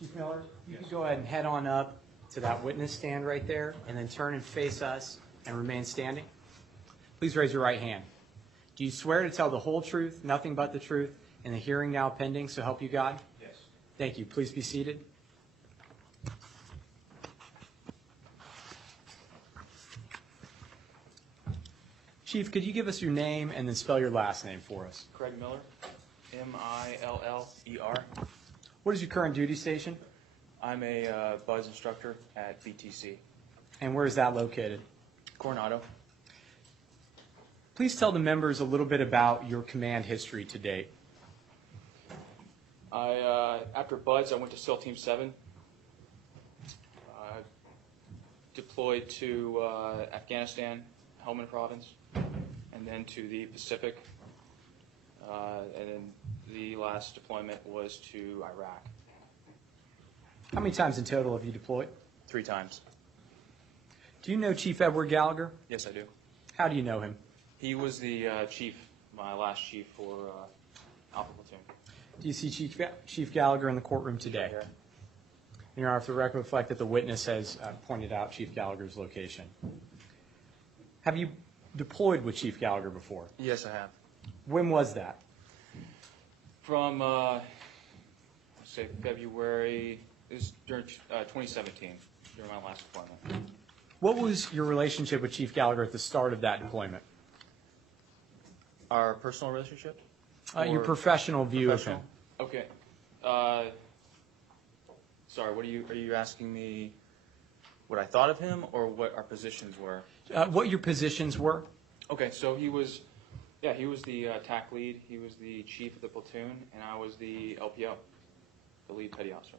Chief Miller, you can go ahead and head on up to that witness stand right there, and then turn and face us and remain standing. Please raise your right hand. Do you swear to tell the whole truth, nothing but the truth, in the hearing now pending, so help you God? Yes. Thank you. Please be seated. Chief, could you give us your name and then spell your last name for us? Craig Miller, Miller. What is your current duty station? I'm a buzz instructor at BTC. And where is that located? Coronado. Please tell the members a little bit about your command history to date. After BUDS, I went to SEAL Team 7. Deployed to Afghanistan, Helmand Province, and then to the Pacific. And then the last deployment was to Iraq. How many times in total have you deployed? 3 times. Do you know Chief Edward Gallagher? Yes, I do. How do you know him? He was the chief, my last chief for Alpha Platoon. Do you see Chief Gallagher in the courtroom today? Here. Your Honor, if the record reflect that the witness has pointed out Chief Gallagher's location. Have you deployed with Chief Gallagher before? Yes, I have. When was that? From, say, February, it was during 2017, during my last deployment. What was your relationship with Chief Gallagher at the start of that deployment? Our personal relationship? Your Or professional view of him. Okay. Sorry, are you asking me what I thought of him or what our positions were? What your positions were? Okay, so he was the TAC lead, he was the chief of the platoon, and I was the LPO, the lead petty officer.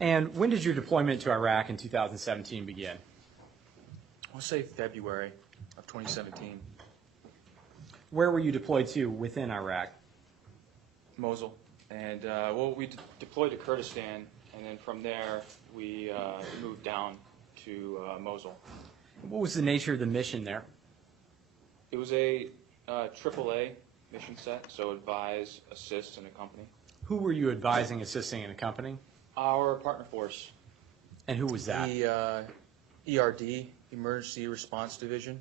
And when did your deployment to Iraq in 2017 begin? I'll say February of 2017. Where were you deployed to within Iraq? Mosul. And, we deployed to Kurdistan, and then from there, we moved down to Mosul. What was the nature of the mission there? It was a AAA mission set, so advise, assist, and accompany. Who were you advising, assisting, and accompanying? Our partner force. And who was that? The ERD, Emergency Response Division.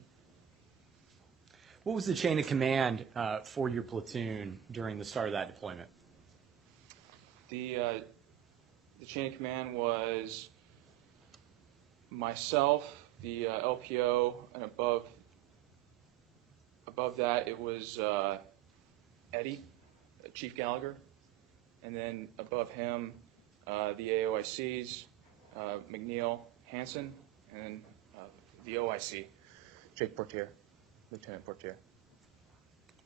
What was the chain of command for your platoon during the start of that deployment? The chain of command was myself, the LPO, and above that it was Eddie, Chief Gallagher, and then above him the AOICs, McNeil, Hansen, and the OIC, Jake Portier, Lieutenant Portier.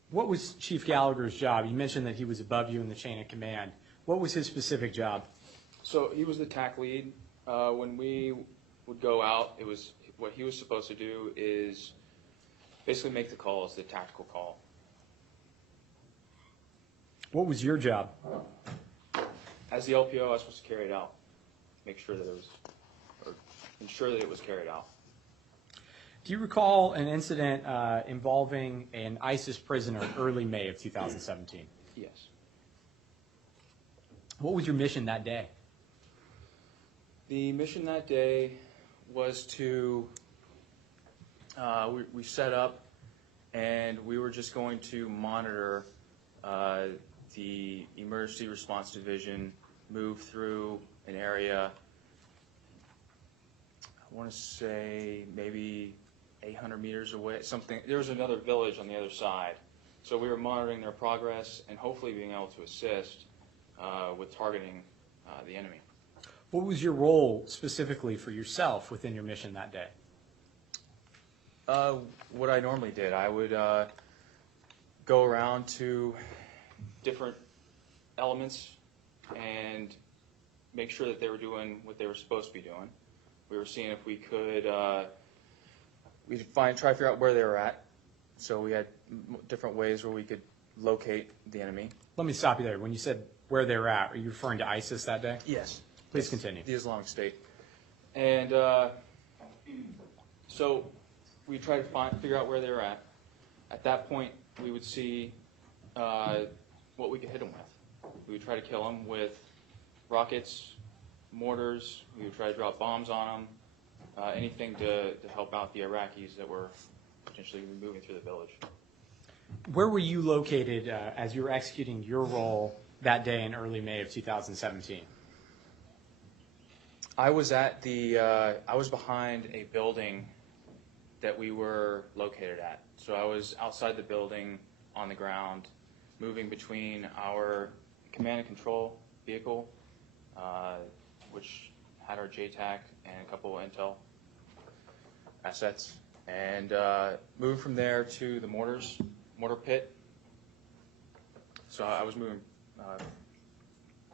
What was Chief Gallagher's job? You mentioned that he was above you in the chain of command. What was his specific job? So he was the TAC lead. When we would go out, it was what he was supposed to do is basically make the calls, the tactical call. What was your job? As the LPO, I was supposed to carry it out, make sure that it was, or ensure that it was carried out. Do you recall an incident involving an ISIS prisoner in early May of 2017? Yes. What was your mission that day? The mission that day was to, we set up and we were just going to monitor the Emergency Response Division move through an area, I want to say maybe 800 meters away, something. There was another village on the other side. So we were monitoring their progress and hopefully being able to assist with targeting the enemy. What was your role specifically for yourself within your mission that day? What I normally did, I would go around to different elements and make sure that they were doing what they were supposed to be doing. We were seeing if we could try to figure out where they were at. So we had different ways where we could locate the enemy. Let me stop you there. When you said where they were at, are you referring to ISIS that day? Yes. Please continue. The Islamic State. And so we tried to figure out where they were at. At that point, we would see what we could hit them with. We would try to kill them with rockets, mortars. We would try to drop bombs on them, anything to help out the Iraqis that were potentially moving through the village. Where were you located as you were executing your role that day in early May of 2017? I was behind a building that we were located at. So I was outside the building on the ground, moving between our command and control vehicle, which had our JTAC and a couple of intel assets, and moved from there to the mortar pit. So I was moving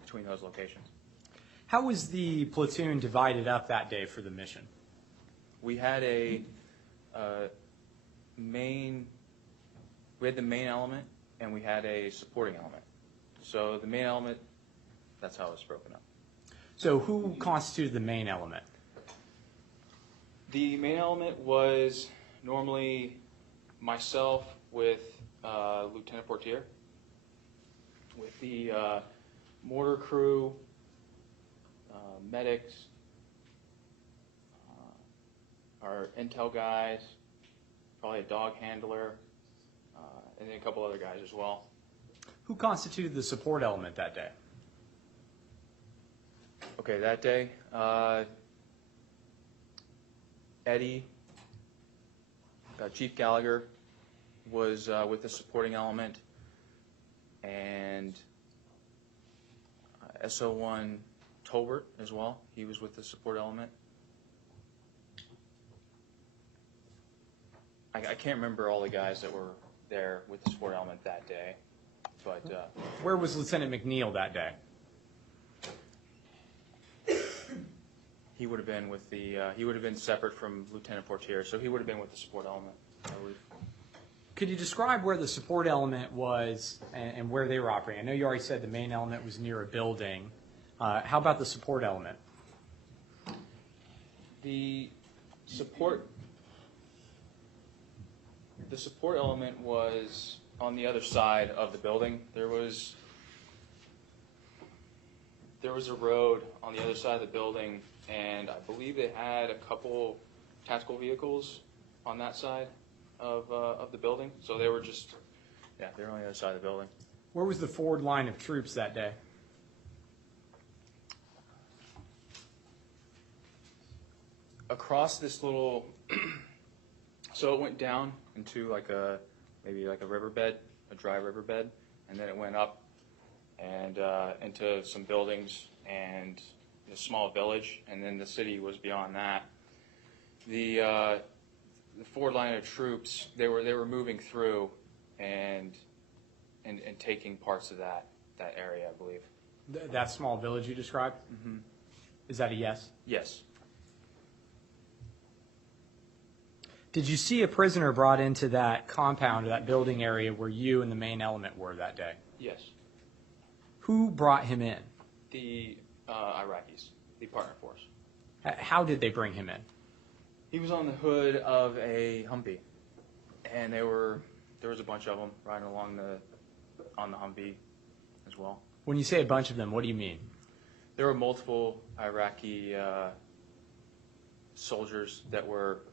between those locations. How was the platoon divided up that day for the mission? We had the main element, and we had a supporting element. So the main element, that's how it was broken up. So who constituted the main element? The main element was normally myself with Lieutenant Portier, with the mortar crew, medics, our intel guys, probably a dog handler, and then a couple other guys as well. Who constituted the support element that day? Okay, that day, Eddie, Chief Gallagher was with the supporting element, and SO1 Tolbert as well. He was with the support element. I can't remember all the guys that were there with the support element that day, but Where was Lieutenant McNeil that day? he would have been with the he would have been separate from Lieutenant Portier, so he would have been with the support element, I believe. Could you describe where the support element was and where they were operating? I know you already said the main element was near a building. How about the support element? The support element was on the other side of the building. There was a road on the other side of the building, and I believe they had a couple tactical vehicles on that side of the building. So they were they were on the other side of the building. Where was the forward line of troops that day? Across this little, so it went down into maybe like a riverbed, a dry riverbed, and then it went up and into some buildings and a small village, and then the city was beyond that. The forward line of troops, they were moving through and taking parts of that area, I believe. That small village you described? Mm-hmm. Is that a yes? Yes. Did you see a prisoner brought into that compound, or that building area where you and the main element were that day? Yes. Who brought him in? The Iraqis, the partner force. How did they bring him in? He was on the hood of a Humvee, and there was a bunch of them riding along on the Humvee as well. When you say a bunch of them, what do you mean? There were multiple Iraqi soldiers that were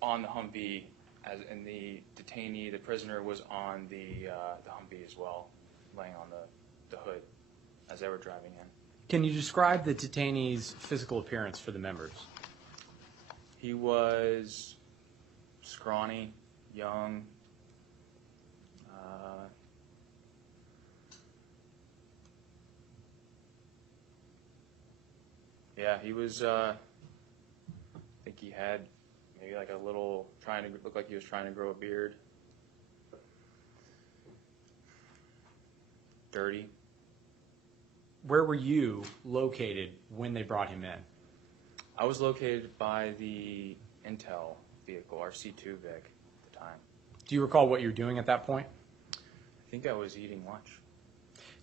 on the Humvee, and the detainee, the prisoner, was on the Humvee as well, laying on the hood as they were driving in. Can you describe the detainee's physical appearance for the members? He was scrawny, young, yeah, he was, I think he had maybe like a little, looked like he was trying to grow a beard. Dirty. Where were you located when they brought him in? I was located by the intel vehicle, our C2 Vic at the time. Do you recall what you were doing at that point? I think I was eating lunch.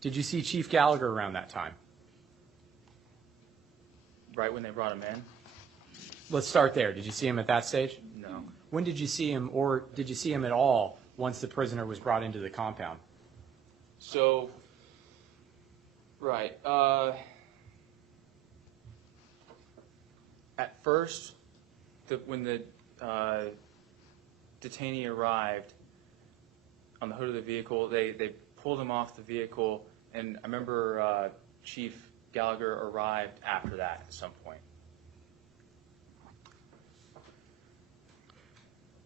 Did you see Chief Gallagher around that time? Right when they brought him in? Let's start there. Did you see him at that stage? No. When did you see him, or did you see him at all once the prisoner was brought into the compound? So, Right. At first, when the detainee arrived on the hood of the vehicle, they pulled him off the vehicle, and I remember Chief Gallagher arrived after that at some point.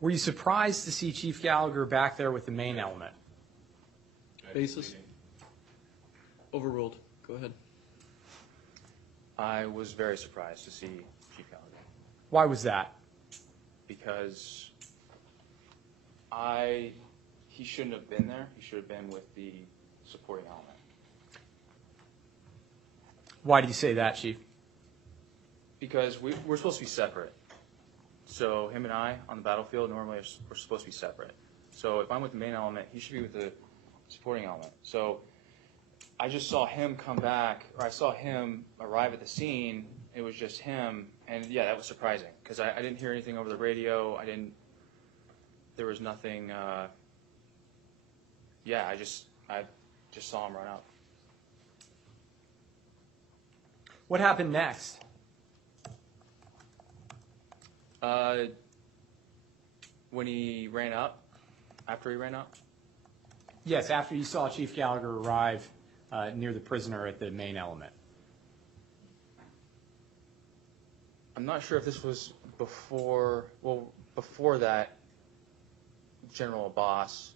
Were you surprised to see Chief Gallagher back there with the main element? Basis? Overruled. Go ahead. I was very surprised to see Chief Gallagher Why was that? because he shouldn't have been there. He should have been with the supporting element. Why do you say that, Chief? Because we're supposed to be separate. So him and I on the battlefield normally we're supposed to be separate. So if I'm with the main element, he should be with the supporting element. So I just saw him come back, or I saw him arrive at the scene. It was just him, and yeah, that was surprising because I didn't hear anything over the radio. There was nothing. Yeah, I just saw him run out. What happened next? When he ran up, after he ran up. Yes, after you saw Chief Gallagher arrive near the prisoner at the main element. I'm not sure if this was before. Well, before that, General Abbas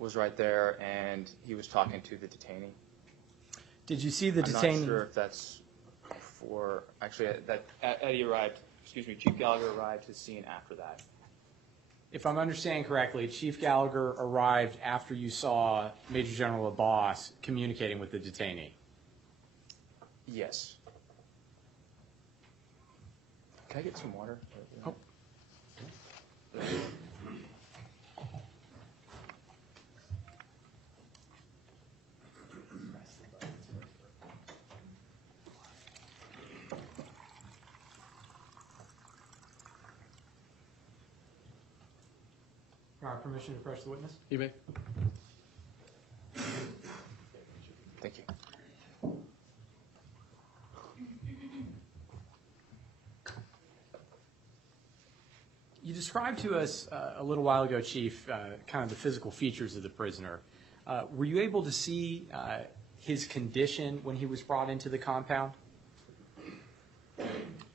was right there, and he was talking to the detainee. Did you see the I'm detainee? not sure if that's before. Actually, Eddie arrived. Excuse me, Chief Gallagher arrived to the scene after that. If I'm understanding correctly, Chief Gallagher arrived after you saw Major General Abbas communicating with the detainee. Yes. Can I get some water? Oh. All right, permission to press the witness? You may. Thank you. You described to us a little while ago, Chief, kind of the physical features of the prisoner. Were you able to see his condition when he was brought into the compound?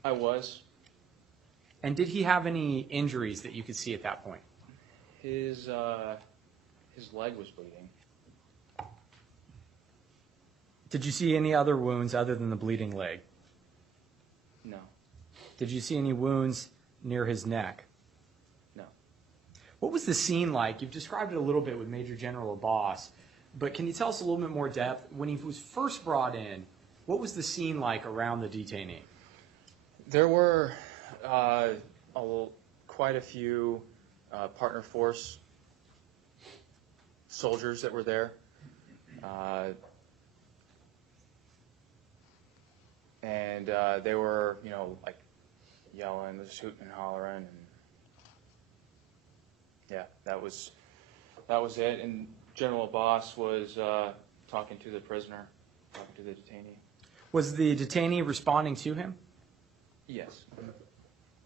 I was. And did he have any injuries that you could see at that point? His leg was bleeding. Did you see any other wounds other than the bleeding leg? No. Did you see any wounds near his neck? No. What was the scene like? You've described it a little bit with Major General Abbas, but can you tell us a little bit more depth? When he was first brought in, what was the scene like around the detainee? There were quite a few partner force soldiers that were there. And they were, like yelling, just hooting and hollering, and yeah, that was it. And General Abbas was talking to the prisoner, talking to the detainee. Was the detainee responding to him? Yes.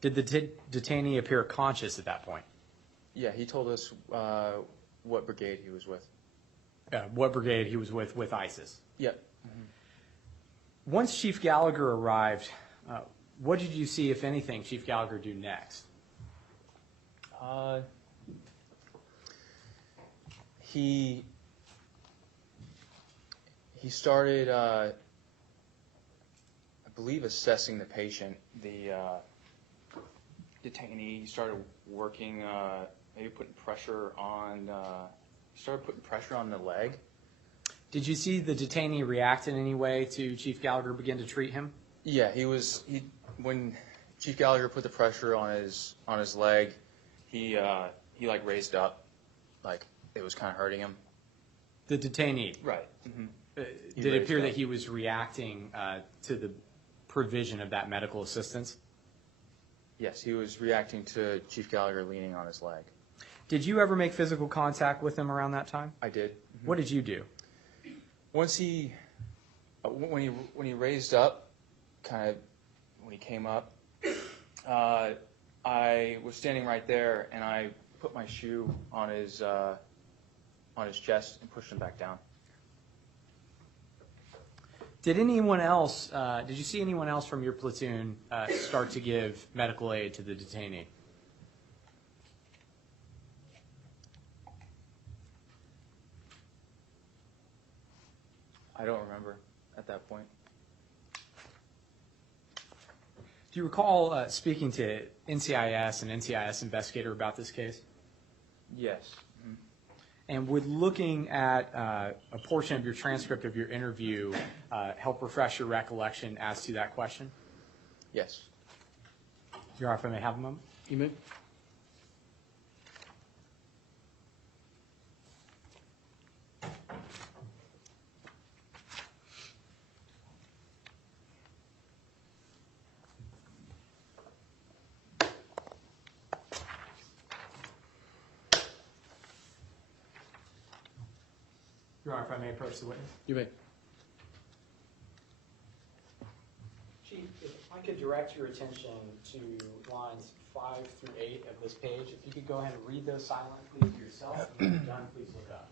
Did the detainee appear conscious at that point? Yeah, he told us what brigade he was with. What brigade he was with ISIS? Yep. Once Chief Gallagher arrived, what did you see, if anything, Chief Gallagher do next? He started, I believe, assessing the patient, the detainee. He started working, maybe putting pressure on. He started putting pressure on the leg. Did you see the detainee react in any way to Chief Gallagher begin to treat him? Yeah, when Chief Gallagher put the pressure on his leg, he like raised up, like it was kind of hurting him. The detainee? Right. Mm-hmm. Did it appear that he was reacting to the provision of that medical assistance? Yes, he was reacting to Chief Gallagher leaning on his leg. Did you ever make physical contact with him around that time? I did. Mm-hmm. What did you do? Once he When he raised up, kind of when he came up, I was standing right there, and I put my shoe on his chest and pushed him back down. Did anyone else? Did you see anyone else from your platoon start to give medical aid to the detainee? I don't remember at that point. Do you recall speaking to NCIS and NCIS investigator about this case? Yes. Mm-hmm. And would looking at a portion of your transcript of your interview help refresh your recollection as to that question? Yes. Your Honor, if I may have a moment. You may. Your Honor, if I may approach the witness. You may. Chief, if I could direct your attention to lines 5 through 8 of this page. If you could go ahead and read those silently to yourself. And when you're done, please look up.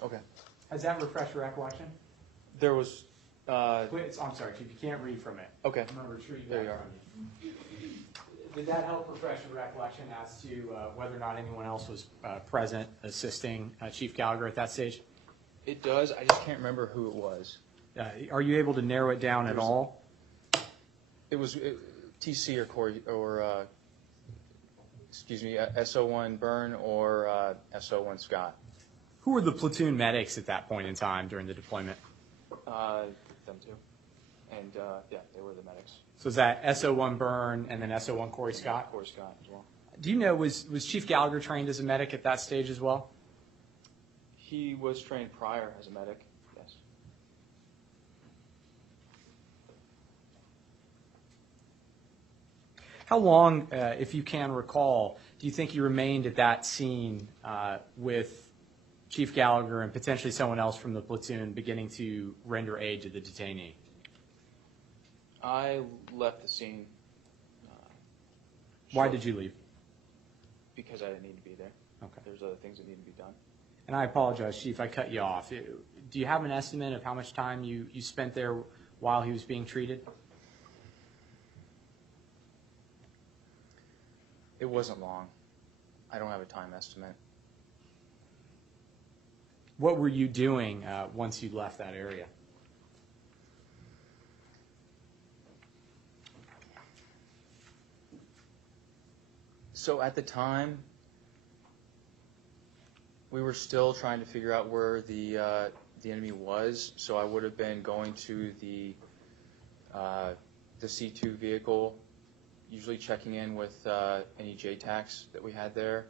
Okay. Has that refreshed your recollection? There was. I'm sorry, Chief, you can't read from it. Okay. I'm going to retrieve There that you are. from you. Did that help refresh your recollection as to whether or not anyone else was present assisting Chief Gallagher at that stage? It does. I just can't remember who it was. Are you able to narrow it down at all? It was TC or Corey or SO1 Byrne or SO1 Scott. Who were the platoon medics at that point in time during the deployment? Them too. And yeah, they were the medics. So is that SO1 Byrne and then SO1 Corey Scott? Corey Scott as well. Do you know, was Chief Gallagher trained as a medic at that stage as well? He was trained prior as a medic, yes. How long, if you can recall, do you think he remained at that scene with Chief Gallagher and potentially someone else from the platoon beginning to render aid to the detainee? I left the scene. Why did you leave? Because I didn't need to be there. Okay. There's other things that need to be done. And I apologize, Chief, I cut you off. Do you have an estimate of how much time you spent there while he was being treated? It wasn't long. I don't have a time estimate. What were you doing once you left that area? So at the time, we were still trying to figure out where the enemy was. So I would have been going to the C2 vehicle, usually checking in with any JTACs that we had there.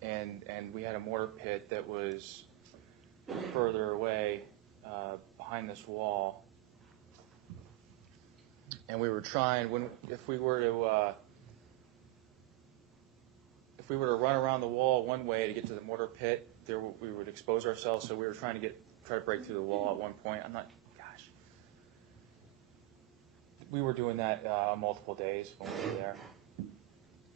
And we had a mortar pit that was further away behind this wall. And we were trying, if we were to run around the wall one way to get to the mortar pit, we would expose ourselves. So we were trying to try to break through the wall at one point. We were doing that multiple days when we were there.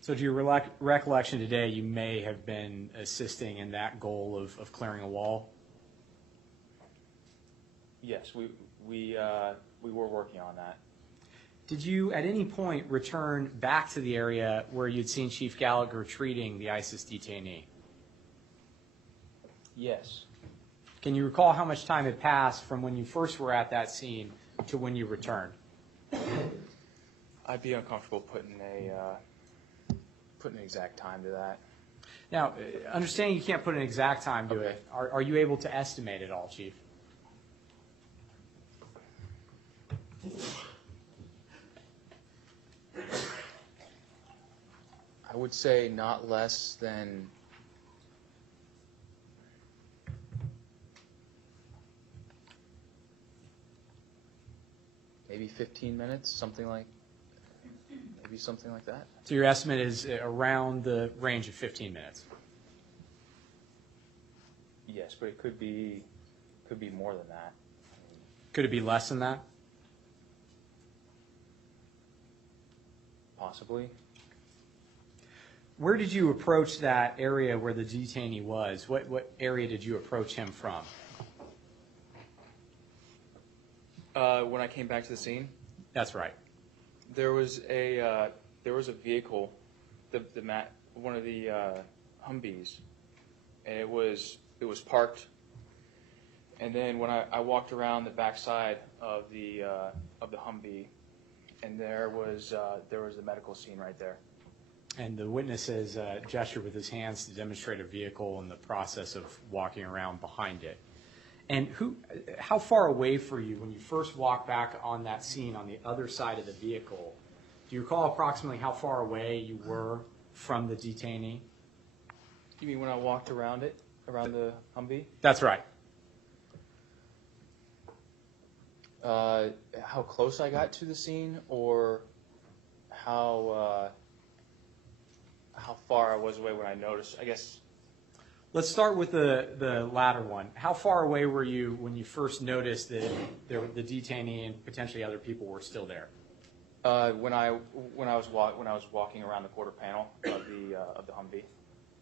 So to your recollection today, you may have been assisting in that goal of clearing a wall? Yes, we were working on that. Did you at any point return back to the area where you'd seen Chief Gallagher treating the ISIS detainee? Yes. Can you recall how much time had passed from when you first were at that scene to when you returned? I'd be uncomfortable putting an exact time to that. Now, understanding you can't put an exact time to Okay. it, are you able to estimate it all, Chief? I would say not less than maybe 15 minutes, maybe something like that. So your estimate is around the range of 15 minutes. Yes, but it could be more than that. Could it be less than that? Possibly. Where did you approach that area where the detainee was? What area did you approach him from? When I came back to the scene, That's right. there was a vehicle, one of the Humvees, and it was parked. And then when I walked around the backside of the Humvee, and there was the medical scene right there. And the witness has gestured with his hands to demonstrate a vehicle in the process of walking around behind it. And how far away for you when you first walked back on that scene on the other side of the vehicle? Do you recall approximately how far away you were from the detainee? You mean when I walked around the Humvee? That's right. How close I got to the scene, or how far I was away when I noticed? I guess. Let's start with the latter one. How far away were you when you first noticed that the detainee and potentially other people were still there? When I was walking around the quarter panel of the Humvee.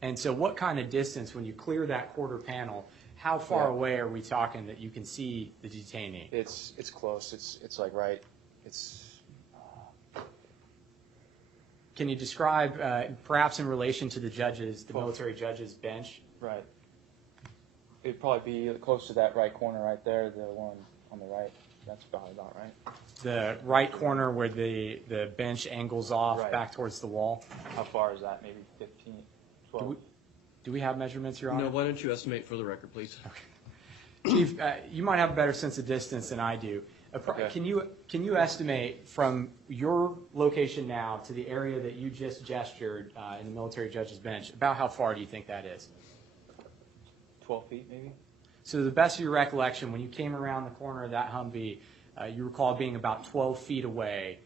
And so, what kind of distance when you clear that quarter panel? How far away are we talking that you can see the detainee? It's close. It's like right. Can you describe, perhaps in relation to the military judge's bench? Right. It'd probably be close to that right corner right there, the one on the right. That's probably about right. The right corner where the bench angles off Right. back towards the wall? How far is that? Maybe 15, 12? Do we have measurements, Your Honor? No, why don't you estimate for the record, please? Chief, you might have a better sense of distance than I do. Okay. Can you estimate from your location now to the area that you just gestured in the military judge's bench, about how far do you think that is? 12 feet, maybe? So to the best of your recollection, when you came around the corner of that Humvee, you recall being about 12 feet away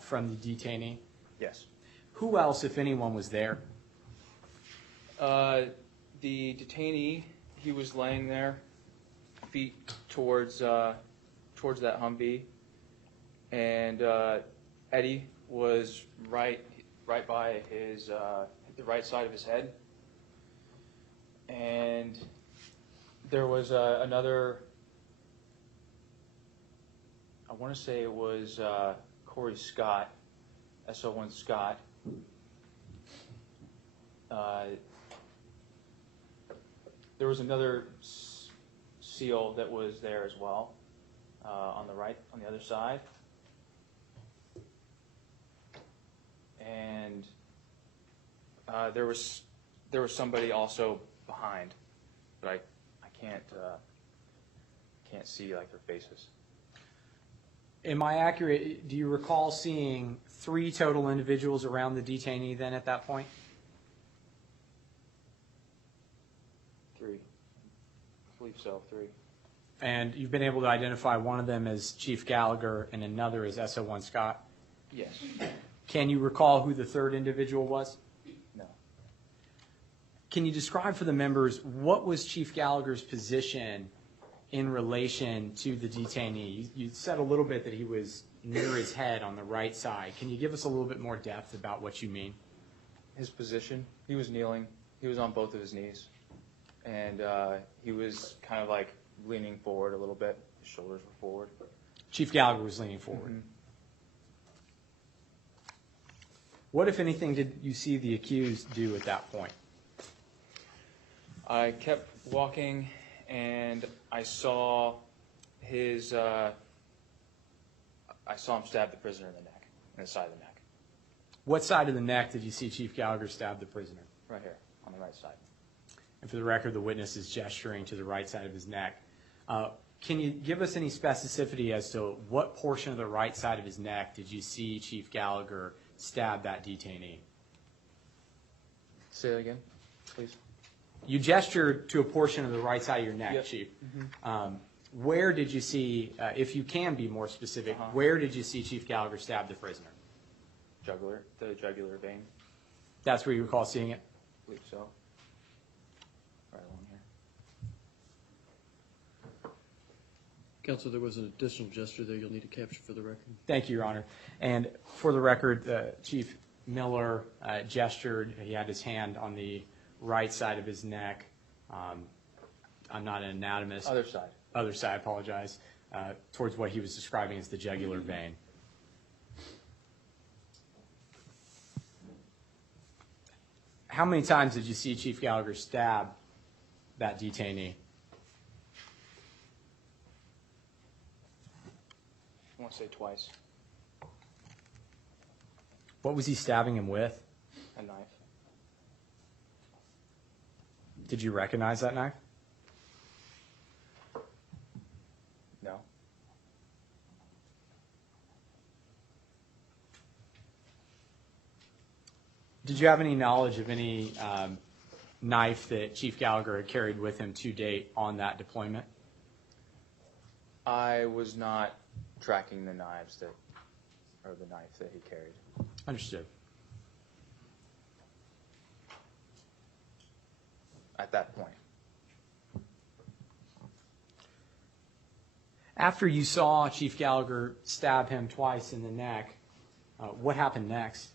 from the detainee? Yes. Who else, if anyone, was there? The detainee, he was laying there, feet towards that Humvee, and Eddie was right by the right side of his head, and there was another. I want to say it was Corey Scott, SO1 Scott. There was another SEAL that was there as well, on the right, on the other side. And there was somebody also behind, but I can't see like their faces. Am I accurate? Do you recall seeing 3 total individuals around the detainee then at that point? 3. I believe so, 3. And you've been able to identify one of them as Chief Gallagher and another as SO1 Scott? Yes. Can you recall who the third individual was? No. Can you describe for the members what was Chief Gallagher's position in relation to the detainee? You said a little bit that he was near his head on the right side. Can you give us a little bit more depth about what you mean? His position, he was kneeling. He was on both of his knees. And he was kind of like leaning forward a little bit. His shoulders were forward. Chief Gallagher was leaning forward. Mm-hmm. What, if anything, did you see the accused do at that point? I kept walking, and I saw him stab the prisoner in the neck, in the side of the neck. What side of the neck did you see Chief Gallagher stab the prisoner? Right here, on the right side. And for the record, the witness is gesturing to the right side of his neck. Can you give us any specificity as to what portion of the right side of his neck did you see Chief Gallagher stab that detainee? Say that again, please. You gestured to a portion of the right side of your neck, Yep. Chief. Where did you see, if you can be more specific, where did you see Chief Gallagher stab the prisoner? The jugular vein, That's where you recall seeing it? I believe so. Right along here. Counsel, there was an additional gesture there you'll need to capture for the record. Thank you, Your Honor. And for the record, Chief Miller gestured, he had his hand on the right side of his neck. I'm not an anatomist. Other side. Other side, I apologize, towards what he was describing as the jugular vein. How many times did you see Chief Gallagher stab that detainee? I want to say twice. What was he stabbing him with? A knife. Did you recognize that knife? No. Did you have any knowledge of any knife that Chief Gallagher had carried with him to date on that deployment? I was not tracking the knife that he carried. Understood. At that point. After you saw Chief Gallagher stab him twice in the neck, what happened next?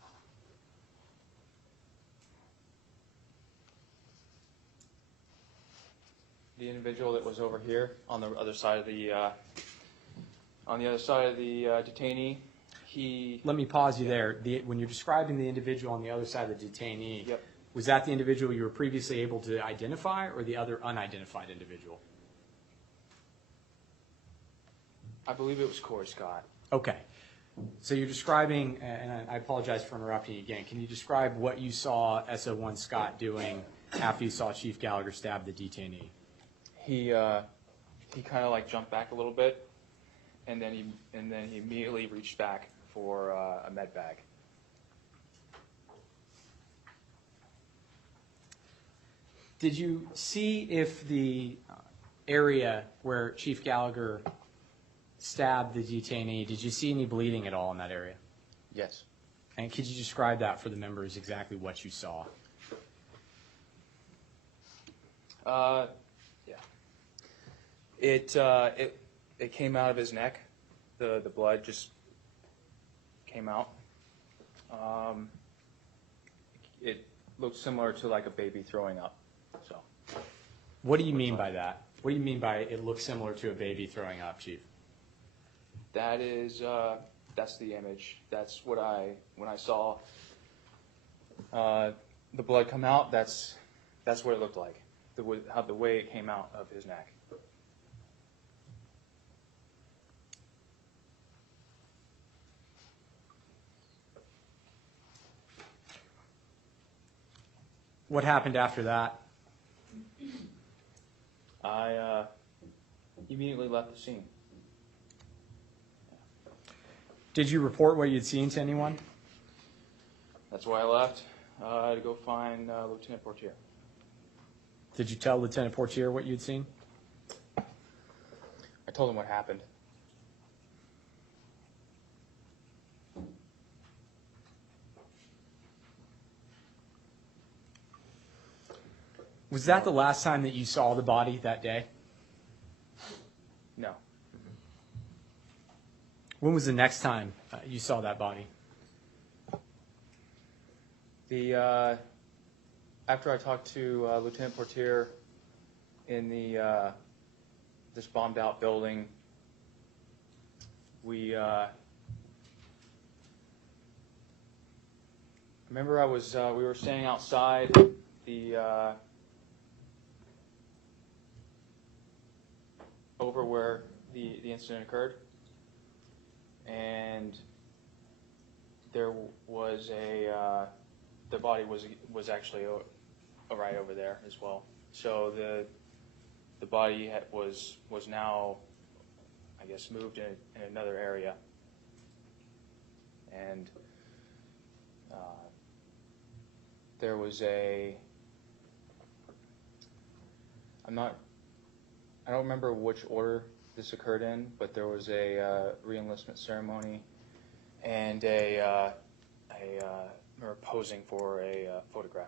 The individual that was over here on the other side of the detainee, he. Let me pause you there. When you're describing the individual on the other side of the detainee, Yep. was that the individual you were previously able to identify or the other unidentified individual? I believe it was Corey Scott. Okay. So you're describing, and I apologize for interrupting you again, can you describe what you saw SO1 Scott doing after you saw Chief Gallagher stab the detainee? He kind of like jumped back a little bit, and then he immediately reached back for a med bag. Did you see if the area where Chief Gallagher stabbed the detainee, did you see any bleeding at all in that area? Yes. And could you describe that for the members, exactly what you saw? Yeah. It came out of his neck. The blood just came out. It looked similar to like a baby throwing up. So. What do you mean by that? What do you mean by it looks similar to a baby throwing up, Chief? That's the image. That's what when I saw the blood come out, that's what it looked like. The way it came out of his neck. What happened after that? I immediately left the scene. Did you report what you'd seen to anyone? That's why I left to go find Lieutenant Portier. Did you tell Lieutenant Portier what you'd seen? I told him what happened. Was that the last time that you saw the body that day? No. When was the next time you saw that body? After I talked to Lieutenant Portier in this bombed out building, we remember we were standing outside over where the incident occurred, and there was the body was actually right over there as well. So the body was now, I guess, moved in another area, and there was I don't remember which order this occurred in, but there was a re-enlistment ceremony and a or posing for a photograph.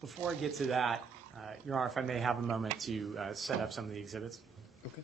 Before I get to that, Your Honor, if I may have a moment to set up some of the exhibits. Okay.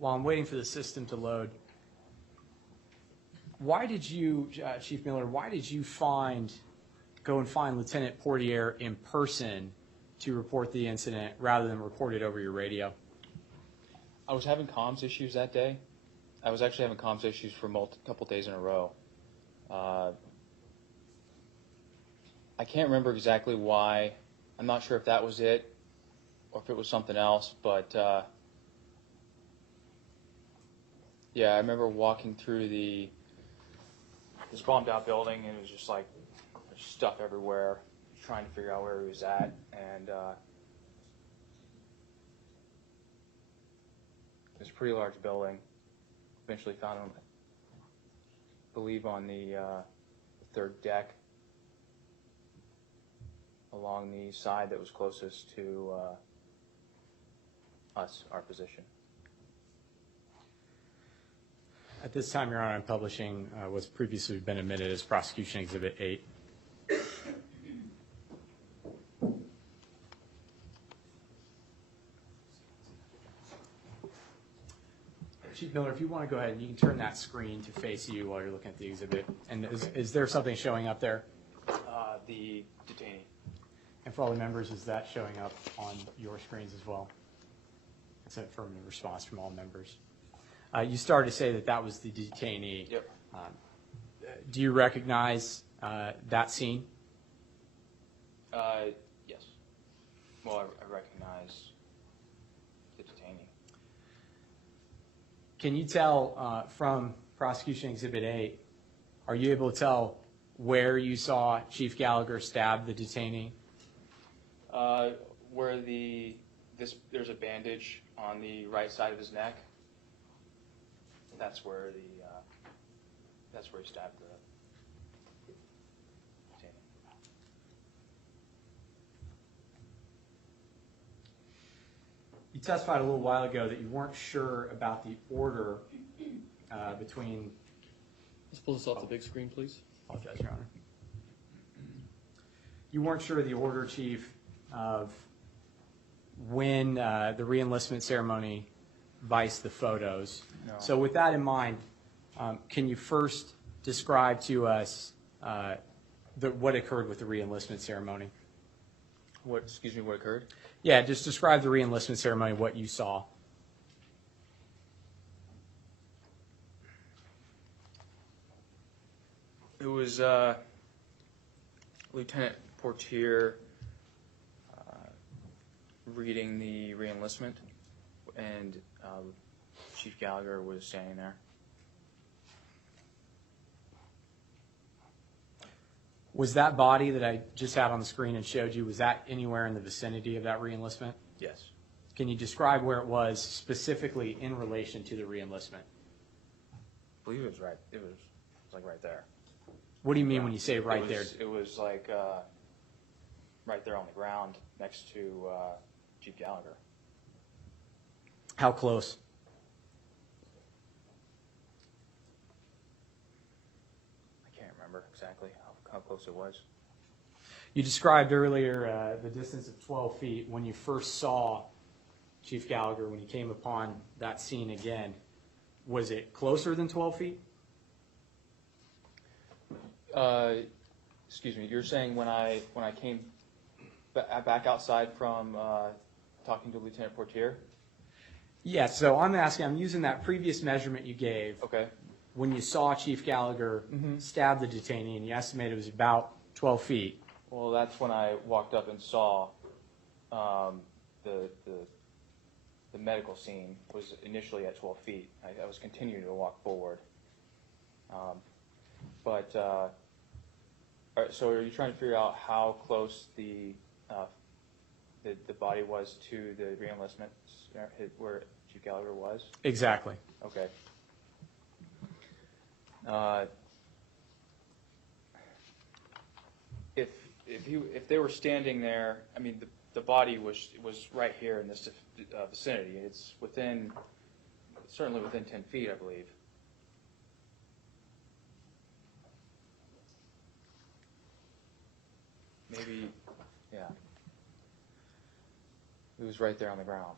While I'm waiting for the system to load, why did you, Chief Miller, why did you go and find Lieutenant Portier in person to report the incident rather than report it over your radio? I was having comms issues that day. I was actually having comms issues for a couple days in a row. I can't remember exactly why. I'm not sure if that was it or if it was something else, but yeah, I remember walking through this bombed out building, and it was just like there's stuff everywhere, trying to figure out where he was at, and it was a pretty large building. Eventually found him, I believe, on the third deck along the side that was closest to us, our position. At this time, Your Honor, I'm publishing what's previously been admitted as Prosecution Exhibit 8. Chief Miller, if you want to go ahead and you can turn that screen to face you while you're looking at the exhibit. And is there something showing up there? The detainee. And for all the members, is that showing up on your screens as well? It's an affirmative response from all members. You started to say that was the detainee. Yep. Do you recognize that scene? Yes. Well, I recognize the detainee. Can you tell from Prosecution Exhibit 8, are you able to tell where you saw Chief Gallagher stab the detainee? Where there's a bandage on the right side of his neck. That's where he stabbed the detainee. You testified a little while ago that you weren't sure about the order between. Let's pull this off the big screen, please. Apologize, Your Honor. You weren't sure of the order, Chief, of when the re-enlistment ceremony viced the photos. No. So with that in mind, can you first describe to us what occurred with the re-enlistment ceremony? What occurred? Yeah, just describe the re-enlistment ceremony, what you saw. It was Lieutenant Portier reading the re-enlistment, and Chief Gallagher was standing there. Was that body that I just had on the screen and showed you, was that anywhere in the vicinity of that re-enlistment? Yes. Can you describe where it was specifically in relation to the re-enlistment? I believe it was right. It was like right there. What do you mean when you say right there? It was like right there on the ground next to Chief Gallagher. How close? I can't remember exactly how close it was. You described earlier the distance of 12 feet when you first saw Chief Gallagher, when you came upon that scene again. Was it closer than 12 feet? Excuse me, you're saying when I came back outside from talking to Lieutenant Portier? Yeah, so I'm asking, I'm using that previous measurement you gave. Okay. When you saw Chief Gallagher stab the detainee, and you estimated it was about 12 feet. Well, that's when I walked up and saw the medical scene was initially at 12 feet. I was continuing to walk forward. All right, so are you trying to figure out how close the body was to the reenlistment where Chief Gallagher was? Exactly. Okay. If they were standing there, I mean, the body was right here in this vicinity. It's certainly within 10 feet, I believe. Maybe, yeah. It was right there on the ground.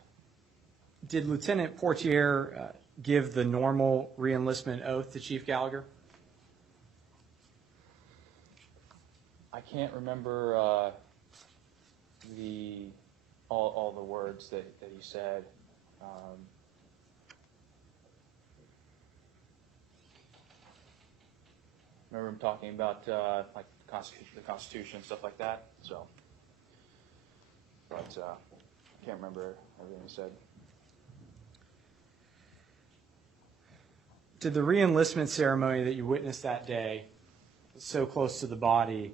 Did Lieutenant Portier give the normal reenlistment oath to Chief Gallagher? I can't remember all the words that he said. Remember him talking about like the Constitution and stuff like that. So, but I can't remember everything he said. Did the reenlistment ceremony that you witnessed that day, so close to the body,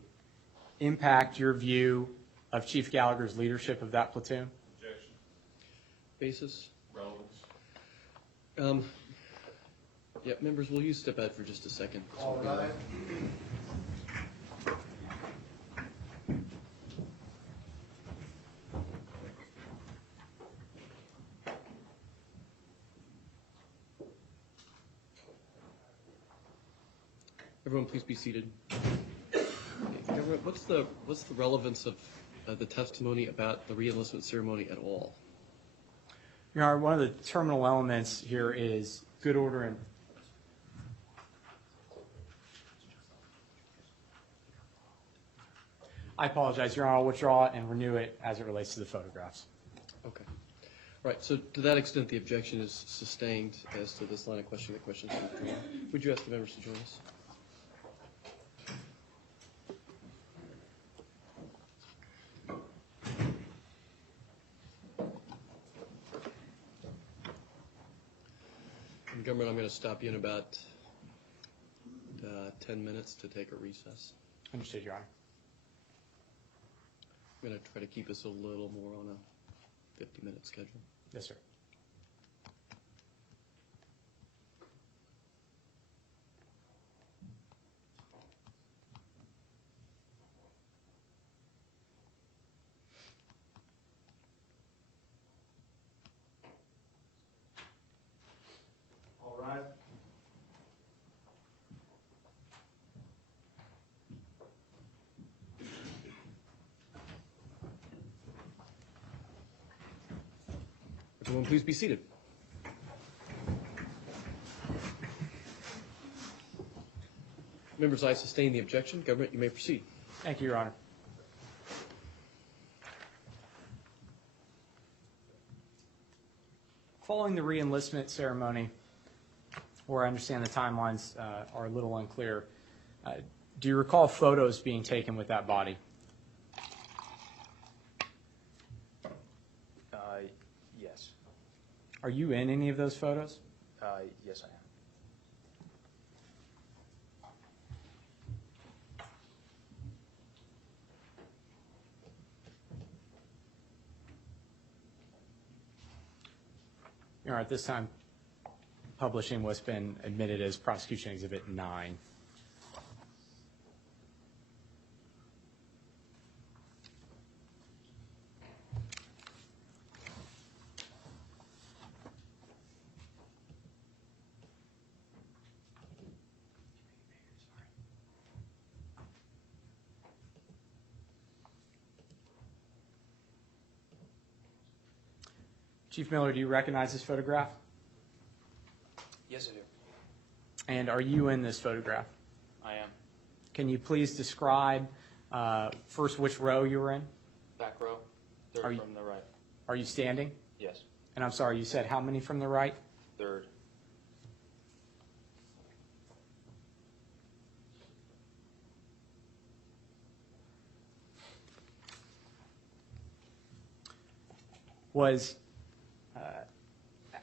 impact your view of Chief Gallagher's leadership of that platoon? Objection. Basis? Relevance. Yeah, members, will you step out for just a second? All right. Everyone, please be seated. Okay, Governor, what's the relevance of the testimony about the reenlistment ceremony at all? Your Honor, one of the terminal elements here is good order and I apologize, Your Honor. I'll withdraw it and renew it as it relates to the photographs. Okay. All right, so to that extent, the objection is sustained as to this line of questioning. The questions are withdrawn. Would you ask the members to join us? And Government, I'm going to stop you in about 10 minutes to take a recess. Understood, Your Honor. I'm going to try to keep us a little more on a 50-minute schedule. Yes, sir. All right. Everyone, please be seated. Members, I sustain the objection. Government, you may proceed. Thank you, Your Honor. Following the reenlistment ceremony, where I understand the timelines are a little unclear, do you recall photos being taken with that body? Yes. Are you in any of those photos? Yes, I am. Your Honor, at this time, publishing what's been admitted as Prosecution Exhibit 9. Chief Miller, do you recognize this photograph? Yes, I do. And are you in this photograph? I am. Can you please describe first which row you were in? Back row, Are third you- from the right. Are you standing? Yes, And I'm sorry, you said how many from the right? third.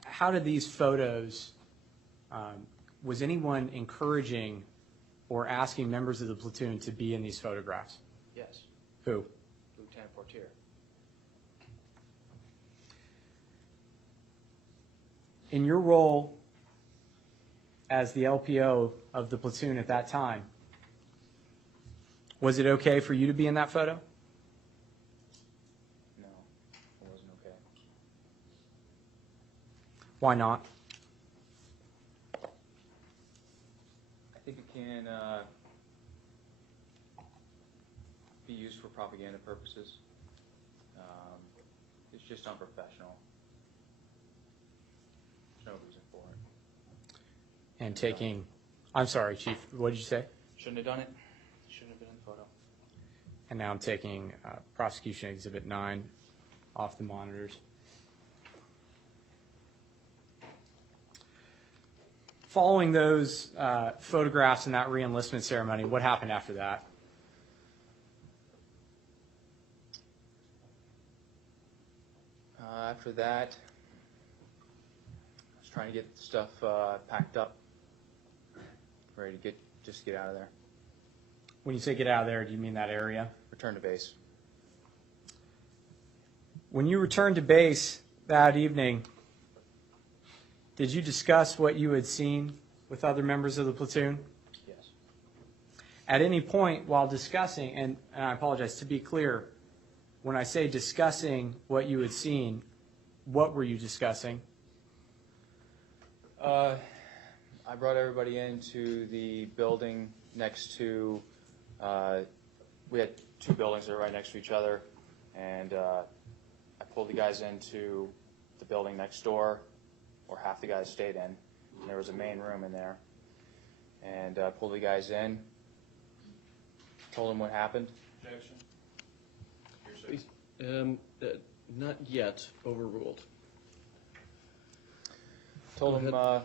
How did these photos, was anyone encouraging or asking members of the platoon to be in these photographs? Yes, Who? Lieutenant Portier. In your role as the LPO of the platoon at that time, was it okay for you to be in that photo? No, it wasn't okay. Why not? I think it can be used for propaganda purposes. It's just unprofessional. There's no reason for it. And taking, I'm sorry, Chief, what did you say? Shouldn't have done it. Shouldn't have been in the photo. And now I'm taking prosecution exhibit 9 off the monitors. Following those photographs and that re-enlistment ceremony, what happened after that? After that, I was trying to get stuff packed up, ready to just get out of there. When you say get out of there, do you mean that area? Return to base. When you returned to base that evening, did you discuss what you had seen with other members of the platoon? Yes. At any point while discussing, and I apologize, to be clear, when I say discussing what you had seen, what were you discussing? I brought everybody into the building next to, we had two buildings that were right next to each other, and I pulled the guys into the building next door, or half the guys stayed in, and there was a main room in there, and pulled the guys in, told them what happened. Objection. Not yet overruled. Told Go them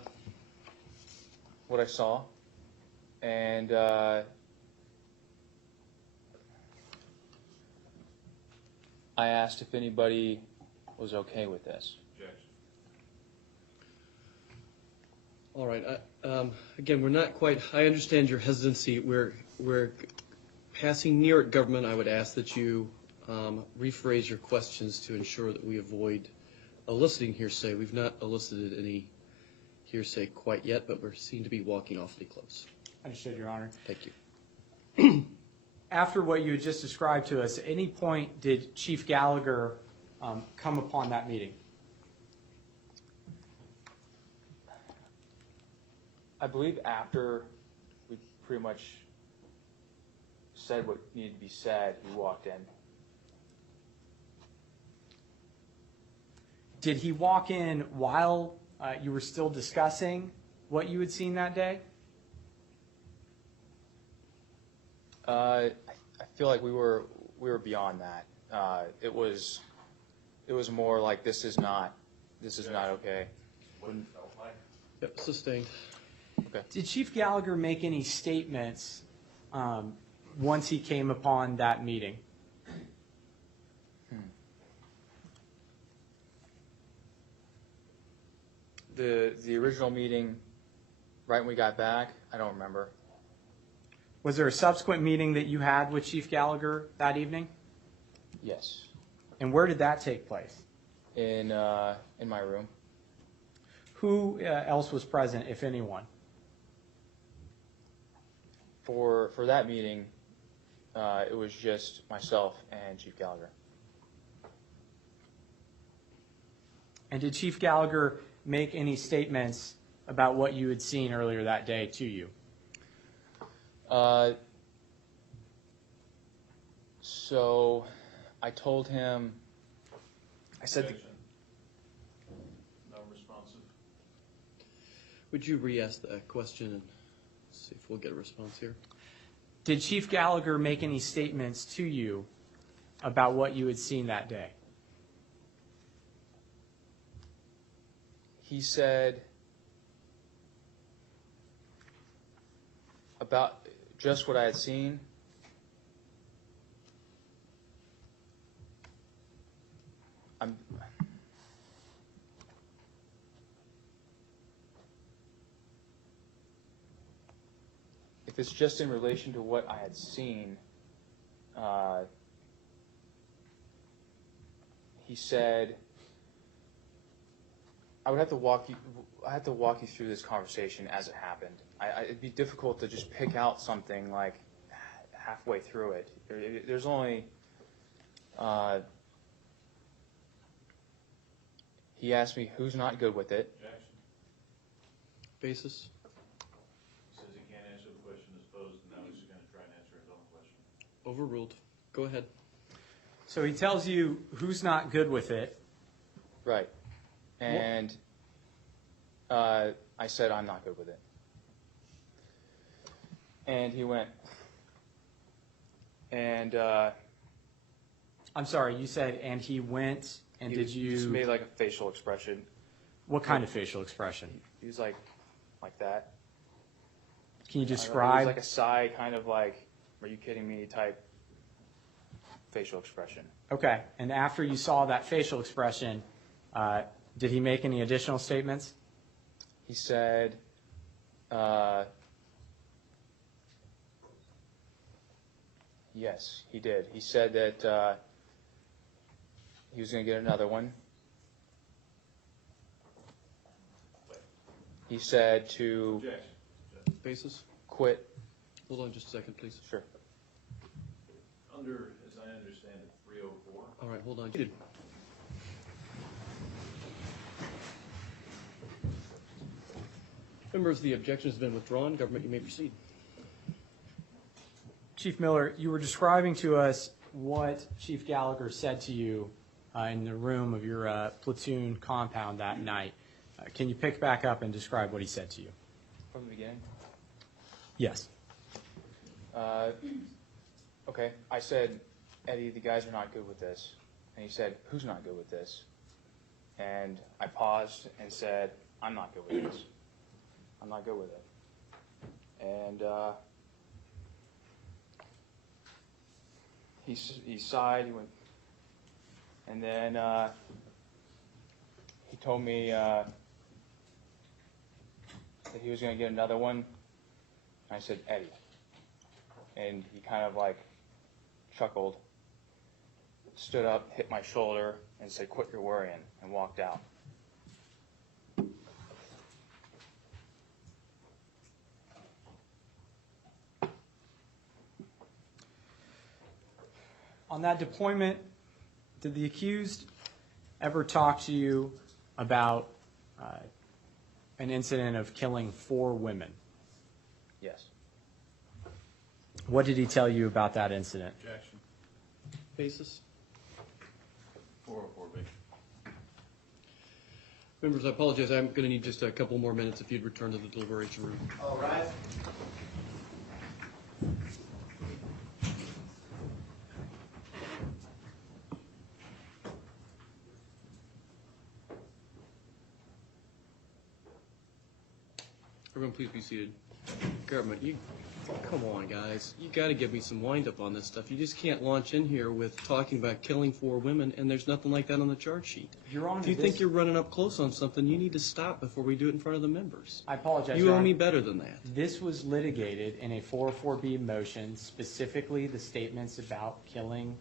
what I saw, and I asked if anybody was okay with this. Objection. All right. Again, we're not quite. I understand your hesitancy. We're passing near it, government. I would ask that you rephrase your questions to ensure that we avoid eliciting hearsay. We've not elicited any hearsay quite yet, but we seem to be walking awfully close. Understood, Your Honor. Thank you. After what you had just described to us, at any point did Chief Gallagher come upon that meeting? I believe after we pretty much said what needed to be said, he walked in. Did he walk in while you were still discussing what you had seen that day? I feel like we were beyond that. It was more like this is not okay. What it felt like. Yep, sustained. Okay. Did Chief Gallagher make any statements once he came upon that meeting? The original meeting, right when we got back, I don't remember. Was there a subsequent meeting that you had with Chief Gallagher that evening? Yes, And where did that take place? in my room. Who else was present, if anyone? For that meeting, it was just myself and Chief Gallagher. And did Chief Gallagher make any statements about what you had seen earlier that day to you? So I told him, I said, Objection. Would you re-ask that question and see if we'll get a response here? Did Chief Gallagher make any statements to you about what you had seen that day? He said about just what I had seen. If it's just in relation to what I had seen, he said, I would have to walk you. I have to walk you through this conversation as it happened. It'd be difficult to just pick out something like halfway through it. There's only. He asked me who's not good with it. Jackson, Basis? he says he can't answer the question that's posed, and now he's just going to try and answer his own question. Overruled. Go ahead. So he tells you who's not good with it. Right. And I said I'm not good with it. And he went. And I'm sorry, you said, and he went, and did he just you, made like a facial expression. what kind of facial expression? He was like that. Can you It was describe? like a sigh, kind of like, "Are you kidding me?" type facial expression. Okay, and after you saw that facial expression, did he make any additional statements? He said, yes, he did. He said that he was going to get another one. He said to Jackson, Basis? quit. Hold on just a second, please. Sure. under, as I understand it, 304. All right, hold on. Members, the objection has been withdrawn. Government, you may proceed. Chief Miller, you were describing to us what Chief Gallagher said to you in the room of your platoon compound that night. Can you pick back up and describe what he said to you? From the beginning? Yes. Okay. I said, Eddie, the guys are not good with this. And he said, who's not good with this? And I paused and said, I'm not good with this. I'm not good with it. And he sighed. He went, and then he told me that he was going to get another one. And I said, Eddie. And he kind of like chuckled, stood up, hit my shoulder, and said, quit your worrying, and walked out. On that deployment, did the accused ever talk to you about an incident of killing 4 women? Yes. What did he tell you about that incident? Jackson, Basis? 404B. Members, I apologize. I'm going to need just a couple more minutes if you'd return to the deliberation room. All right. Everyone, please be seated. Government, come on, guys. You got to give me some wind up on this stuff. You just can't launch in here with talking about killing 4 women, and there's nothing like that on the charge sheet. Your Honor, If you think you're running up close on something, you need to stop before we do it in front of the members. I apologize. You Your owe Honor. me better than that. This was litigated in a 404B motion, specifically the statements about killing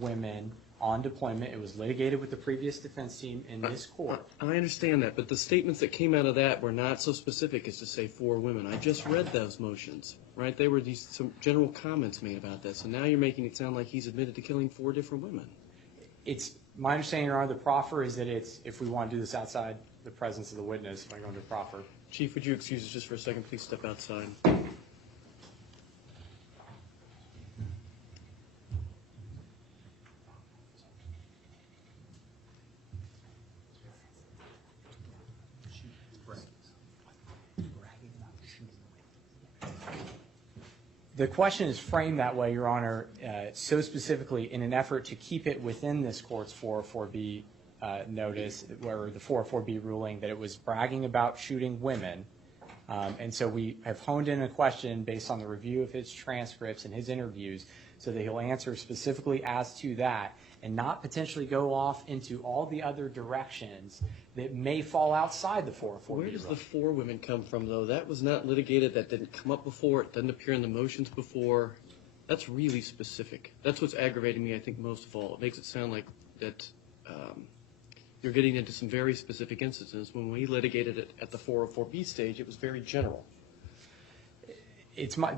women on deployment. It was litigated with the previous defense team in this court. I understand that, but the statements that came out of that were not so specific as to say 4 women. I just read those motions, right? They were some general comments made about this, and now you're making it sound like he's admitted to killing 4 different women. It's my understanding, Your Honor, the proffer is that it's, if we want to do this outside the presence of the witness, if I go into proffer. Chief, would you excuse us just for a second? Please step outside. The question is framed that way, Your Honor, so specifically in an effort to keep it within this court's 404B notice, or the 404B ruling, that it was bragging about shooting women. And so we have honed in a question based on the review of his transcripts and his interviews so that he'll answer specifically as to that and not potentially go off into all the other directions that may fall outside the 404B Where does the ruling. 4 women come from, though? That was not litigated. That didn't come up before. It doesn't appear in the motions before. That's really specific. That's what's aggravating me, I think, most of all. It makes it sound like that you're getting into some very specific instances. When we litigated it at the 404B stage, it was very general.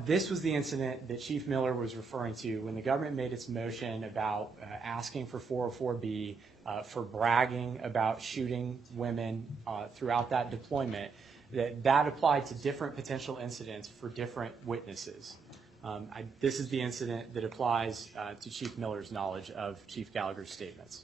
This was the incident that Chief Miller was referring to when the government made its motion about asking for 404B for bragging about shooting women throughout that deployment, that applied to different potential incidents for different witnesses. This is the incident that applies to Chief Miller's knowledge of Chief Gallagher's statements.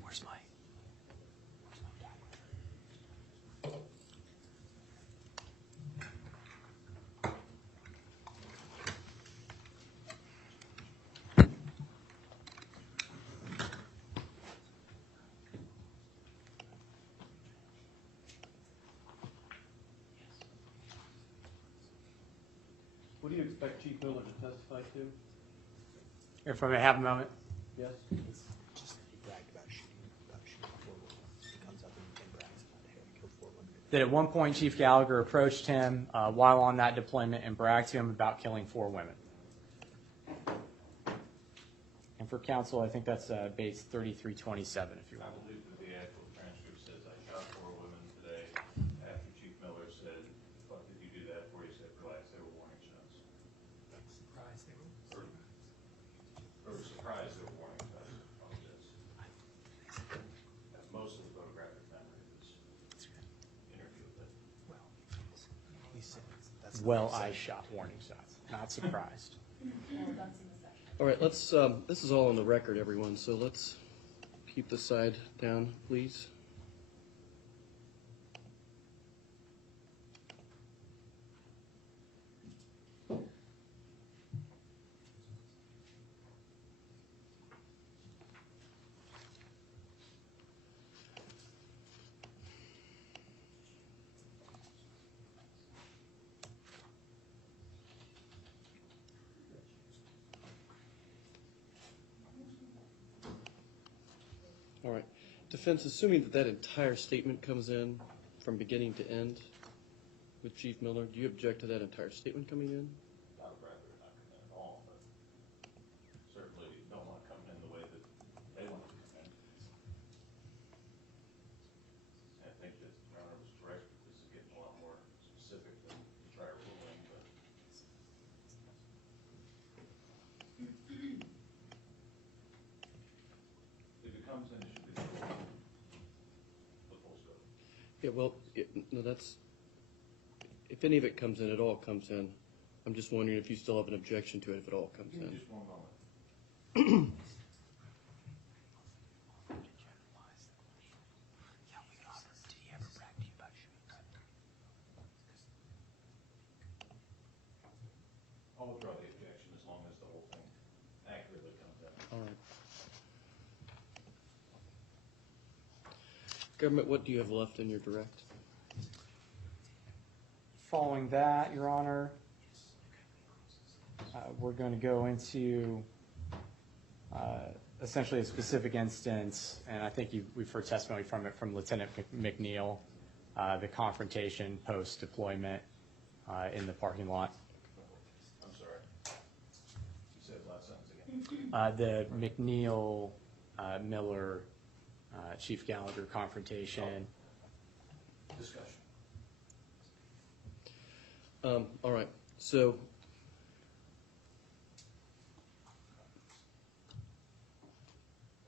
Where's my What do you expect Chief Miller to testify to? If I may have a moment. Yes? That at one point Chief Gallagher approached him while on that deployment and bragged to him about killing 4 women. And for counsel, I think that's base 3327, if you I want. believe that the actual transcript says I shot 4 women today after Chief Miller said, "Fuck, did you do that for?" He said, "Relax, they were warning shots." Or surprised they were warning shots. Apologize. Most of the photographic memory of this interview, but Well, I shot warning shots. Not surprised. All right, let's, this is all on the record, everyone, so let's keep the side down, please. All right. Defense, assuming that that entire statement comes in from beginning to end with Chief Miller, do you object to that entire statement coming in? I would rather it not come in at all, but certainly don't want to come in the way that they want it to come in. And I think that Your Honor was correct, that this is getting a lot more specific than the prior ruling, but if it comes in, it should be the full scope. Yeah, well, no, that's, if any of it comes in, it all comes in. I'm just wondering if you still have an objection to it if it all comes in. Just one moment. I'll withdraw the objection as long as the whole thing accurately comes out. All right. Government, what do you have left in your direct? Following that, Your Honor, we're going to go into essentially a specific instance, and I think we've heard testimony from it from Lieutenant McNeil, the confrontation post-deployment in the parking lot. I'm sorry. You said the last sentence again. The McNeil Miller Chief Gallagher confrontation. Discussion. All right, so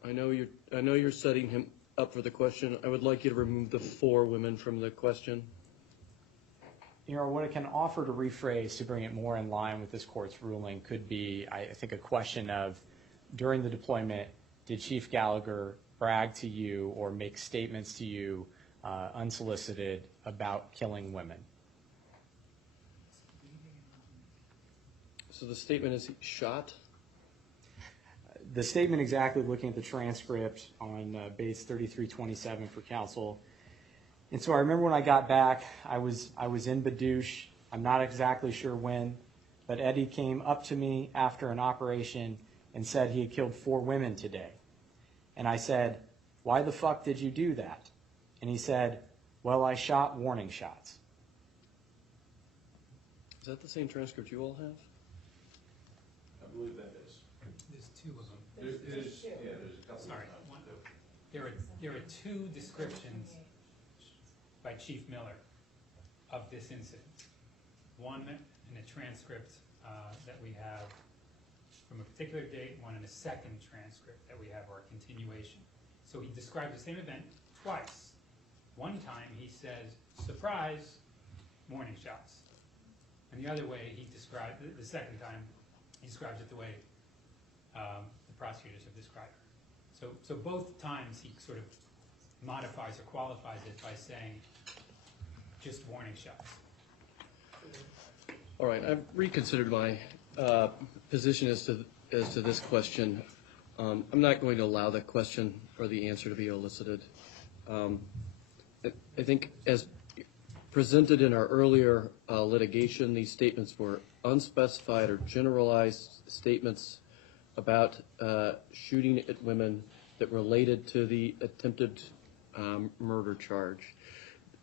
I know you're setting him up for the question. I would like you to remove the 4 women from the question. what I can offer to rephrase to bring it more in line with this court's ruling could be, I think, a question of, during the deployment, did Chief Gallagher brag to you or make statements to you unsolicited about killing women? So the statement is shot? The statement exactly, looking at the transcript on base 3327 for counsel. And so I remember when I got back, I was in Badoosh. I'm not exactly sure when, but Eddie came up to me after an operation and said he had killed 4 women today. And I said, "Why the fuck did you do that?" And he said, "Well, I shot warning shots." Is that the same transcript you all have? I believe that is. There's 2 of them. There's a couple Sorry, of one, times. there are 2 descriptions by Chief Miller of this incident. One in a transcript that we have from a particular date, one in a second transcript that we have, or a continuation. So he describes the same event twice. One time he says, "Surprise, warning shots." And the other way he described, the second time, he describes it the way the prosecutors have described it. So both times he sort of modifies or qualifies it by saying, just warning shots. All right, I've reconsidered my position as to this question. I'm not going to allow that question or the answer to be elicited. I think as presented in our earlier litigation, these statements were unspecified or generalized statements about shooting at women that related to the attempted murder charge.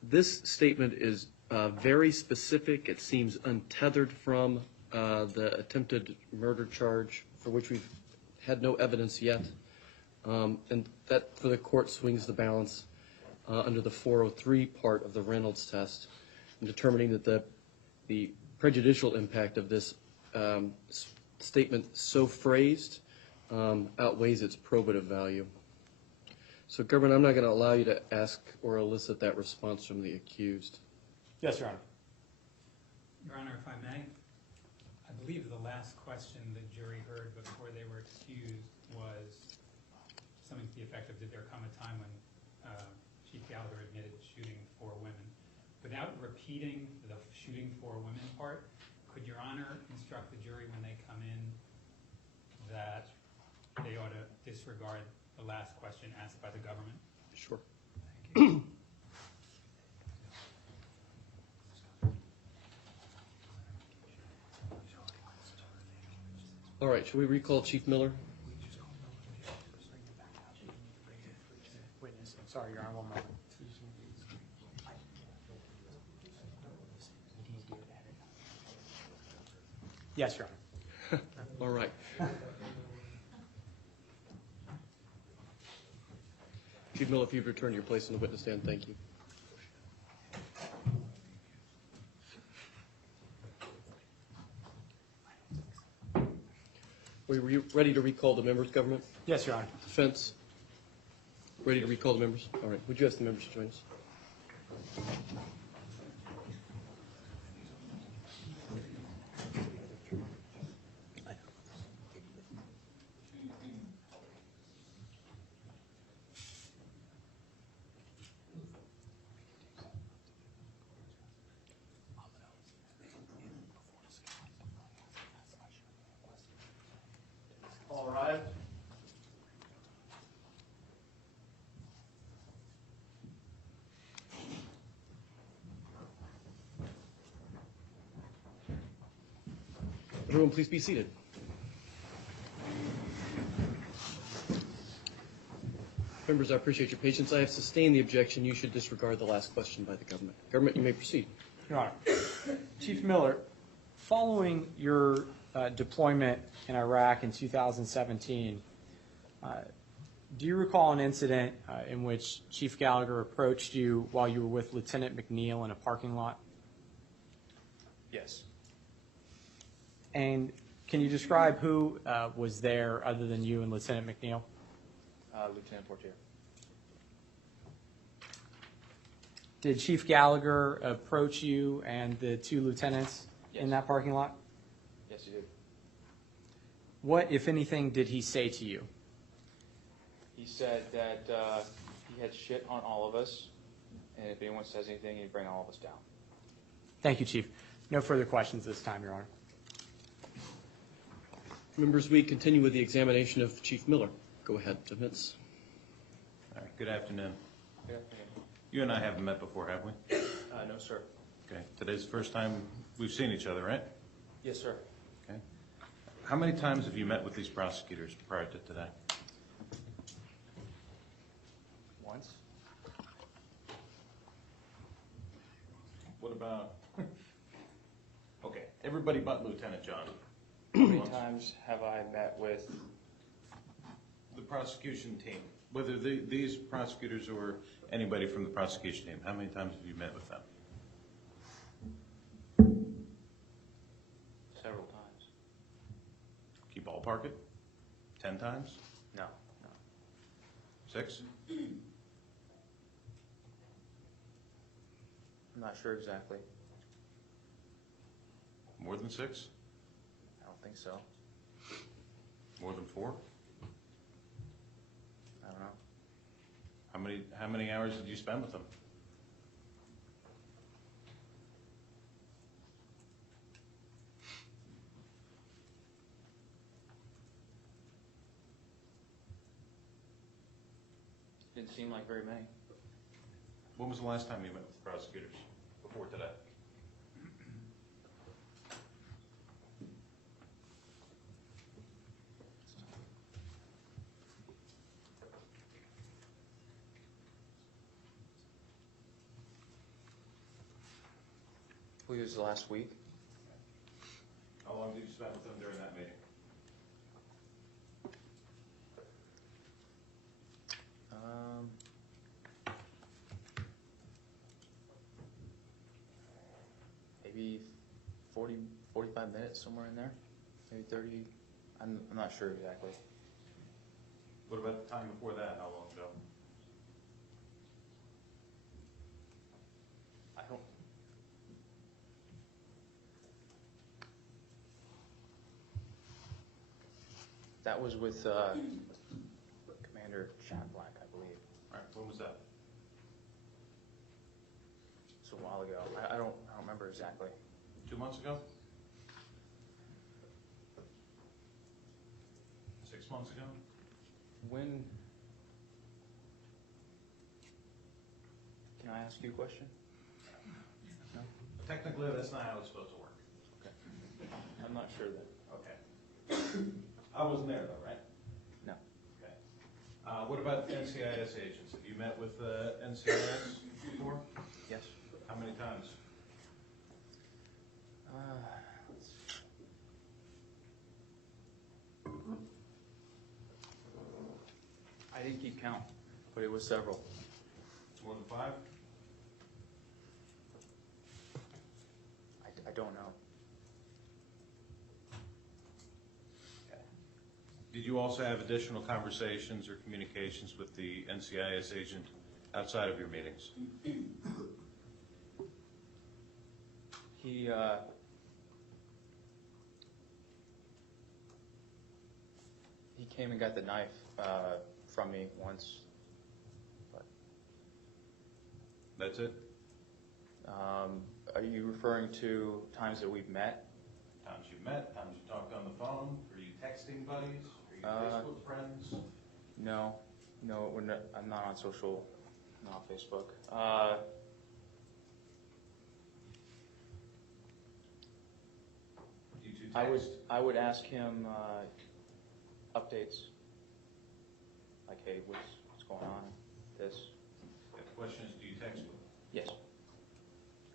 This statement is very specific. It seems untethered from the attempted murder charge, for which we've had no evidence yet. And that, for the court, swings the balance under the 403 part of the Reynolds test in determining that the prejudicial impact of this statement so phrased outweighs its probative value. So, Governor, I'm not going to allow you to ask or elicit that response from the accused. Yes, Your Honor. Your Honor, if I may, I believe the last question the jury heard before they were excused was something to the effect of, did there come a time when Chief Gallagher admitted shooting 4 women? Without repeating the shooting 4 women part, could Your Honor instruct the jury when they come in that they ought to disregard the last question asked by the government? Sure. All right, should we recall Chief Miller? Witness, I'm sorry, Your Honor, one moment. Yes, Your Honor. All right. Chief Miller, if you'd return to your place in the witness stand, thank you. Were you ready to recall the members, Government? Yes, Your Honor. Defense? Ready to recall the members? All right. Would you ask the members to join us? All right. Everyone, please be seated. Members, I appreciate your patience. I have sustained the objection. You should disregard the last question by the government. Government, you may proceed. Your Honor. Chief Miller, following your deployment in Iraq in 2017, do you recall an incident in which Chief Gallagher approached you while you were with Lieutenant McNeil in a parking lot? Yes. And can you describe who was there other than you and Lieutenant McNeil? Lieutenant Portier. Did Chief Gallagher approach you and the two lieutenants in Yes. that parking lot? Yes, he did. What, if anything, did he say to you? He said that he had shit on all of us, and if anyone says anything, he'd bring all of us down. Thank you, Chief. No further questions this time, Your Honor. Members, we continue with the examination of Chief Miller. Go ahead, Vince. All right, good afternoon. Yeah. You and I haven't met before, have we? No, sir. Okay, today's the first time we've seen each other, right? Yes, sir. Okay. How many times have you met with these prosecutors prior to today? Once. What about, okay, everybody but Lieutenant John. How many times have I met with? The prosecution team, whether these prosecutors or anybody from the prosecution team, how many times have you met with them? Several times. Can you ballpark it? 10 times? No. 6? I'm not sure exactly. More than 6? I don't think so. More than 4? I don't know. How many hours did you spend with them? Didn't seem like very many. When was the last time you met with the prosecutors? Before today? I believe it was the last week. How long did you spend with them during that meeting? Maybe 40, 45 minutes, somewhere in there. Maybe 30. I'm not sure exactly. What about the time before that? How long ago? I don't. That was with Commander Chatblack, I believe. All right, when was that? It's a while ago. I don't remember exactly. 2 months ago? 6 months ago? When? Can I ask you a question? No? Technically, that's not how it's supposed to work. Okay. I'm not sure then. Okay. I wasn't there though, right? No. Okay. What about NCIS agents? Have you met with NCIS before? Yes. How many times? I didn't keep count, but it was several. More than 5? I don't know. Okay. Did you also have additional conversations or communications with the NCIS agent outside of your meetings? He came and got the knife from me once. But, That's it? are you referring to times that we've met? Times you met, times you talked on the phone, are you texting buddies, are you Facebook friends? No, I'm not on social, not on Facebook. Do you two text? I would ask him updates, like, hey, what's going on? This. The question is, do you text with them? Yes.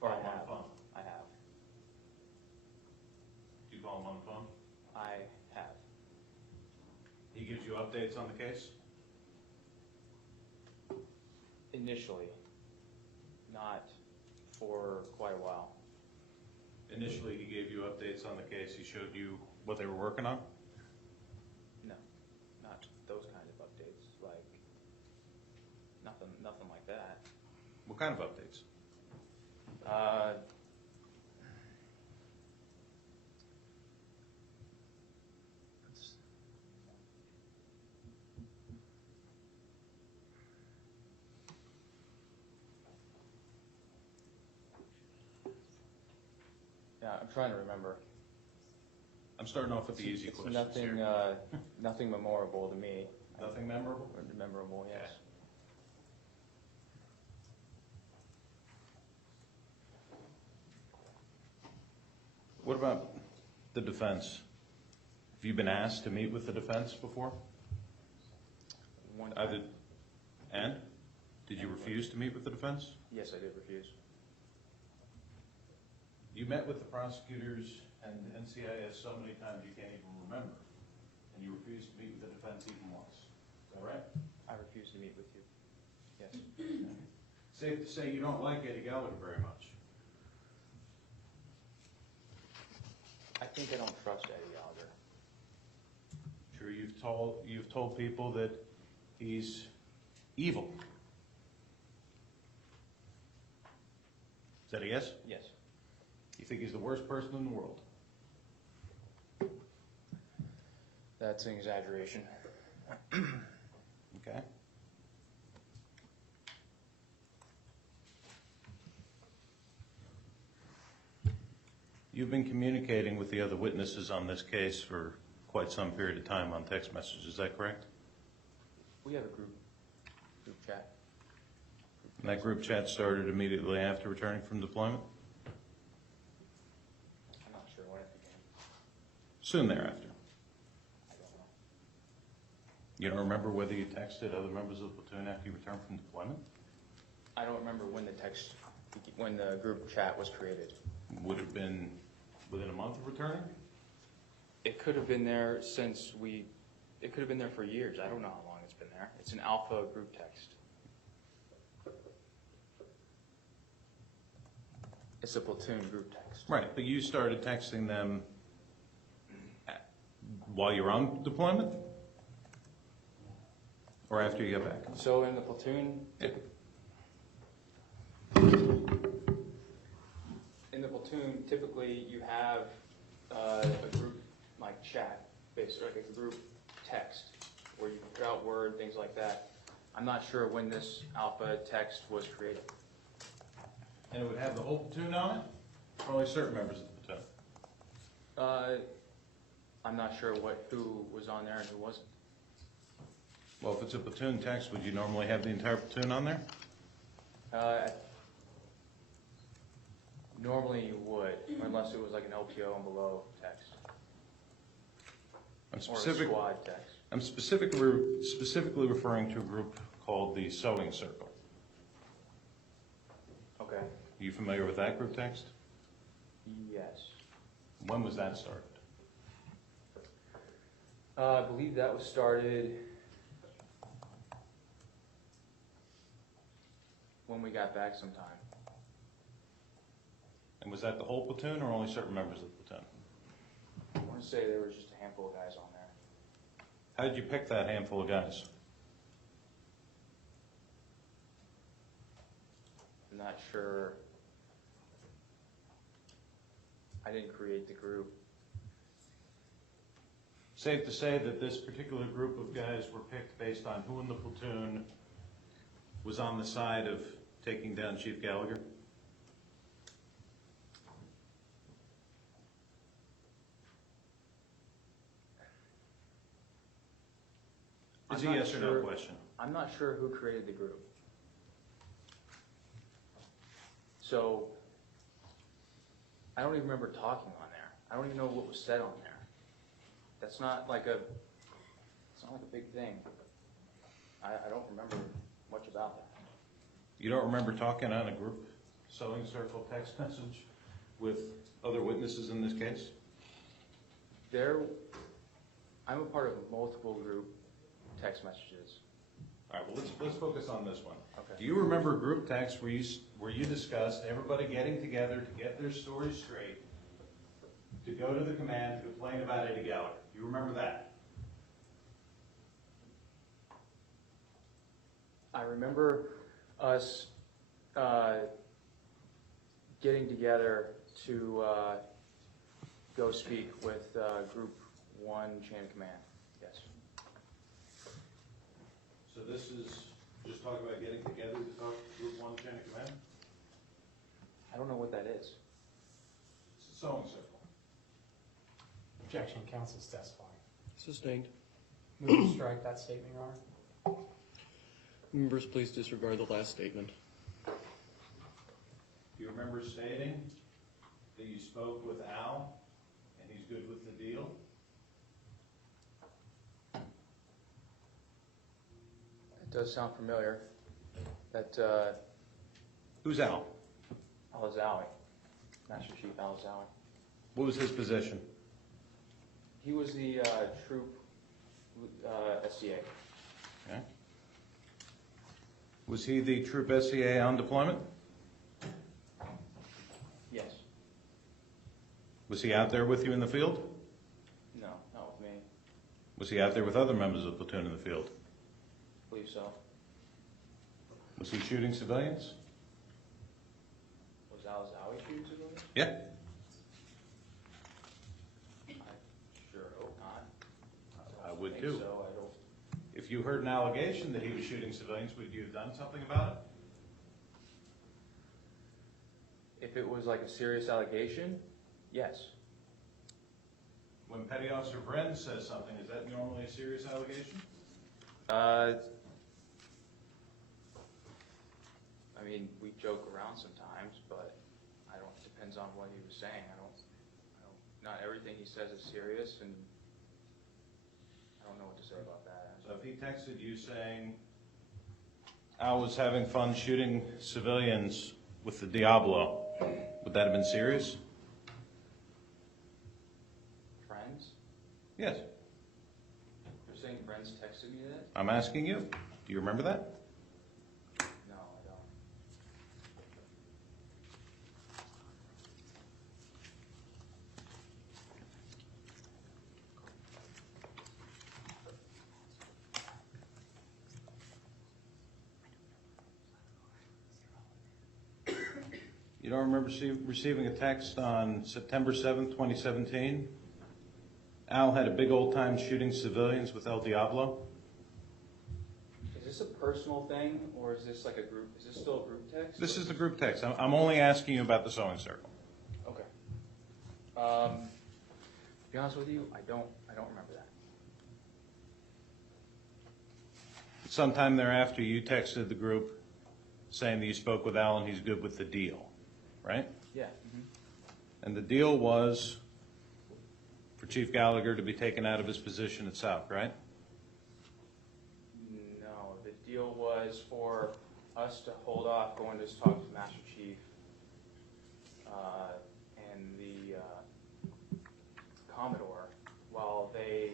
Or I on have. the phone? I have. Do you call him on the phone? I have. He gives you updates on the case? Initially, not for quite a while. Initially, he gave you updates on the case. He showed you what they were working on? No, not those kinds of updates. Like nothing like that. What kind of updates? Yeah, I'm trying to remember. I'm starting off with the easy It's questions nothing, here. nothing memorable to me. Nothing memorable? Memorable, yes. Okay. What about the defense? Have you been asked to meet with the defense before? One Either, time. and? Did you refuse to meet with the defense? Yes, I did refuse. You met with the prosecutors and NCIS so many times you can't even remember, and you refused to meet with the defense even once. Is that right? I refuse to meet with you. Yes. Safe to say you don't like Eddie Gallagher very much. I think I don't trust Eddie Gallagher. Sure, you've told people that he's evil. Is that a yes? Yes. You think he's the worst person in the world? That's an exaggeration. Okay. You've been communicating with the other witnesses on this case for quite some period of time on text messages, is that correct? We have a group chat. And that group chat started immediately after returning from deployment? I'm not sure when it began. Soon thereafter. I don't know. You don't remember whether you texted other members of the platoon after you returned from deployment? I don't remember when the group chat was created. Would it have been within a month of returning? It could have been there it could have been there for years. I don't know how long it's been there. It's an alpha group text. It's a platoon group text. Right, but you started texting them while you were on deployment? Or after you got back? So in the platoon, Yeah. typically you have a group like chat, basically like a group text, where you can put out word, things like that. I'm not sure when this alpha text was created. And it would have the whole platoon on it? Or only certain members of the platoon? I'm not sure who was on there and who wasn't. Well, if it's a platoon text, would you normally have the entire platoon on there? Normally you would, unless it was like an LPO and below text, or a squad text. I'm specifically referring to a group called the Sewing Circle. Okay. Are you familiar with that group text? Yes. When was that started? I believe that was started when we got back sometime. And was that the whole platoon or only certain members of the platoon? I want to say there was just a handful of guys on there. How did you pick that handful of guys? I'm not sure. I didn't create the group. Safe to say that this particular group of guys were picked based on who in the platoon was on the side of taking down Chief Gallagher? It's a yes or no question. I'm not sure who created the group. So, I don't even remember talking on there. I don't even know what was said on there. That's not like a big thing. I don't remember much about that. You don't remember talking on a group sewing circle text message with other witnesses in this case? I'm a part of multiple group text messages. All right, well, let's focus on this one. Okay. Do you remember a group text where you discussed everybody getting together to get their story straight, to go to the command to complain about Eddie Gallagher? Do you remember that? I remember us getting together to go speak with Group 1 Chain of Command, yes. So this is just talking about getting together to talk to Group 1 Chain of Command? I don't know what that is. It's a sewing circle. Objection, counsel's testifying. Sustained. Move to strike that statement, Your Honor. Members, please disregard the last statement. Do you remember stating that you spoke with Al and he's good with the deal? It does sound familiar. That Who's Al? Al-Azawi, Master Chief Al-Azawi. What was his position? He was the troop SCA. Okay. Was he the troop SCA on deployment? Yes. Was he out there with you in the field? No, not with me. Was he out there with other members of the platoon in the field? I believe so. Was he shooting civilians? Was Al-Azawi shooting civilians? Yeah. I sure hope not. I would think too. So, I don't. If you heard an allegation that he was shooting civilians, would you have done something about it? If it was like a serious allegation, yes. When Petty Officer Bren says something, is that normally a serious allegation? I mean, we joke around sometimes, but I don't. Depends on what he was saying. I don't. Not everything he says is serious, and I don't know what to say about that. So if he texted you saying, Al was having fun shooting civilians with the Diablo, would that have been serious? Friends? Yes. You're saying friends texted me that? I'm asking you. Do you remember that? No, I don't. You don't remember receiving a text on September 7th, 2017? Al had a big old time shooting civilians with El Diablo? Is this a personal thing, or is this like a group? Is this still a group text? This is the group text. I'm only asking you about the sewing circle. Okay. To be honest with you, I don't remember that. Sometime thereafter, you texted the group saying that you spoke with Al and he's good with the deal, right? Yeah. And the deal was for Chief Gallagher to be taken out of his position at South, right? No, the deal was for us to hold off going to talk to Master Chief and the Commodore while they,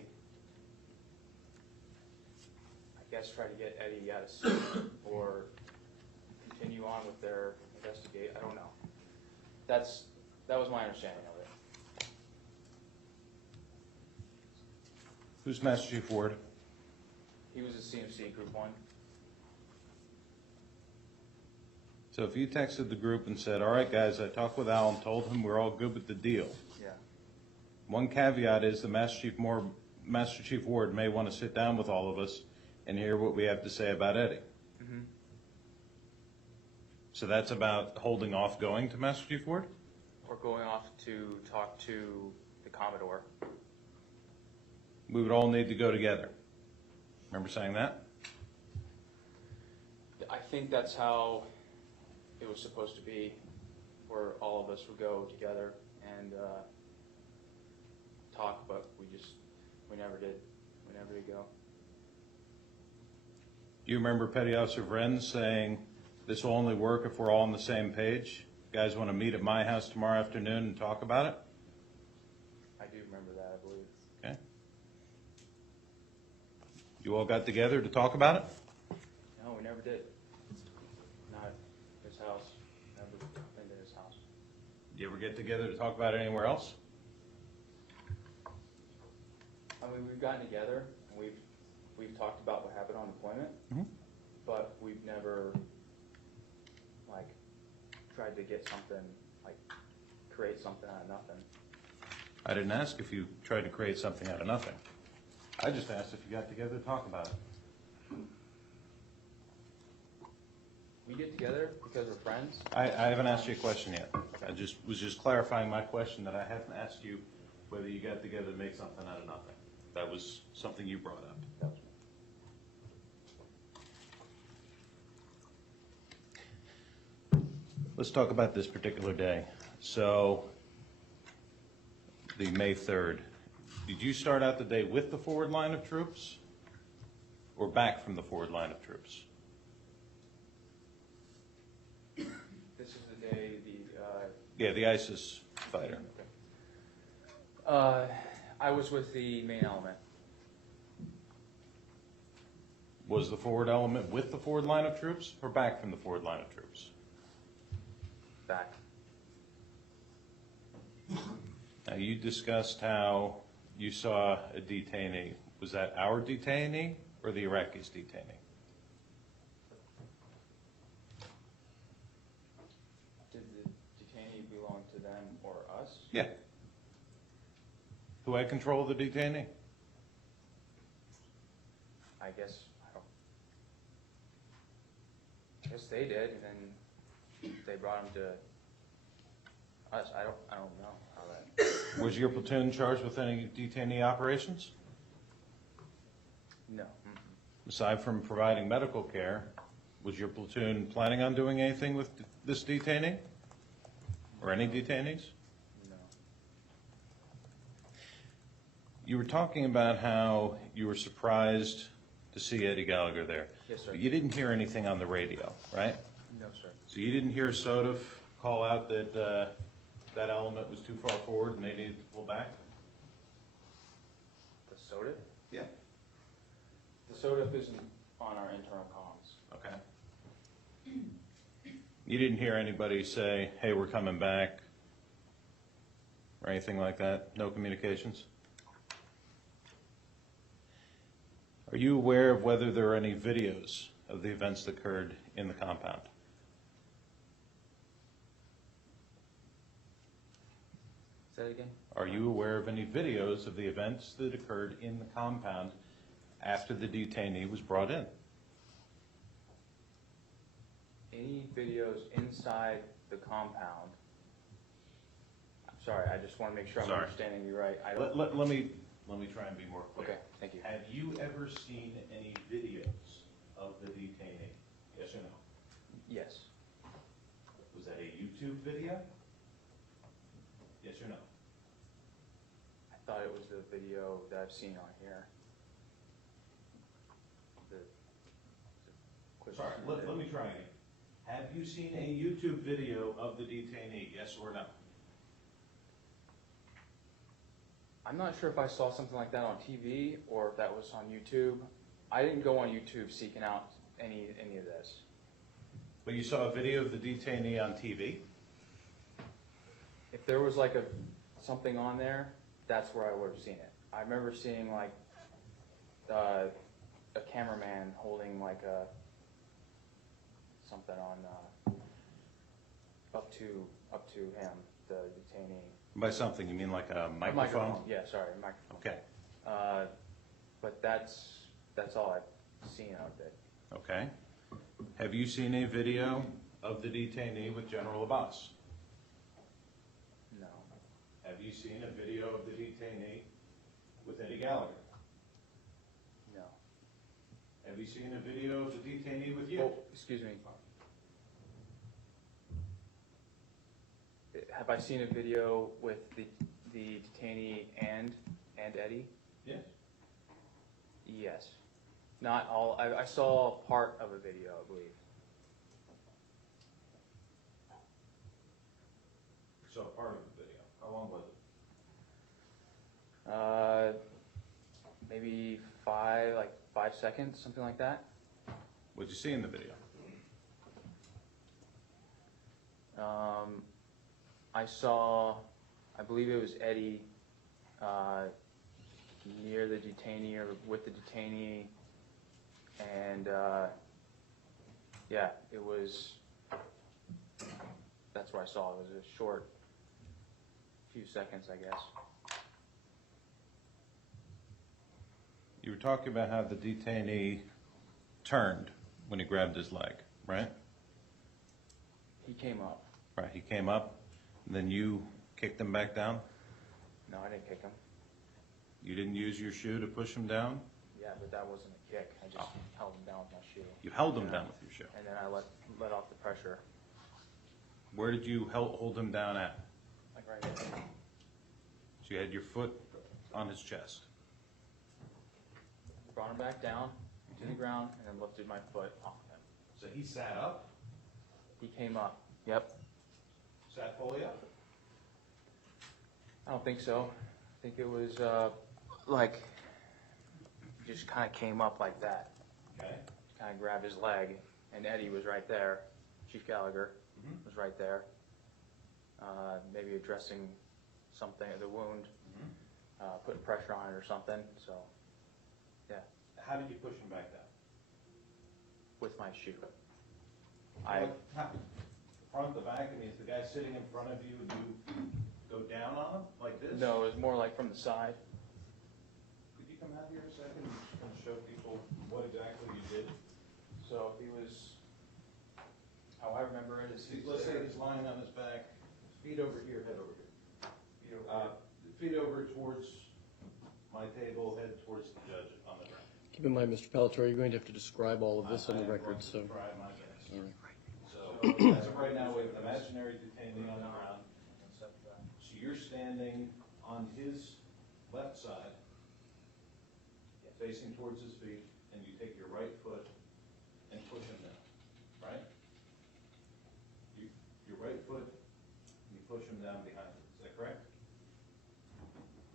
I guess, try to get Eddie out of suit or continue on with their investigate. I don't know. That was my understanding of it. Who's Master Chief Ward? He was a CMC Group 1. So if you texted the group and said, all right, guys, I talked with Al and told him we're all good with the deal. Yeah. One caveat is the Master Chief Ward may want to sit down with all of us and hear what we have to say about Eddie. Mm-hmm. So that's about holding off going to Master Chief Ward? Or going off to talk to the Commodore. We would all need to go together. Remember saying that? I think that's how it was supposed to be, where all of us would go together and talk, but we never did. We never did go. Do you remember Petty Officer Vren saying, this will only work if we're all on the same page? You guys want to meet at my house tomorrow afternoon and talk about it? I do remember that, I believe. Okay. You all got together to talk about it? No, we never did. Not at his house. Never been to his house. Did you ever get together to talk about it anywhere else? I mean, we've gotten together and we've talked about what happened on deployment, Mhm. but we've never tried to get something like create something out of nothing. I didn't ask if you tried to create something out of nothing. I just asked if you got together to talk about it. We get together because we're friends. I haven't asked you a question yet. I was just clarifying my question that I haven't asked you whether you got together to make something out of nothing. That was something you brought up. That was Let's talk about this particular day. So, the May 3rd, did you start out the day with the forward line of troops or back from the forward line of troops? This is the day Yeah, the ISIS fighter. I was with the main element. Was the forward element with the forward line of troops or back from the forward line of troops? Back. Now, you discussed how you saw a detainee. Was that our detainee or the Iraqis' detainee? Did the detainee belong to them or us? Yeah. Who had control of the detainee? I guess they did, and then they brought him to us. I don't know how that. Was your platoon charged with any detainee operations? No. Aside from providing medical care, was your platoon planning on doing anything with this detainee? Or any detainees? No. You were talking about how you were surprised to see Eddie Gallagher there. Yes, sir. But you didn't hear anything on the radio, right? No, sir. So you didn't hear SOTF call out that that element was too far forward and they needed to pull back? The SOTF? Yeah. The SOTF isn't on our internal comms. Okay. You didn't hear anybody say, hey, we're coming back, or anything like that? No communications? Are you aware of whether there are any videos of the events that occurred in the compound? Say that again? Are you aware of any videos of the events that occurred in the compound after the detainee was brought in? Any videos inside the compound? I'm sorry, I just want to make sure I'm Sorry. understanding you right. I don't. Let me try and be more clear. Okay, thank you. Have you ever seen any videos of the detainee? Yes or no? Yes. Was that a YouTube video? Yes or no? I thought it was the video that I've seen on here. Sorry, let me try again. Have you seen a YouTube video of the detainee? Yes or no? I'm not sure if I saw something like that on TV or if that was on YouTube. I didn't go on YouTube seeking out any of this. But you saw a video of the detainee on TV? If there was like something on there, that's where I would have seen it. I remember seeing like a cameraman holding like something on up to him, the detainee. By something, you mean like a A microphone? Yeah, sorry, microphone. Okay, But that's all I've seen of it. okay. Have you seen a video of the detainee with General Abbas? No. Have you seen a video of the detainee with Eddie Gallagher? No. Have you seen a video of the detainee with you? Oh, excuse me. Have I seen a video with the detainee and Eddie? Yes. Yes. Not all. I saw part of a video, I believe. You saw part of the video. How long was it? Maybe 5 seconds, something like that. What'd you see in the video? I saw, I believe it was Eddie near the detainee or with the detainee, and yeah, it was. That's where I saw. It was a short few seconds, I guess. You were talking about how the detainee turned when he grabbed his leg, right? He came up. Right, he came up, and then you kicked him back down? No, I didn't kick him. You didn't use your shoe to push him down? Yeah, but that wasn't a kick. I just held him down with my shoe. You held him down with your shoe. And then I let off the pressure, Where did you hold him down at? like right here. So you had your foot on his chest. Brought him back down to the ground and then lifted my foot off him. So he sat up? He came up. Yep. Sat fully up? I don't think so. I think it was like just kind of came up like that. Okay. Kind of grabbed his leg, and Eddie was right there. Chief Gallagher was right there, maybe addressing something, the wound, putting pressure on it or something. So, yeah, How did you push him back down? with my shoe. Front to back, I mean, is the guy sitting in front of you and you go down on him like this? No, it was more like from the side. Could you come out here a second and just kind of show people what exactly you did? So he was, how I remember it is Let's say he's lying on his back, feet over here, head over here. you know, Feet over towards my table, head towards the judge on the ground. Keep in mind, Mr. Palator, you're going to have to describe all of this on the I am record, going to so. try my best. All right. So, as of right now, we have an imaginary detainee on the ground. So you're standing on his left side, facing towards his feet, and you take your right foot and push him down, right? Your right foot, and you push him down behind it. Is that correct?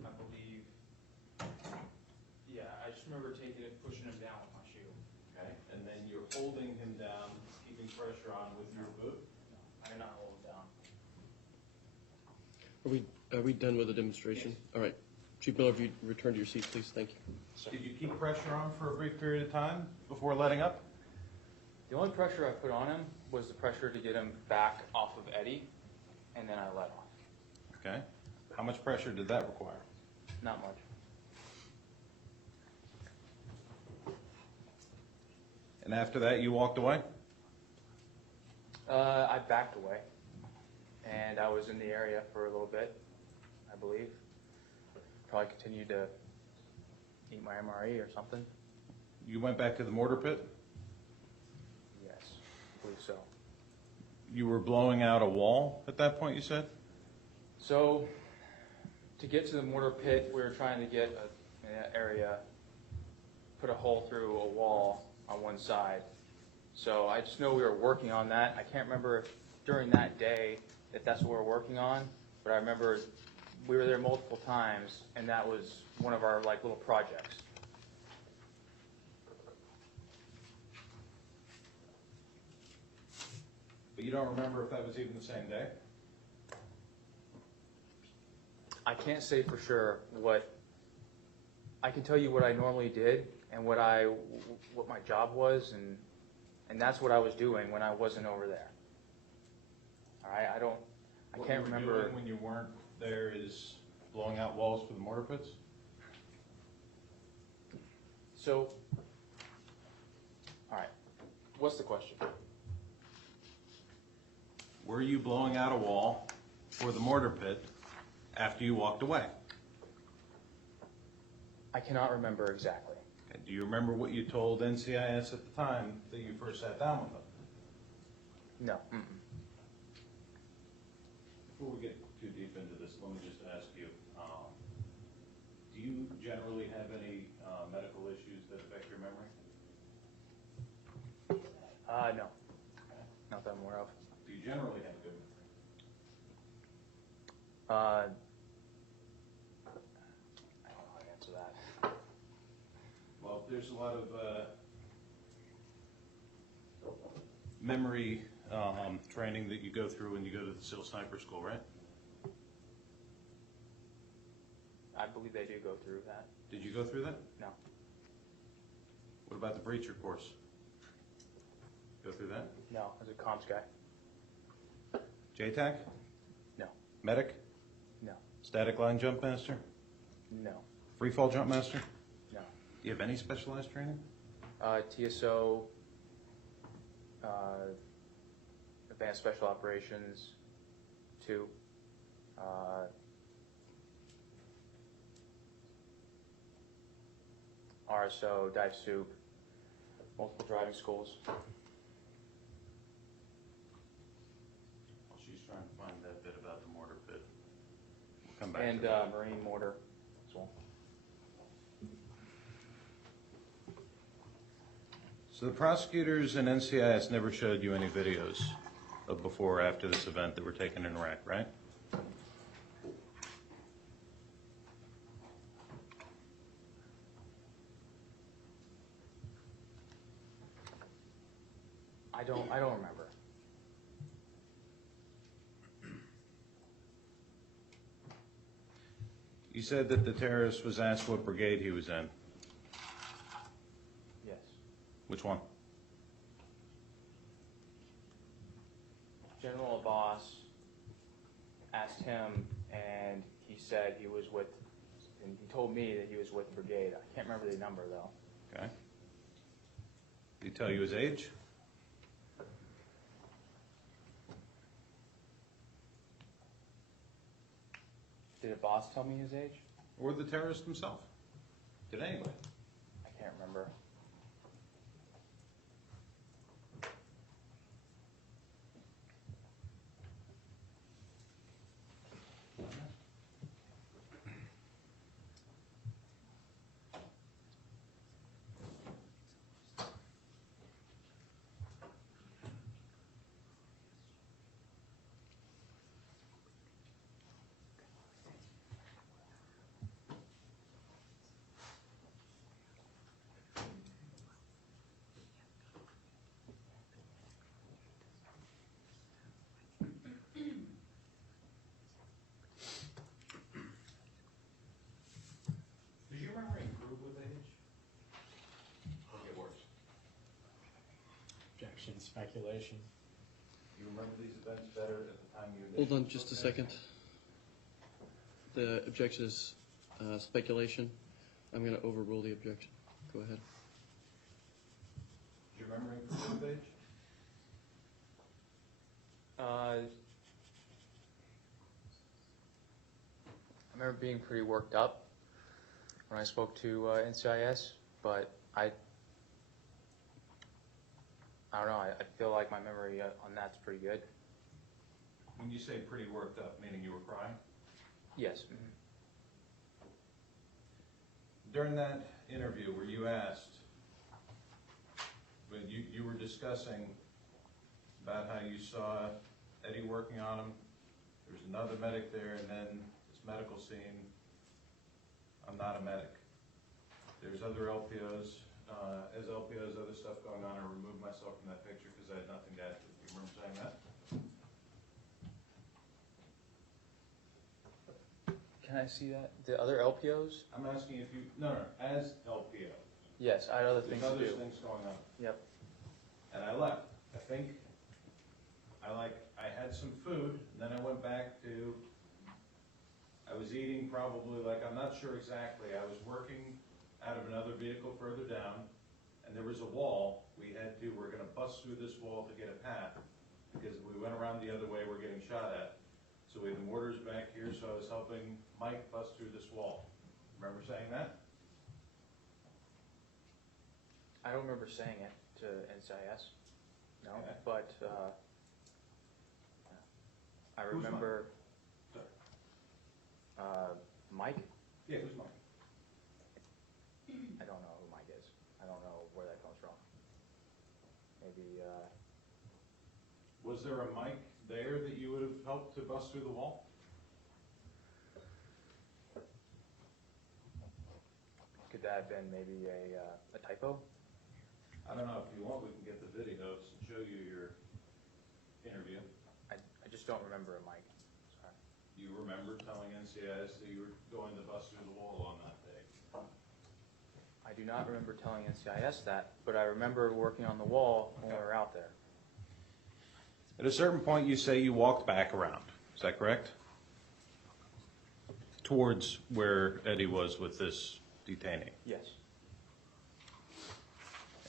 I believe, yeah, I just remember taking it, pushing him down with my shoe. Okay. And then you're holding him down, keeping pressure on with your boot? I did not hold him down. Are we done with the demonstration? All right. Chief Miller, if you return to your seat, please. Thank you. Did you keep pressure on for a brief period of time before letting up? The only pressure I put on him was the pressure to get him back off of Eddie, and then I let off. Okay. How much pressure did that require? Not much. And after that, you walked away? I backed away, and I was in the area for a little bit, I believe. Probably continued to eat my MRE or something. You went back to the mortar pit? Yes, I believe so. You were blowing out a wall at that point, you said? So, to get to the mortar pit, we were trying to get an area, put a hole through a wall on one side. So I just know we were working on that. I can't remember if during that day if that's what we were working on, but I remember we were there multiple times, and that was one of our like little projects. But you don't remember if that was even the same day? I can't say for sure what. I can tell you what I normally did and what my job was, and that's what I was doing when I wasn't over there. All right, I can't remember. What you were doing when you weren't there is blowing out walls for the mortar pits? So, all right, what's the question? Were you blowing out a wall for the mortar pit after you walked away? I cannot remember exactly. And do you remember what you told NCIS at the time that you first sat down with them? No. Mm-mm. Before we get too deep into this, let me just ask you, do you generally have any medical issues that affect your memory? No. Not that I'm aware of. Do you generally have a good memory? I don't know how to answer that. Well, there's a lot of memory training that you go through when you go to the SEAL Sniper School, right? I believe they do go through that. Did you go through that? No. What about the breacher course? Go through that? No, as a comms guy. JTAC? No. Medic? No. Static line jump master? No. Free fall jump master? No. Do you have any specialized training? TSO, Advanced Special Operations, 2. RSO, dive soup, multiple driving schools. Well, she's trying to find that bit about the mortar pit. We'll come back And to that. marine mortar as well. So the prosecutors and NCIS never showed you any videos of before or after this event that were taken in Iraq, right? I don't remember. You said that the terrorist was asked what brigade he was in. Yes. Which one? General Abbas asked him, and he said he was with, and he told me that he was with brigade. I can't remember the number though. Okay. Did he tell you his age? Did Abbas tell me his age? Or the terrorist himself? Did anybody? I can't remember. Does your memory improve with age? Or get worse? Objection, speculation. Do you remember these events better at the time you Hold initially on just a spoke to second. The objection is speculation. I'm going to overrule the objection. Go ahead. Does your memory improve with age? I remember being pretty worked up when I spoke to NCIS, but I don't know. I feel like my memory on that's pretty good. When you say pretty worked up, meaning you were crying? Yes. During that interview, were you asked, when you were discussing about how you saw Eddie working on him, there was another medic there, and then this medical scene, I'm not a medic. There's other LPOs, as LPOs, other stuff going on, I removed myself from that picture because I had nothing to add to it. Do you remember saying that? Can I see that? The other LPOs? I'm asking if you, no, as LPO. Yes, I had other things There's to other do. things going on. Yep. And I left. I think I had some food, and then I went back to, I was eating probably like, I'm not sure exactly, I was working out of another vehicle further down, and there was a wall, we're gonna bust through this wall to get a path, because if we went around the other way, we're getting shot at. So we had the mortars back here, so I was helping Mike bust through this wall. Remember saying that? I don't remember saying it to NCIS. No, Okay. but I Who's Mike? remember Sorry. Mike. Yeah, who's Mike? I don't know who Mike is. I don't know where that comes from. Maybe. Was there a Mike there that you would have helped to bust through the wall? Could that have been maybe a typo? I don't know, if you want, we can get the videos and show you your interview. I just don't remember a Mike. Sorry. You remember telling NCIS that you were going to bust through the wall on that day? I do not remember telling NCIS that, but I remember working on the wall when we were out there. At a certain point, you say you walked back around. Is that correct? Towards where Eddie was with this detainee. Yes.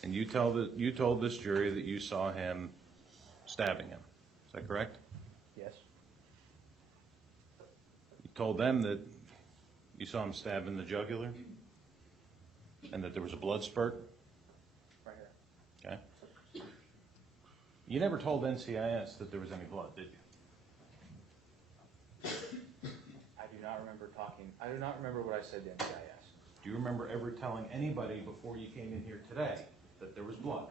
And you told this jury that you saw him stabbing him. Is that correct? Yes. You told them that you saw him stab in the jugular and that there was a blood spurt? Right here. Okay. You never told NCIS that there was any blood, did you? I do not remember what I said to NCIS. Do you remember ever telling anybody before you came in here today that there was blood?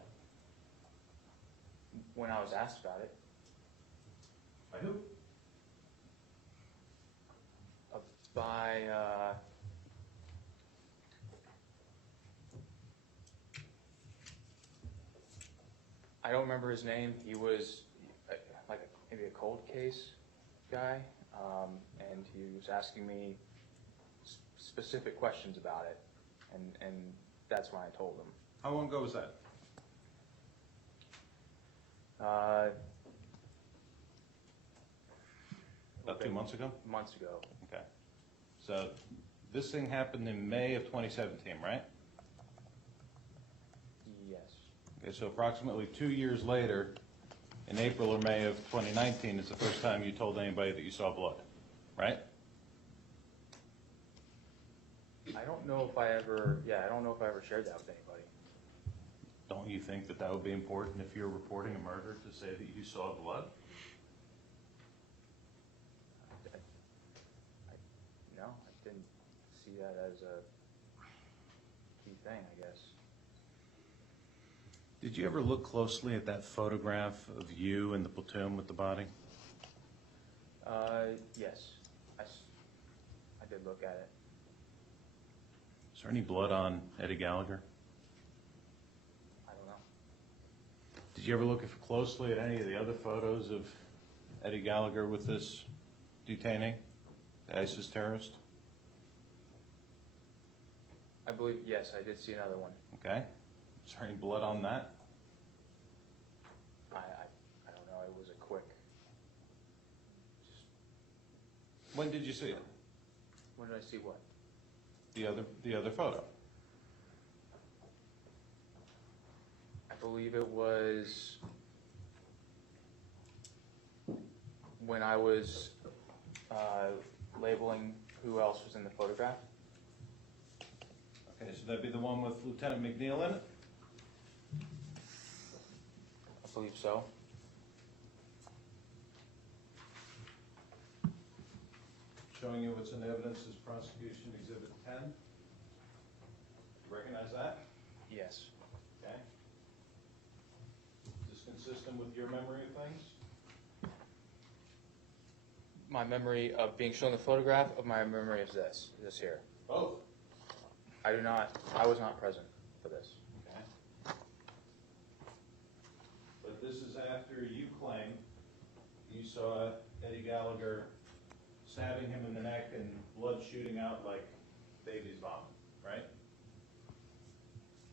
When I was asked about it. By who? By, I don't remember his name. He was maybe a cold case guy, and he was asking me specific questions about it, and that's when I told him. How long ago was that? About 2 months ago? Months ago. Okay. So this thing happened in May of 2017, right? Yes. Okay, so approximately 2 years later, in April or May of 2019, is the first time you told anybody that you saw blood, right? I don't know if I ever shared that with anybody. Don't you think that that would be important if you're reporting a murder to say that you saw blood? No, I didn't see that as a key thing, I guess. Did you ever look closely at that photograph of you in the platoon with the body? Yes, I did look at it. Is there any blood on Eddie Gallagher? I don't know. Did you ever look closely at any of the other photos of Eddie Gallagher with this detainee, the ISIS terrorist? I believe, yes, I did see another one. Okay. Is there any blood on that? I don't know, it was a quick, When did you see it? when did I see what? The other photo. I believe it was when I was labeling who else was in the photograph. Okay, so that'd be the one with Lieutenant McNeil in it? I believe so. Showing you what's in evidence is Prosecution Exhibit 10. You recognize that? Yes. Okay. Is this consistent with your memory of things? My memory of being shown the photograph, of my memory of this here. Both. I was not present for this. Okay. But this is after you claim you saw Eddie Gallagher stabbing him in the neck and blood shooting out like baby's vomit, right?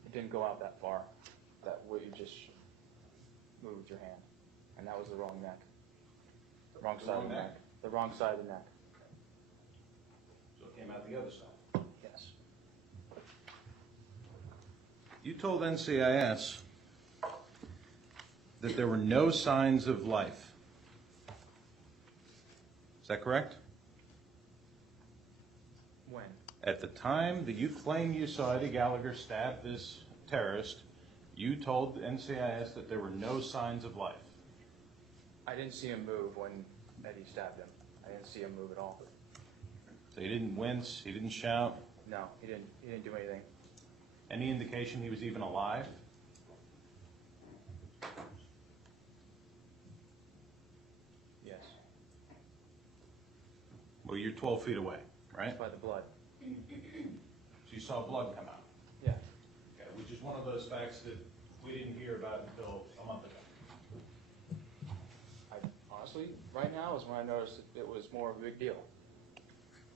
It didn't go out that far. That what you just moved with your hand, and that was the wrong neck. Wrong side of the neck. The wrong side of the neck. So it came out the other side. Yes. You told NCIS that there were no signs of life. Is that correct? When? At the time that you claim you saw Eddie Gallagher stab this terrorist, you told NCIS that there were no signs of life. I didn't see him move when Eddie stabbed him. I didn't see him move at all. So he didn't wince, he didn't shout. No, he didn't. He didn't do anything. Any indication he was even alive? Yes. Well, you're 12 feet away, right? By the blood. So you saw blood come out. Yeah. Okay, which is one of those facts that we didn't hear about until a month ago. Honestly, right now is when I noticed that it was more of a big deal.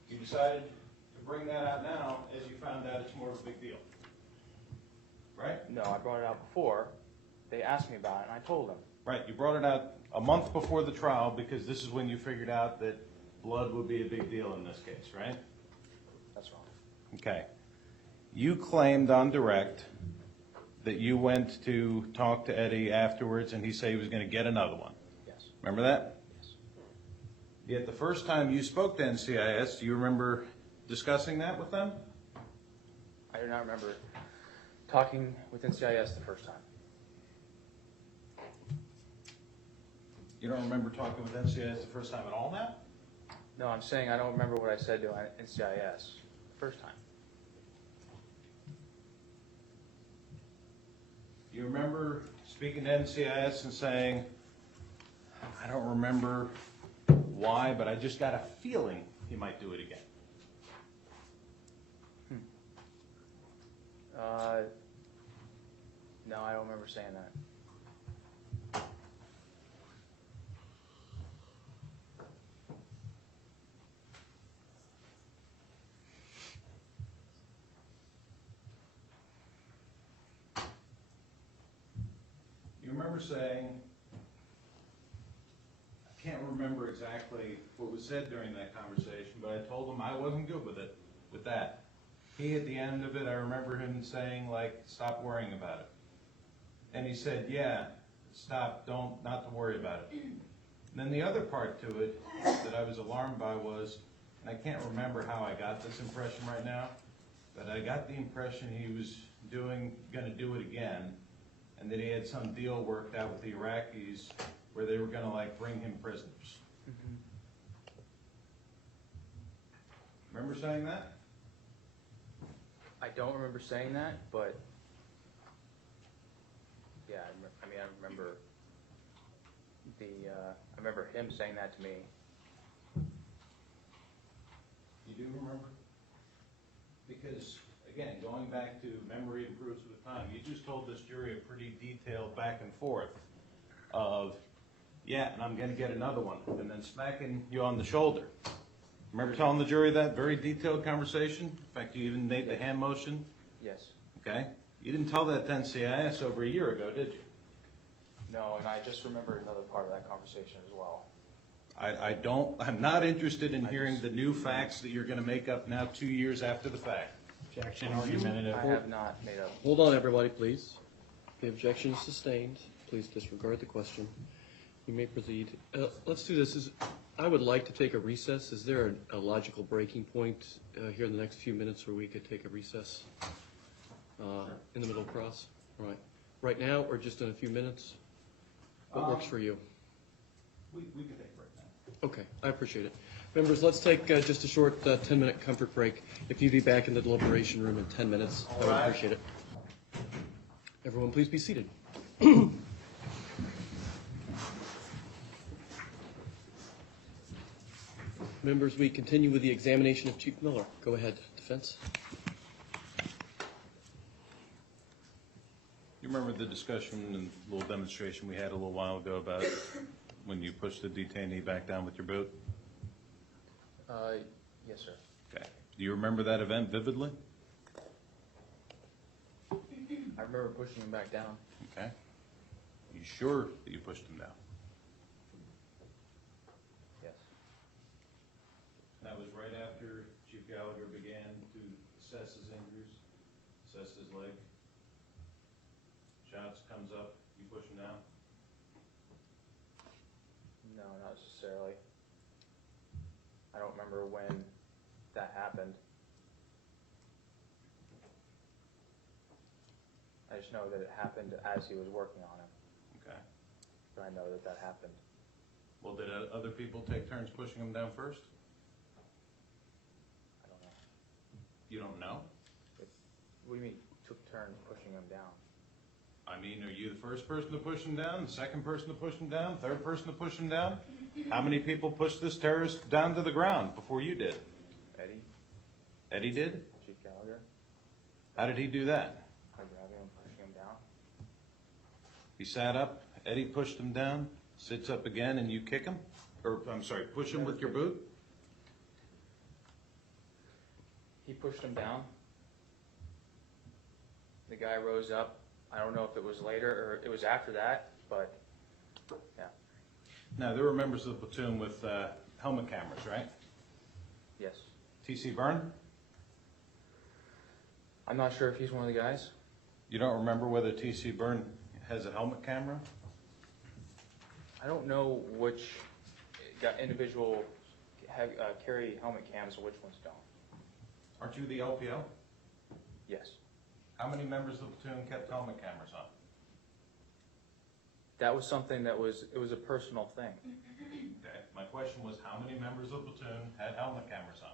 You decided to bring that out now as you found out it's more of a big deal. Right? No, I brought it out before. They asked me about it, and I told them. Right, you brought it out a month before the trial, because this is when you figured out that blood would be a big deal in this case, right? That's wrong. Okay. You claimed on direct that you went to talk to Eddie afterwards and he said he was going to get another one. Yes. Remember that? Yes. Yet the first time you spoke to NCIS, do you remember discussing that with them? I do not remember talking with NCIS the first time. You don't remember talking with NCIS the first time at all now? No, I'm saying I don't remember what I said to NCIS the first time. You remember speaking to NCIS and saying, I don't remember why, but I just got a feeling he might do it again. No, I don't remember saying that. You remember saying, I can't remember exactly what was said during that conversation, but I told him I wasn't good with it, with that. He, at the end of it, I remember him saying, like, stop worrying about it. And he said, yeah, stop, not to worry about it. And then the other part to it that I was alarmed by was, and I can't remember how I got this impression right now, but I got the impression he was gonna do it again, and that he had some deal worked out with the Iraqis where they were gonna, like, bring him prisoners. Remember saying that? I don't remember saying that, but yeah, I remember I remember him saying that to me. You do remember? Because, again, going back to memory improves with time, you just told this jury a pretty detailed back and forth of, yeah, and I'm gonna get another one, and then smacking you on the shoulder. Remember telling the jury that very detailed conversation? In fact, you even made the hand motion, Yes. okay? You didn't tell that to NCIS over a year ago, did you? No, and I just remember another part of that conversation as well. I'm not interested in hearing the new facts that you're gonna make up now 2 years after the fact. Objection, argumentative. I have not made up. Hold on, everybody, please. The objection is sustained. Please disregard the question. You may proceed. Let's do this. I would like to take a recess. Is there a logical breaking point here in the next few minutes where we could take a recess in the middle of cross? All right. Right now or just in a few minutes? What works for you? We can take a break now. Okay, I appreciate it. Members, let's take just a short 10-minute comfort break. If you'd be back in the deliberation room in 10 minutes, I would appreciate it. Everyone, please be seated. Members, we continue with the examination of Chief Miller. Go ahead, defense. You remember the discussion and little demonstration we had a little while ago about when you pushed the detainee back down with your boot? Yes, sir. Okay. Do you remember that event vividly? I remember pushing him back down. Okay. You sure that you pushed him down? Yes. That was right after Chief Gallagher began to assess his injuries, assess his leg. Shots comes up, you push him down? No, not necessarily. I don't remember when that happened. I just know that it happened as he was working on him. Okay. But I know that that happened. Well, did other people take turns pushing him down first? I don't know. You don't know? What do you mean, took turns pushing him down? I mean, are you the first person to push him down, the second person to push him down, third person to push him down? How many people pushed this terrorist down to the ground before you did? Eddie? Eddie did? Chief Gallagher? How did he do that? By grabbing him, pushing him down? He sat up, Eddie pushed him down, sits up again, and you kick him? Or, I'm sorry, push him with your boot? He pushed him down. The guy rose up. I don't know if it was later or it was after that, but yeah. Now, there were members of the platoon with helmet cameras, right? Yes. T.C. Byrne? I'm not sure if he's one of the guys. You don't remember whether T.C. Byrne has a helmet camera? I don't know which individual carry helmet cams and which ones don't. Aren't you the LPO? Yes. How many members of the platoon kept helmet cameras on? That was something that it was a personal thing. Okay, my question was how many members of the platoon had helmet cameras on?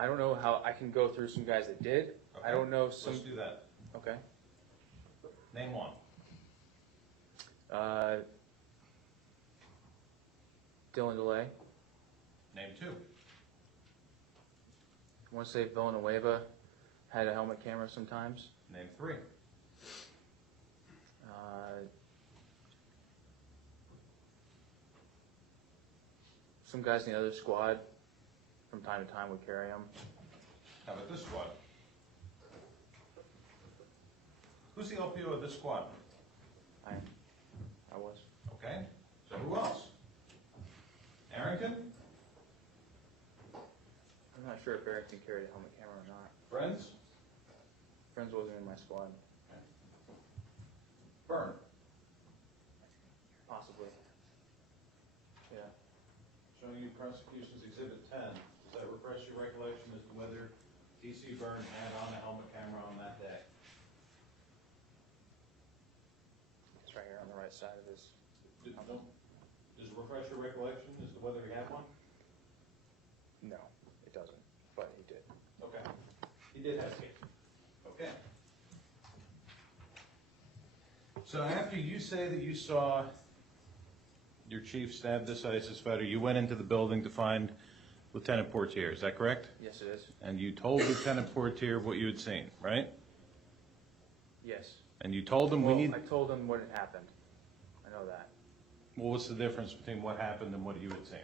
I don't know how I can go through some guys that did. Okay, I don't know some. Let's do that. Okay. Name one. Dylan DeLay. Name two. I want to say Villanueva had a helmet camera sometimes. Name three. Some guys in the other squad from time to time would carry them. How about this squad? Who's the LPO of this squad? I was. Okay, so who else? Arrington? I'm not sure if Erickson carried a helmet camera or not. Friends? Friends wasn't in my squad. Byrne? Possibly. Yeah. Showing you prosecution's exhibit 10. Does that refresh your recollection as to whether T.C. Byrne had on a helmet camera on that day? It's right here on the right side of his. Does it refresh your recollection as to whether he had one? No, it doesn't, but he did. Okay. He did have it. Okay. So after you say that you saw your chief stab this ISIS fighter, you went into the building to find Lieutenant Portier, is that correct? Yes, it is. And you told Lieutenant Portier what you had seen, right? Yes. And you told him Well, we need... I told him what had happened. I know that. Well, what's the difference between what happened and what you had seen?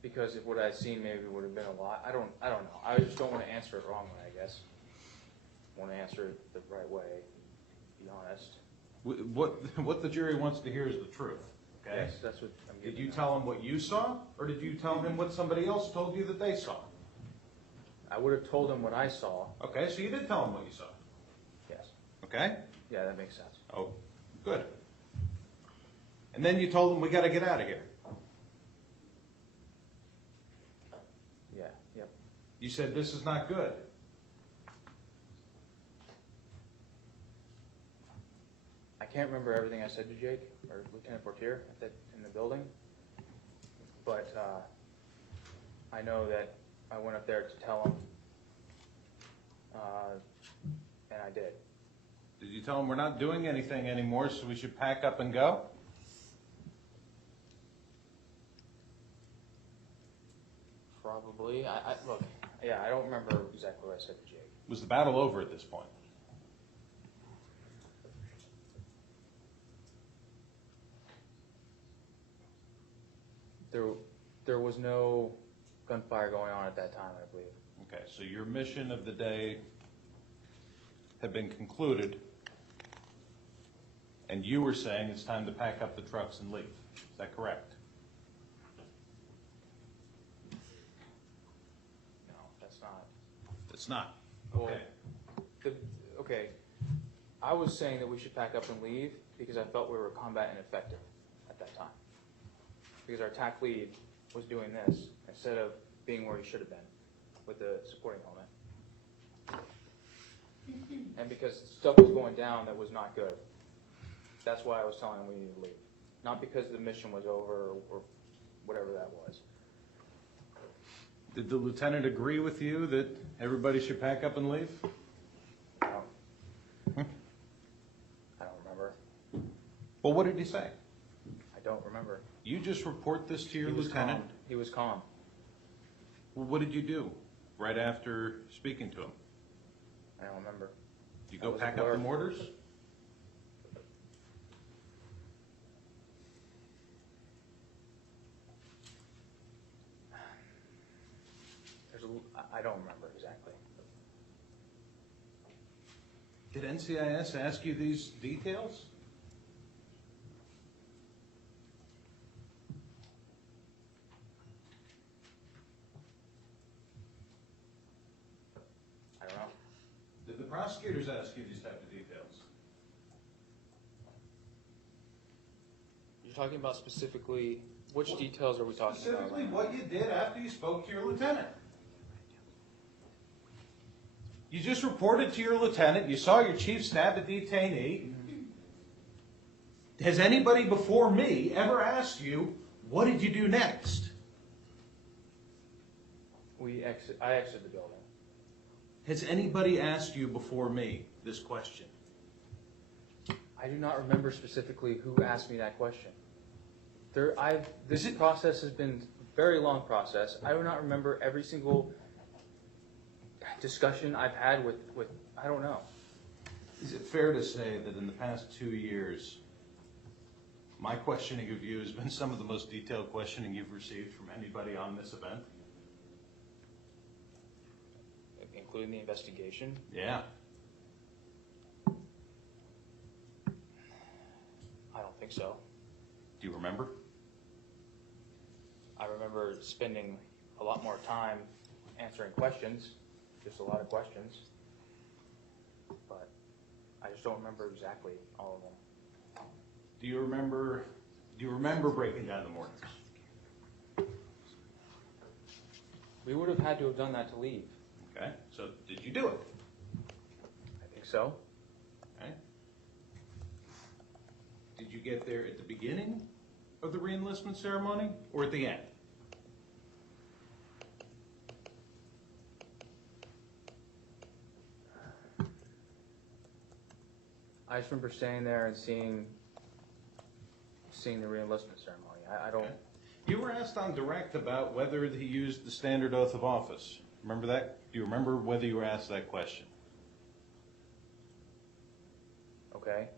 Because if what I'd seen maybe would have been a lot. I don't know. I just don't want to answer it wrongly, I guess. I want to answer it the right way, to be honest. What the jury wants to hear is the truth, okay? Yes, that's what I'm getting Did you at. tell him what you saw, or did you tell him what somebody else told you that they saw? I would have told him what I saw. Okay, so you did tell him what you saw, Yes. okay? Yeah, that makes sense. Oh, good. And then you told him, we gotta get out of here. Yeah, yep. You said, this is not good. I can't remember everything I said to Jake, or Lieutenant Portier in the building, but I know that I went up there to tell him, and I did. Did you tell him we're not doing anything anymore, so we should pack up and go? Probably. Look, yeah, I don't remember exactly what I said to Jake. Was the battle over at this point? There was no gunfire going on at that time, I believe. Okay, so your mission of the day had been concluded, and you were saying it's time to pack up the trucks and leave. Is that correct? No, that's not. It's not. Well, Okay. Okay, I was saying that we should pack up and leave because I felt we were combat ineffective at that time. Because our TAC lead was doing this instead of being where he should have been with the supporting helmet. And because stuff was going down that was not good. That's why I was telling him we needed to leave. Not because the mission was over or whatever that was. Did the lieutenant agree with you that everybody should pack up and leave? I don't remember. Well, what did he say? I don't remember. You just report this to your He was lieutenant. calm. He was calm. Well, what did you do right after speaking to him? I don't remember. You That go was a pack up blur. the mortars? I don't remember exactly. Did NCIS ask you these details? I don't know. Did the prosecutors ask you these type of details? You're talking about specifically, which details are we talking about? Specifically what you did after you spoke to your lieutenant. You just reported to your lieutenant, you saw your chief stab a detainee. Has anybody before me ever asked you, what did you do next? I exited the building. Has anybody asked you before me this question? I do not remember specifically who asked me that question. This process has been a very long process. I do not remember every single discussion I've had with I don't know. Is it fair to say that in the past 2 years, my questioning of you has been some of the most detailed questioning you've received from anybody on this event? Including the investigation? Yeah. I don't think so. Do you remember? I remember spending a lot more time answering questions, just a lot of questions, but I just don't remember exactly all of them. Do you remember breaking down the mornings? We would have had to have done that to leave. Okay, so did you do it? I think so. Okay. Did you get there at the beginning of the reenlistment ceremony or at the end? I just remember staying there and seeing the reenlistment ceremony. I don't. Okay. You were asked on direct about whether he used the standard oath of office. Remember that? Do you remember whether you were asked that question? Okay.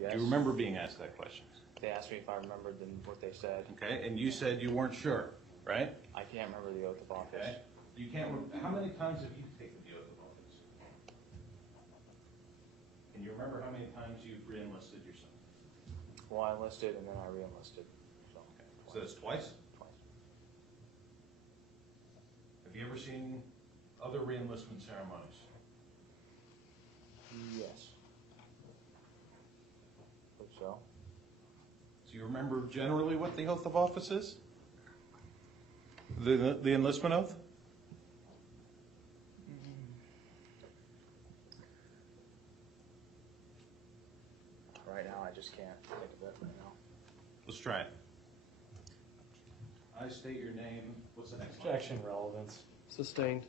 Yes. Do you remember being asked that question? They asked me if I remembered what they said. Okay, and you said you weren't sure, right? I can't remember the oath of office. Okay. You can't. How many times have you taken the oath of office? Can you remember how many times you've re-enlisted yourself? Well, I enlisted and then I re-enlisted. So, So that's twice? twice. Have you ever seen other re-enlistment ceremonies? Yes. Hope so. So you remember generally what the oath of office is? The enlistment oath? Right now, I just can't think of it right now. Let's try it. I state your name. What's the next one? Objection relevance. Sustained.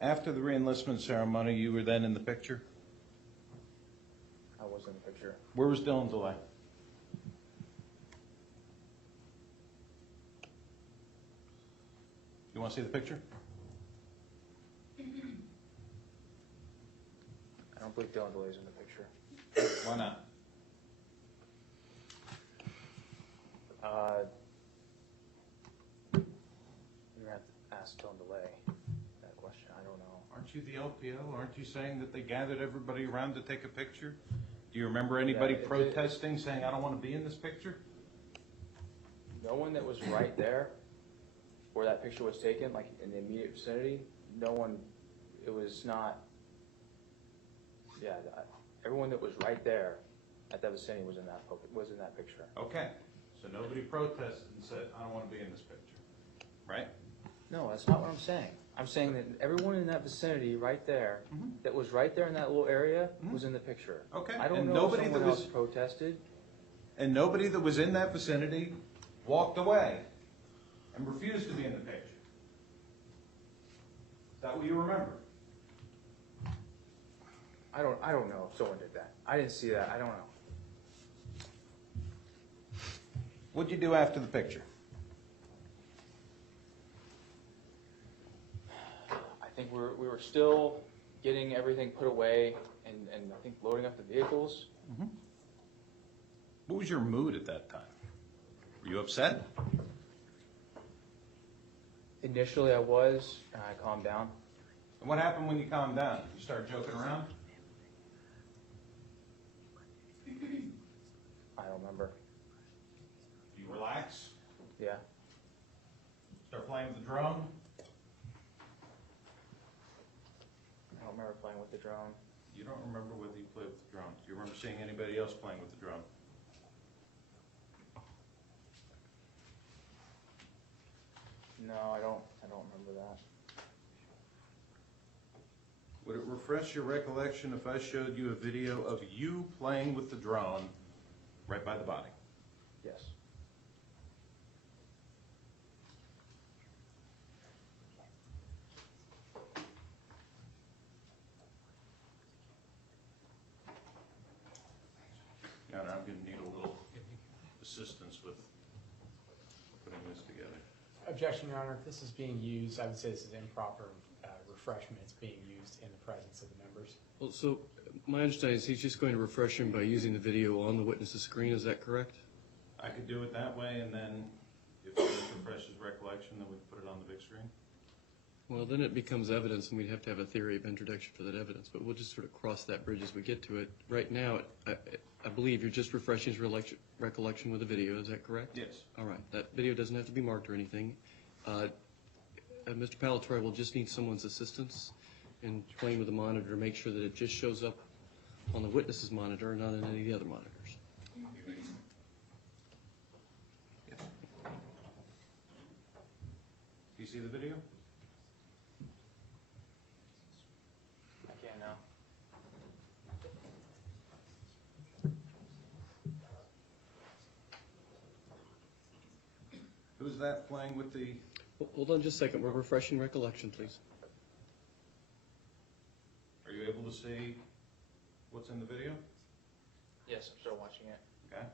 After the re-enlistment ceremony, you were then in the picture? I was in the picture. Where was Dylan DeLay? You want to see the picture? I don't believe Dylan DeLay's in the picture. Why not? You're going to have to ask Dylan DeLay that question. I don't know. Aren't you the LPO? Aren't you saying that they gathered everybody around to take a picture? Do you remember anybody Yeah, protesting, saying, I don't want to be in this picture? No one that was right there where that picture was taken, like in the immediate vicinity, no one, it was not, yeah, everyone that was right there at that vicinity was in that picture. Okay, so nobody protested and said, I don't want to be in this picture, right? No, that's not what I'm saying. I'm saying that everyone in that vicinity right there, that was right there in that little area, was in the picture. Okay, I don't and know nobody if that someone was- else protested. And nobody that was in that vicinity walked away and refused to be in the picture. Is that what you remember? I don't know if someone did that. I didn't see that. I don't know. What'd you do after the picture? I think we were still getting everything put away and I think loading up the vehicles. What was your mood at that time? Were you upset? Initially, I was, and I calmed down. And what happened when you calmed down? You start joking around? I don't remember. Do you relax? Yeah. Start playing with the drone? I don't remember playing with the drone. You don't remember whether you played with the drone. Do you remember seeing anybody else playing with the drone? No, I don't remember that. Would it refresh your recollection if I showed you a video of you playing with the drone right by the body? Yes. Your Honor, I'm going to need a little assistance with putting this together. Objection, Your Honor. If this is being used, I would say this is improper refreshment. It's being used in the presence of the members. Well, so my understanding is he's just going to refresh him by using the video on the witness's screen. Is that correct? I could do it that way, and then if it refreshes recollection, then we can put it on the big screen. Well, then it becomes evidence, and we'd have to have a theory of introduction for that evidence. But we'll just sort of cross that bridge as we get to it. Right now, I believe you're just refreshing his recollection with a video. Is that correct? Yes. All right. That video doesn't have to be marked or anything. Mr. Palatroy will just need someone's assistance in playing with the monitor to make sure that it just shows up on the witness's monitor and not in any of the other monitors. Do you see the video? I can't now. Who's that playing with the... Hold on just a second. We're refreshing recollection, please. Are you able to see what's in the video? Yes, I'm still watching it. Okay.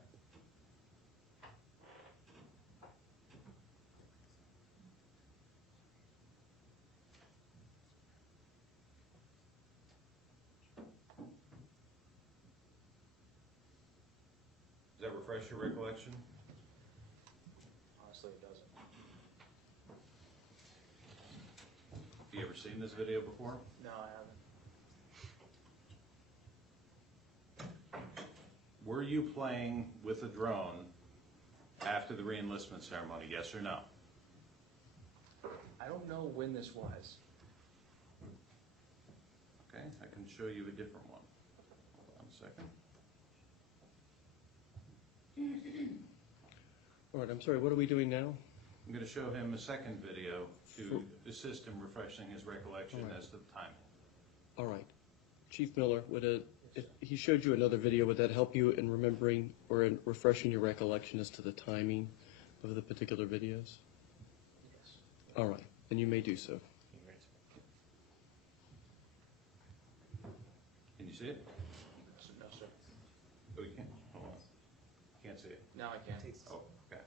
Does that refresh your recollection? Honestly, it doesn't. Have you ever seen this video before? No, I haven't. Were you playing with a drone after the reenlistment ceremony, yes or no? I don't know when this was. Okay, I can show you a different one. Hold on a second. All right, I'm sorry. What are we doing now? I'm going to show him a second video to assist him refreshing his recollection as to the timing. All right. Chief Miller, if he showed you another video, would that help you in remembering or in refreshing your recollection as to the timing of the particular videos? Yes. All right, then you may do so. Can you see it? No, sir. Oh, you can't? Hold on. Can't see it. No, I can't. Oh, okay.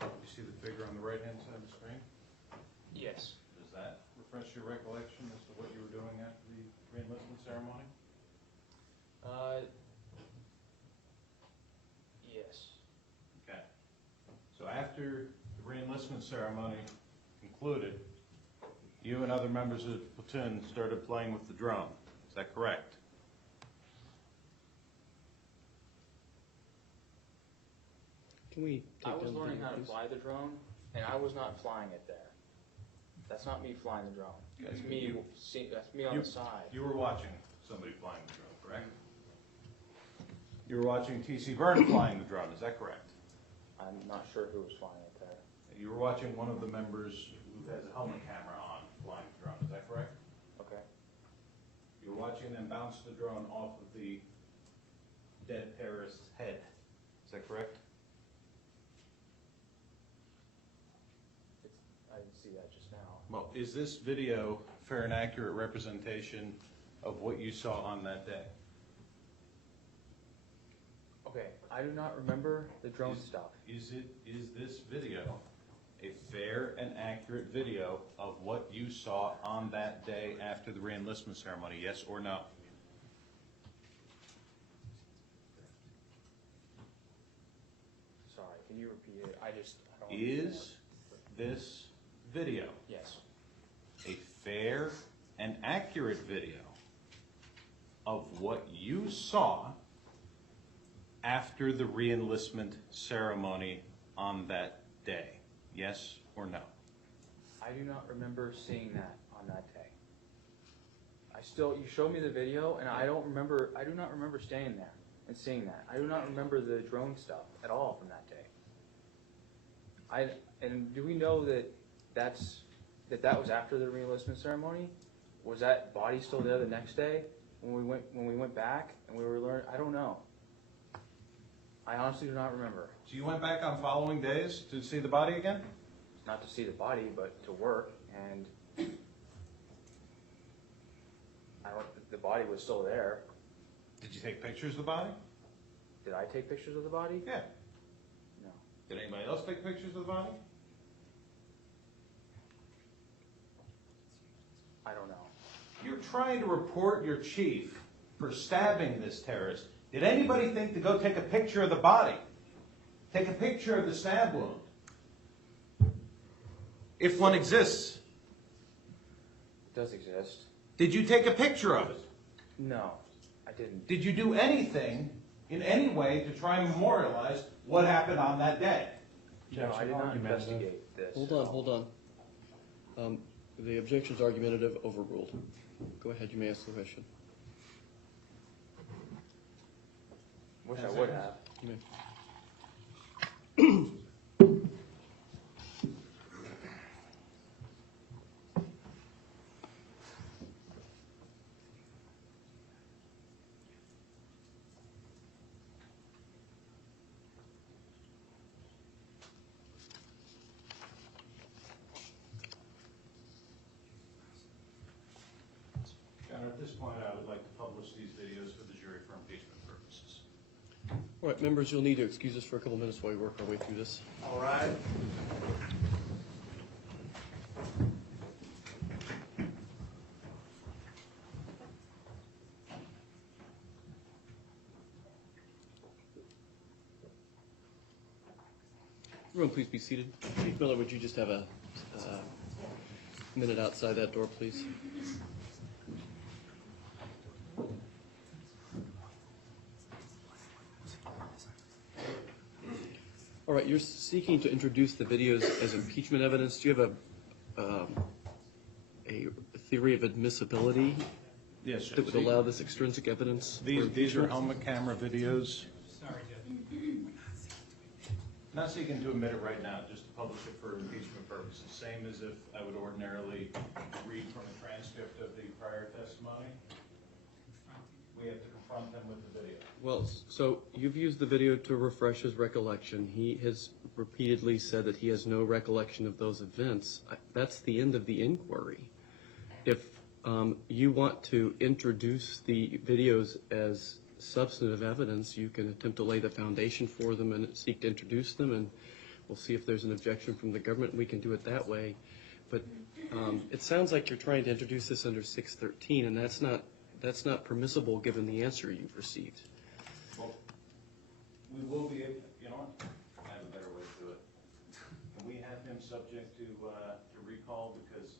You see the figure on the right-hand side of the screen? Yes. Does that refresh your recollection as to what you were doing after the reenlistment ceremony? Yes. Okay. So after the reenlistment ceremony concluded, you and other members of the platoon started playing with the drone. Is that correct? Can we I take was down the learning video, how to please? fly the drone, and I was not flying it there. That's not me flying the drone. That's me. That's me on the side. You were watching somebody flying the drone, correct? You were watching T.C. Byrne flying the drone, is that correct? I'm not sure who was flying it there. You were watching one of the members who has a helmet camera on flying the drone, is that correct? Okay. You were watching them bounce the drone off of the dead terrorist's head, is that correct? I didn't see that just now. Well, is this video fair and accurate representation of what you saw on that day? Okay, I do not remember the drone stuff. Is this video a fair and accurate video of what you saw on that day after the re-enlistment ceremony, yes or no? Sorry, can you repeat it? I don't Is understand. this video Yes. a fair and accurate video of what you saw after the re-enlistment ceremony on that day? Yes or no? I do not remember seeing that on that day. You showed me the video, and I do not remember staying there and seeing that. I do not remember the drone stuff at all from that day. And do we know that that was after the re-enlistment ceremony? Was that body still there the next day when we went back and we were learning? I don't know. I honestly do not remember. So you went back on following days to see the body again? Not to see the body, but to work, and the body was still there. Did you take pictures of the body? Did I take pictures of the body? Yeah. No. Did anybody else take pictures of the body? I don't know. You're trying to report your chief for stabbing this terrorist. Did anybody think to go take a picture of the body? Take a picture of the stab wound? If one exists. It does exist. Did you take a picture of it? No, I didn't. Did you do anything in any way to try and memorialize what happened on that day? No, I did not investigate this. Hold on. The objection's argumentative, overruled. Go ahead, you may ask the question. Wish I would have. You may. At this point, I would like to publish these videos for the jury for impeachment purposes. All right, members, you'll need to excuse us for a couple minutes while we work our way through this. All right. Everyone, please be seated. Chief Miller, would you just have a minute outside that door, please? All right, you're seeking to introduce the videos as impeachment evidence. Do you have a theory of admissibility Yes, that would allow this extrinsic evidence? for These are impeachment? helmet camera videos. Sorry, Judge. Not seeking to admit it right now, just to publish it for impeachment purposes. Same as if I would ordinarily read from a transcript of the prior testimony. We have to confront them with the video. Well, so you've used the video to refresh his recollection. He has repeatedly said that he has no recollection of those events. That's the end of the inquiry. If you want to introduce the videos as substantive evidence, you can attempt to lay the foundation for them and seek to introduce them, and we'll see if there's an objection from the government. We can do it that way. But it sounds like you're trying to introduce this under 613, and that's not permissible given the answer you've received. Well, we will be able, you know what, I have a better way to do it. Can we have him subject to recall, because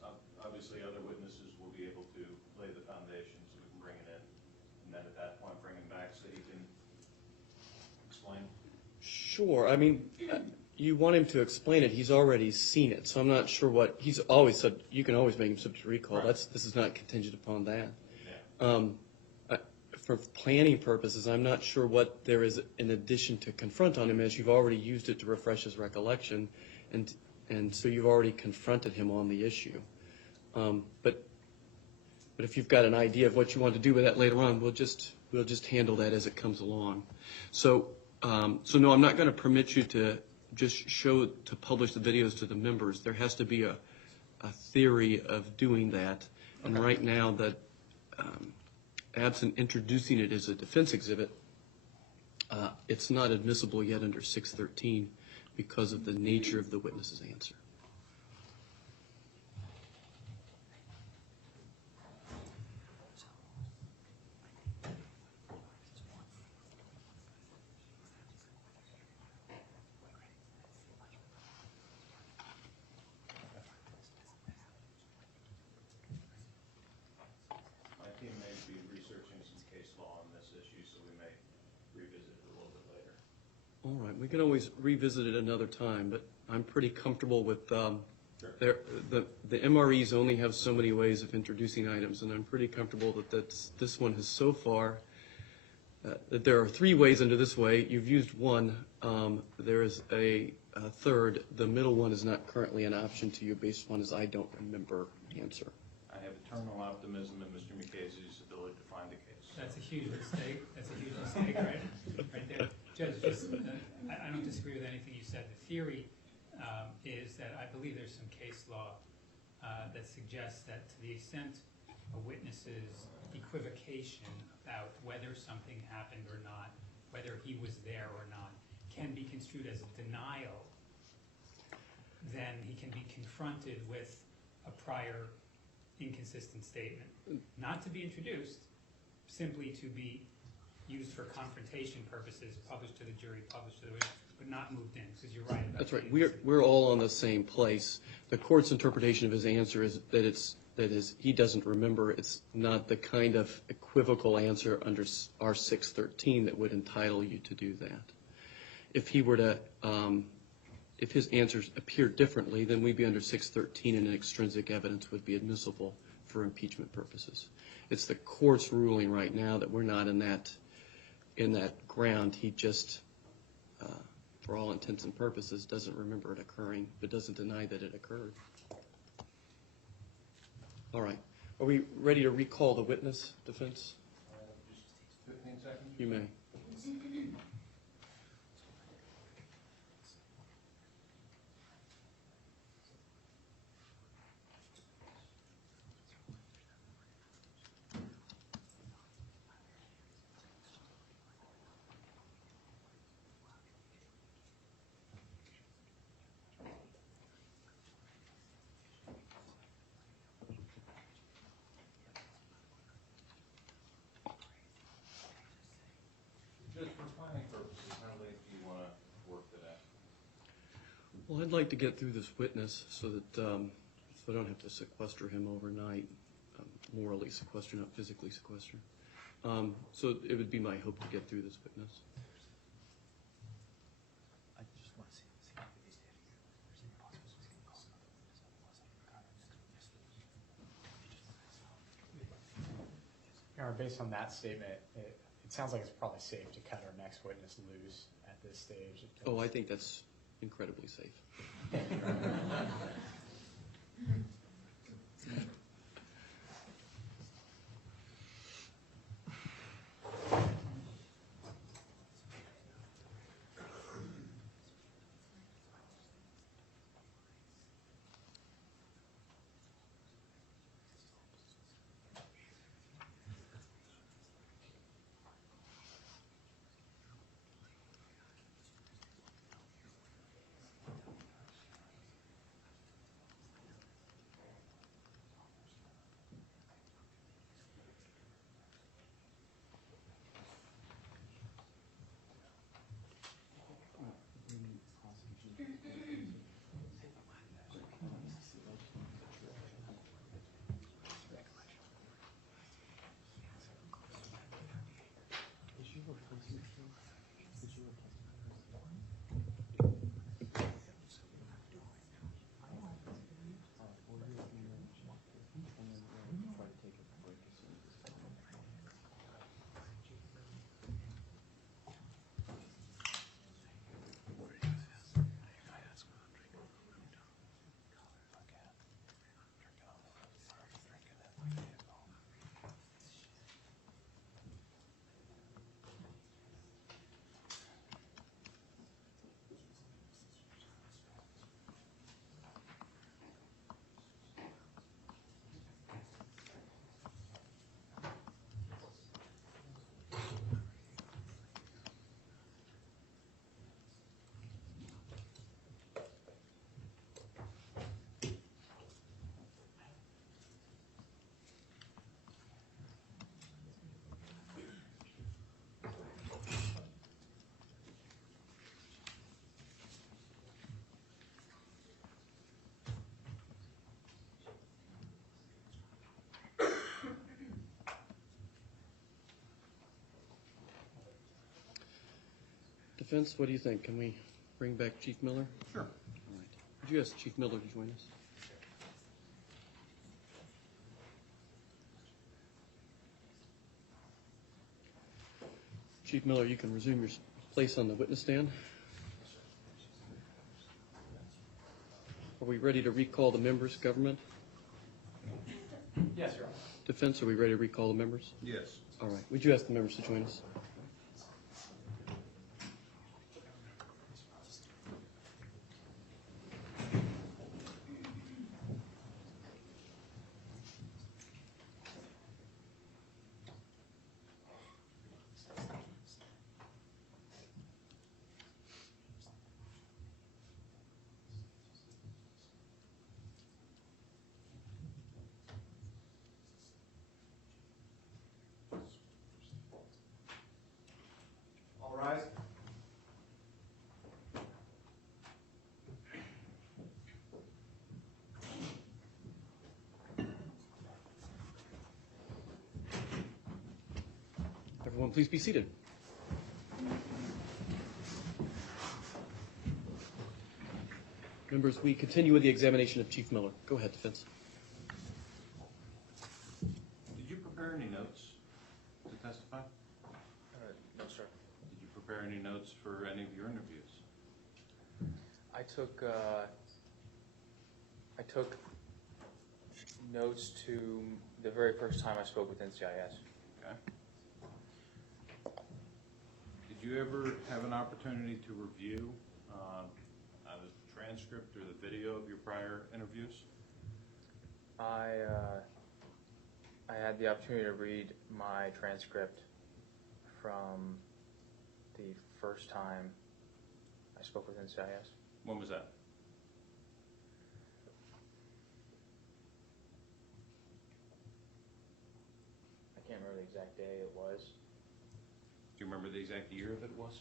obviously other witnesses will be able to lay the foundation so we can bring it in. And then at that point, bring him back so he can explain. Sure. I mean, you want him to explain it. He's already seen it, so I'm not sure what he's always said. You can always make him subject to recall. Right. This is not contingent upon that. Yeah. For planning purposes, I'm not sure what there is in addition to confront on him, as you've already used it to refresh his recollection, and so you've already confronted him on the issue. But if you've got an idea of what you want to do with that later on, we'll just handle that as it comes along. So no, I'm not going to permit you to just publish the videos to the members. There has to be a theory of doing that, and right now that. Absent introducing it as a defense exhibit, it's not admissible yet under 613 because of the nature of the witness's answer. My team may be researching some case law on this issue, so we may revisit it a little bit later. All right, we can always revisit it another time, but I'm pretty comfortable with the MREs only have so many ways of introducing items, and I'm pretty comfortable that this one has so far, that there are 3 ways under this way. You've used one. There is a third. The middle one is not currently an option to you based on his I don't remember answer. I have eternal optimism in Mr. McKay's ability to find a case. That's a huge mistake. That's a huge mistake, right there. Judge, just, I don't disagree with anything you said. The theory is that I believe there's some case law that suggests that to the extent a witness's equivocation about whether something happened or not, whether he was there or not, can be construed as a denial, then he can be confronted with a prior inconsistent statement, not to be introduced, simply to be used for confrontation purposes, published to the jury, published to the witness, but not moved in, because you're right about That's right. being We're all on the same place. The court's interpretation of his answer is that he doesn't remember. It's not the kind of equivocal answer under our 613 that would entitle you to do that. If he were to, if his answers appeared differently, then we'd be under 613 and extrinsic evidence would be admissible for impeachment purposes. It's the court's ruling right now that we're not in that ground. He just, for all intents and purposes, doesn't remember it occurring, but doesn't deny that it occurred. All right. Are we ready to recall the witness, defense? Just 15 seconds? You may. Just for planning purposes, how late do you want to work today? Well, I'd like to get through this witness so that so I don't have to sequester him overnight, morally sequester, not physically sequester. So it would be my hope to get through this witness. Based on that statement, it sounds like it's probably safe to cut our next witness loose at this stage. Oh, I think that's incredibly safe. Defense, what do you think? Can we bring back Chief Miller? Sure. All right. Would you ask Chief Miller to join us? Chief Miller, you can resume your place on the witness stand. Are we ready to recall the members, government? Yes, Your Honor. Defense, are we ready to recall the members? Yes. All right. Would you ask the members to join us? All rise. Everyone, please be seated. Members, we continue with the examination of Chief Miller. Go ahead, defense. Did you prepare any notes to testify? No, sir. Did you prepare any notes for any of your interviews? I took notes to the very first time I spoke with NCIS. Okay. Did you ever have an opportunity to review either the transcript or the video of your prior interviews? I had the opportunity to read my transcript from the first time I spoke with NCIS. When was that? I can't remember the exact day it was. Do you remember the exact year that it was?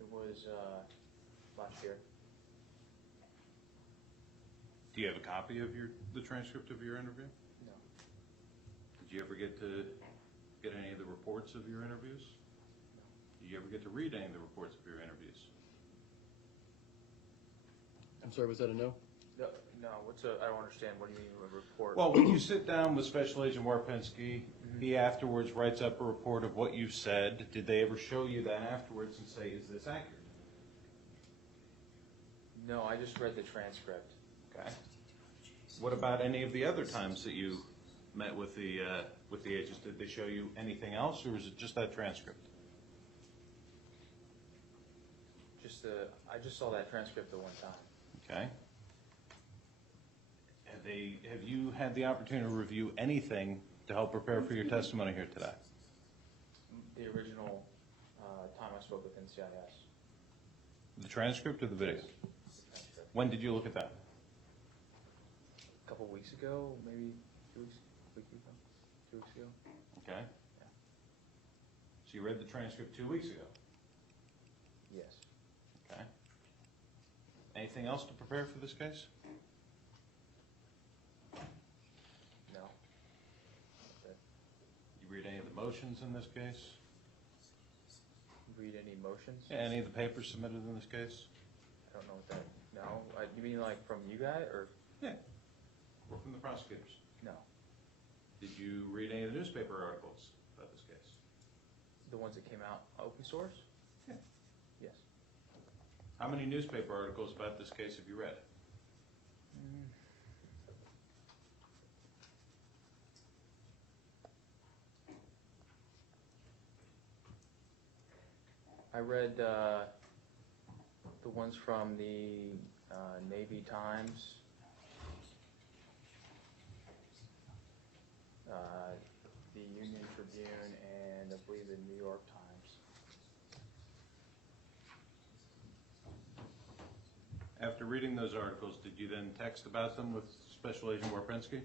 It was last year. Do you have a copy of the transcript of your interview? No. Did you ever get any of the reports of your interviews? Did you ever get to read any of the reports of your interviews? I'm sorry, was that a no? No. I don't understand. What do you mean a report? Well, when you sit down with Special Agent Warpinski, he afterwards writes up a report of what you said. Did they ever show you that afterwards and say, is this accurate? No, I just read the transcript. Okay. What about any of the other times that you met with the agents? Did they show you anything else, or was it just that transcript? I just saw that transcript the one time. Okay. Have you had the opportunity to review anything to help prepare for your testimony here today? The original time I spoke with NCIS. The transcript or the video? Transcript. When did you look at that? A couple weeks ago, maybe 2 weeks ago. 2 weeks ago. Okay. So you read the transcript 2 weeks ago? Yes. Okay. Anything else to prepare for this case? No. You read any of the motions in this case? Read any motions? Yeah, any of the papers submitted in this case? I don't know what that. No. You mean like from you guys or Yeah. Or from the prosecutors? no? Did you read any of the newspaper articles about this case? The ones that came out open source? Yeah. Yes. How many newspaper articles about this case have you read? I read the ones from the Navy Times, the Union Tribune, and I believe the New York Times. After reading those articles, did you then text about them with Special Agent Warpinski?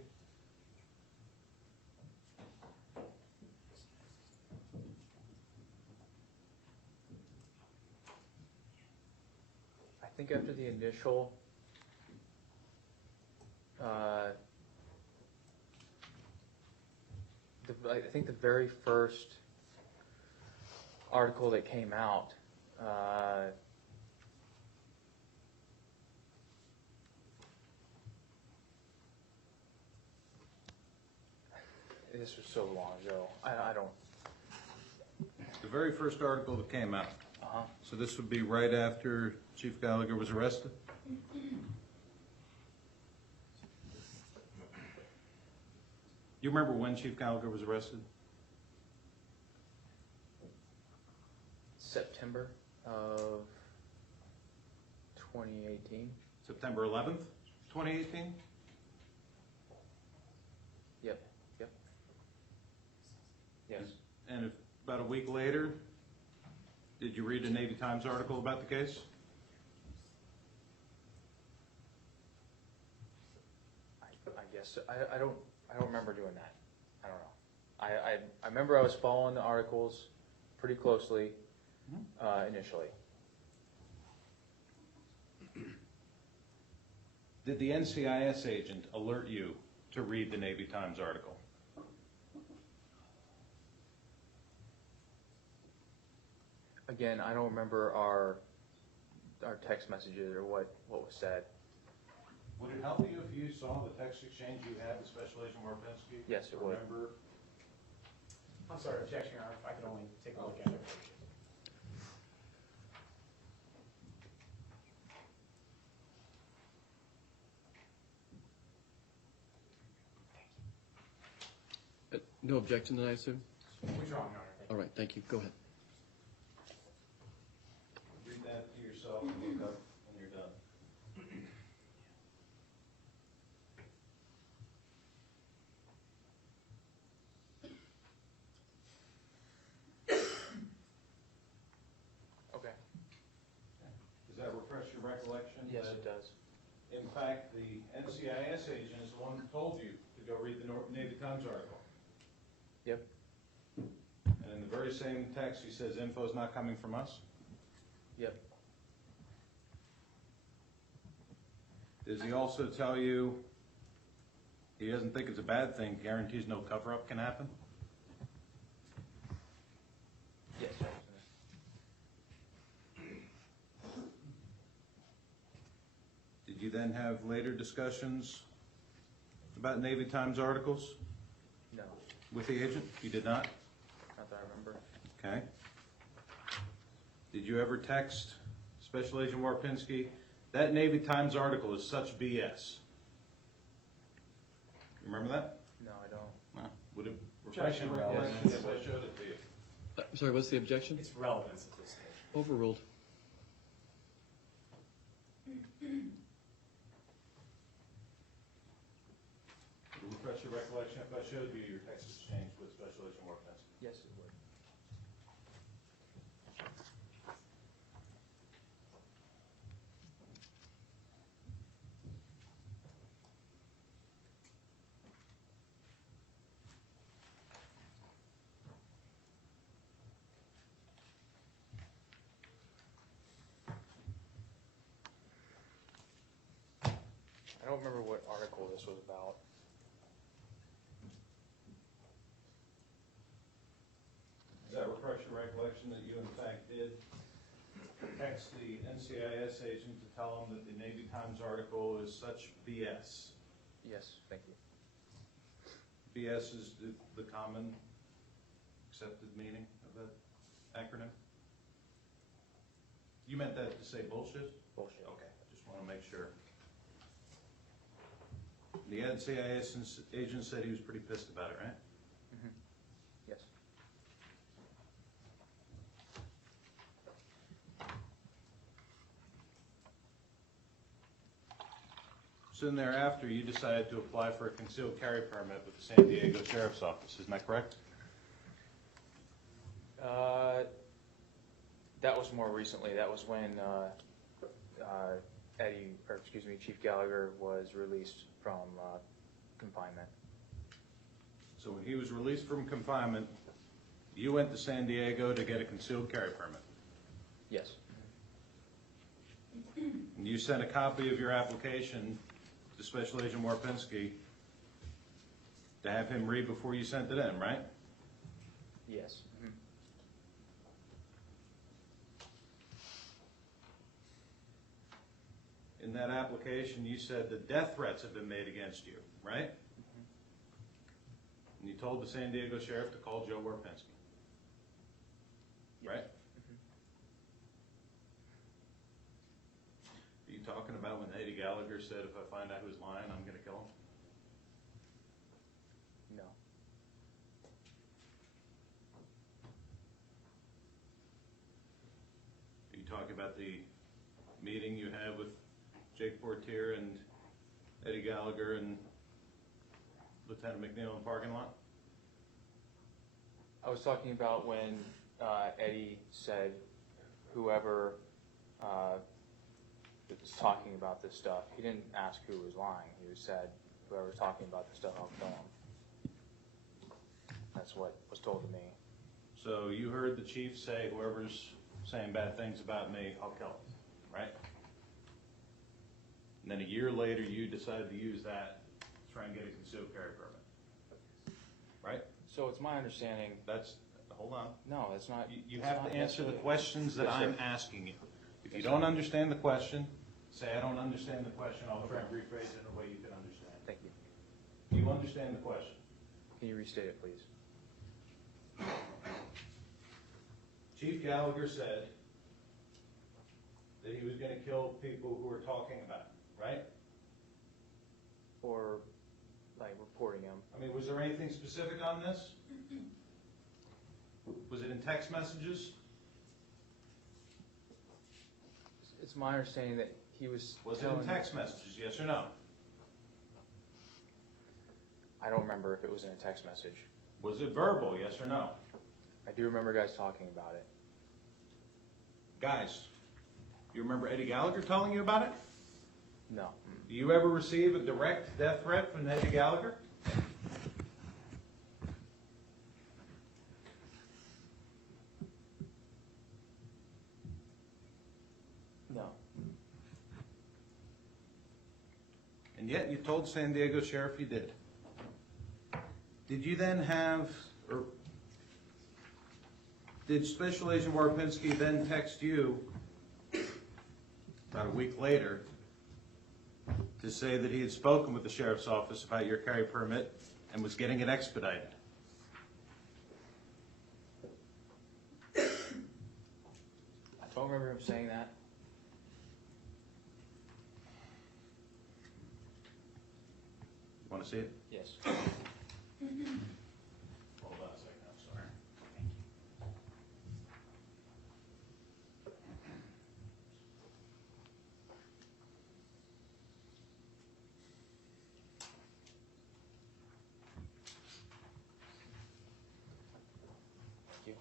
I think after the initial I think the very first article that came out, this was so long ago. I don't. The very first article that came out. Uh-huh. So this would be right after Chief Gallagher was arrested? You remember when Chief Gallagher was arrested? September of 2018. September 11th, 2018? Yep. Yes. And if, about a week later, did you read a Navy Times article about the case? I guess I don't remember doing that. I don't know. I remember I was following the articles pretty closely initially. Did the NCIS agent alert you to read the Navy Times article? Again, I don't remember our text messages or what was said. Would it help you if you saw the text exchange you had with Special Agent Warpinski? Yes, it would. Remember? I'm sorry, objection, Your Honor, if I could only take a look at it. No objection, then I assume? Withdrawn, Your Honor. All right, thank you. Go ahead. Read that to yourself and look up when you're done. Okay. Does that refresh your recollection? Yes, that, it does. In fact, the NCIS agent is the one who told you to go read the Navy Times article. Yep. And in the very same text, he says, "Info's not coming from us." Yep. Does he also tell you he doesn't think it's a bad thing, guarantees no cover-up can happen? Yes. Did you then have later discussions about Navy Times articles No, with the agent? You did not? not that I remember. Okay. Did you ever text Special Agent Warpinski, "That Navy Times article is such BS"? Remember that? No, I don't. No. Would it refresh your recollection if I showed it to you? I'm sorry, what's the objection? It's relevance at this stage. Overruled. Would it refresh your recollection if I showed you your text exchange with Special Agent Warpinski? Yes, it would. I don't remember what article this was about. Does that refresh your recollection that you in fact did text the NCIS agent to tell him that the Navy Times article is such BS? Yes, thank you. BS is the common accepted meaning of that acronym? You meant that to say bullshit? Bullshit. Okay, just want to make sure. The NCIS agent said he was pretty pissed about it, right? Mm-hmm. Yes. Soon thereafter, you decided to apply for a concealed carry permit with the San Diego Sheriff's Office, isn't that correct? That was more recently. That was when Chief Gallagher was released from confinement. So when he was released from confinement, you went to San Diego to get a concealed carry permit. Yes. And you sent a copy of your application to Special Agent Warpinski to have him read before you sent it in, right? Yes. Mm-hmm. that application, you said that death threats have been made against you, right? And you told the San Diego sheriff to call Joe Warpinski, right? Are you talking about when Eddie Gallagher said, if I find out who's lying, I'm going to kill him? No. Are you talking about the meeting you had with Jake Portier and Eddie Gallagher and Lieutenant McNeil in the parking lot? I was talking about when Eddie said whoever was talking about this stuff, he didn't ask who was lying. He said whoever's talking about this stuff, I'll kill him. That's what was told to me. So you heard the chief say, whoever's saying bad things about me, I'll kill him, right? And then a year later, you decided to use that to try and get a concealed carry permit, right? So it's my understanding. Hold on. No, that's not. You that's have not to answer the necessarily- questions that Yes, sir. I'm asking you. If you Yes, don't sir. understand the question, say, I don't understand the question, I'll try and rephrase it in a way you can understand. Thank you. Do you understand the question? Can you restate it, please? Chief Gallagher said that he was going to kill people who were talking about him, right? Or like reporting him. I mean, was there anything specific on this? Was it in text messages? It's my understanding that he was. Was it in text messages, yes or no? I don't remember if it was in a text message. Was it verbal, yes or no? I do remember guys talking about it. Guys, you remember Eddie Gallagher telling you about it? No. Do you ever receive a direct death threat from Eddie Gallagher? No. And yet you told San Diego Sheriff you did. Did you then have, or did Special Agent Warpinski then text you about a week later to say that he had spoken with the sheriff's office about your carry permit and was getting it expedited? I don't remember him saying that. Want to see it? Yes. Hold on a second, I'm sorry. Thank you.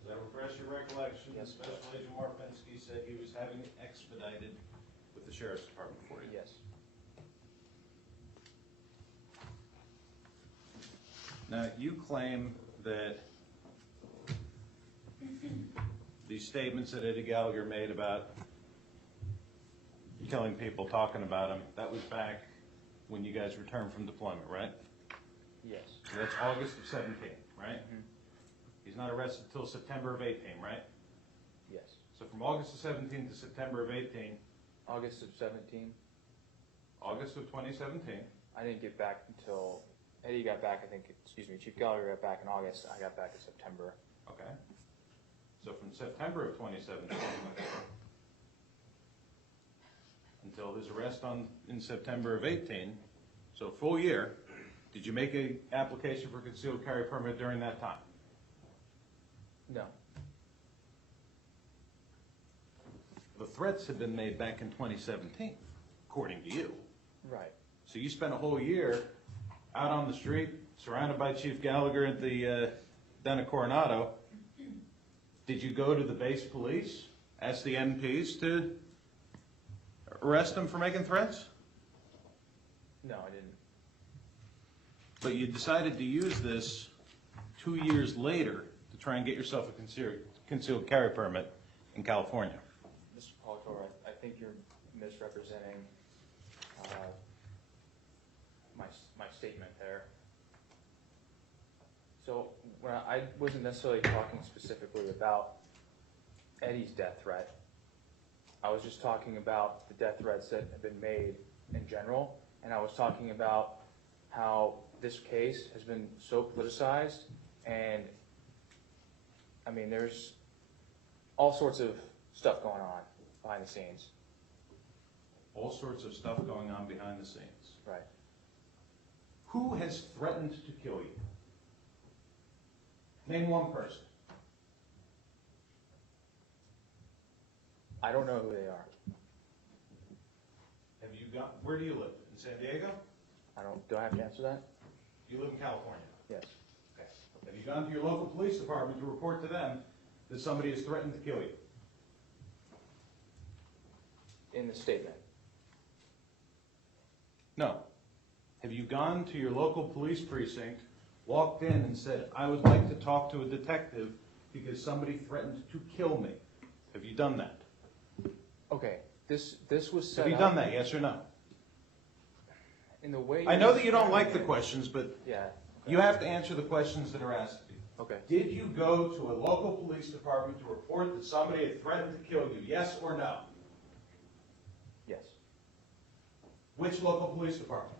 Does that refresh your recollection? Yes. Special Agent Warpinski said he was having it expedited with the sheriff's department for you. Yes. Now, you claim that these statements that Eddie Gallagher made about killing people, talking about them, that was back when you guys returned from deployment, right? Yes. So that's August of 17, right? Mhm. He's not arrested until September of 18, right? Yes. So from August of 17 to September of 18, August of 17. August of 2017, I didn't get back until Eddie got back. I think. Excuse me. Chief Gallagher got back in August. I got back in September. okay. So from September of 2017 until his arrest in September of 18, so a full year, did you make an application for concealed carry permit during that time? No. The threats had been made back in 2017, according to you. Right. So you spent a whole year out on the street, surrounded by Chief Gallagher at the down at Coronado. Did you go to the base police, ask the NPs to arrest him for making threats? No, I didn't. But you decided to use this 2 years later to try and get yourself a concealed carry permit in California. Mr. Politor, I think you're misrepresenting my statement there. So when I wasn't necessarily talking specifically about Eddie's death threat. I was just talking about the death threats that have been made in general, and I was talking about how this case has been so politicized, and I mean, there's all sorts of stuff going on behind the scenes. All sorts of stuff going on behind the scenes. Right. Who has threatened to kill you? Name one person. I don't know who they are. Have you got, where do you live? In San Diego? Do I have to answer that? You live in California. Yes. Okay. Have you gone to your local police department to report to them that somebody has threatened to kill you? In the statement. No. Have you gone to your local police precinct, walked in and said, I would like to talk to a detective because somebody threatened to kill me? Have you done that? Okay. This was set Have you up done that, yes or no? in the way. I know that you don't like the questions, but Yeah. you have to answer the questions that are asked of you. Okay. Did you go to a local police department to report that somebody had threatened to kill you, yes or no? Yes. Which local police department?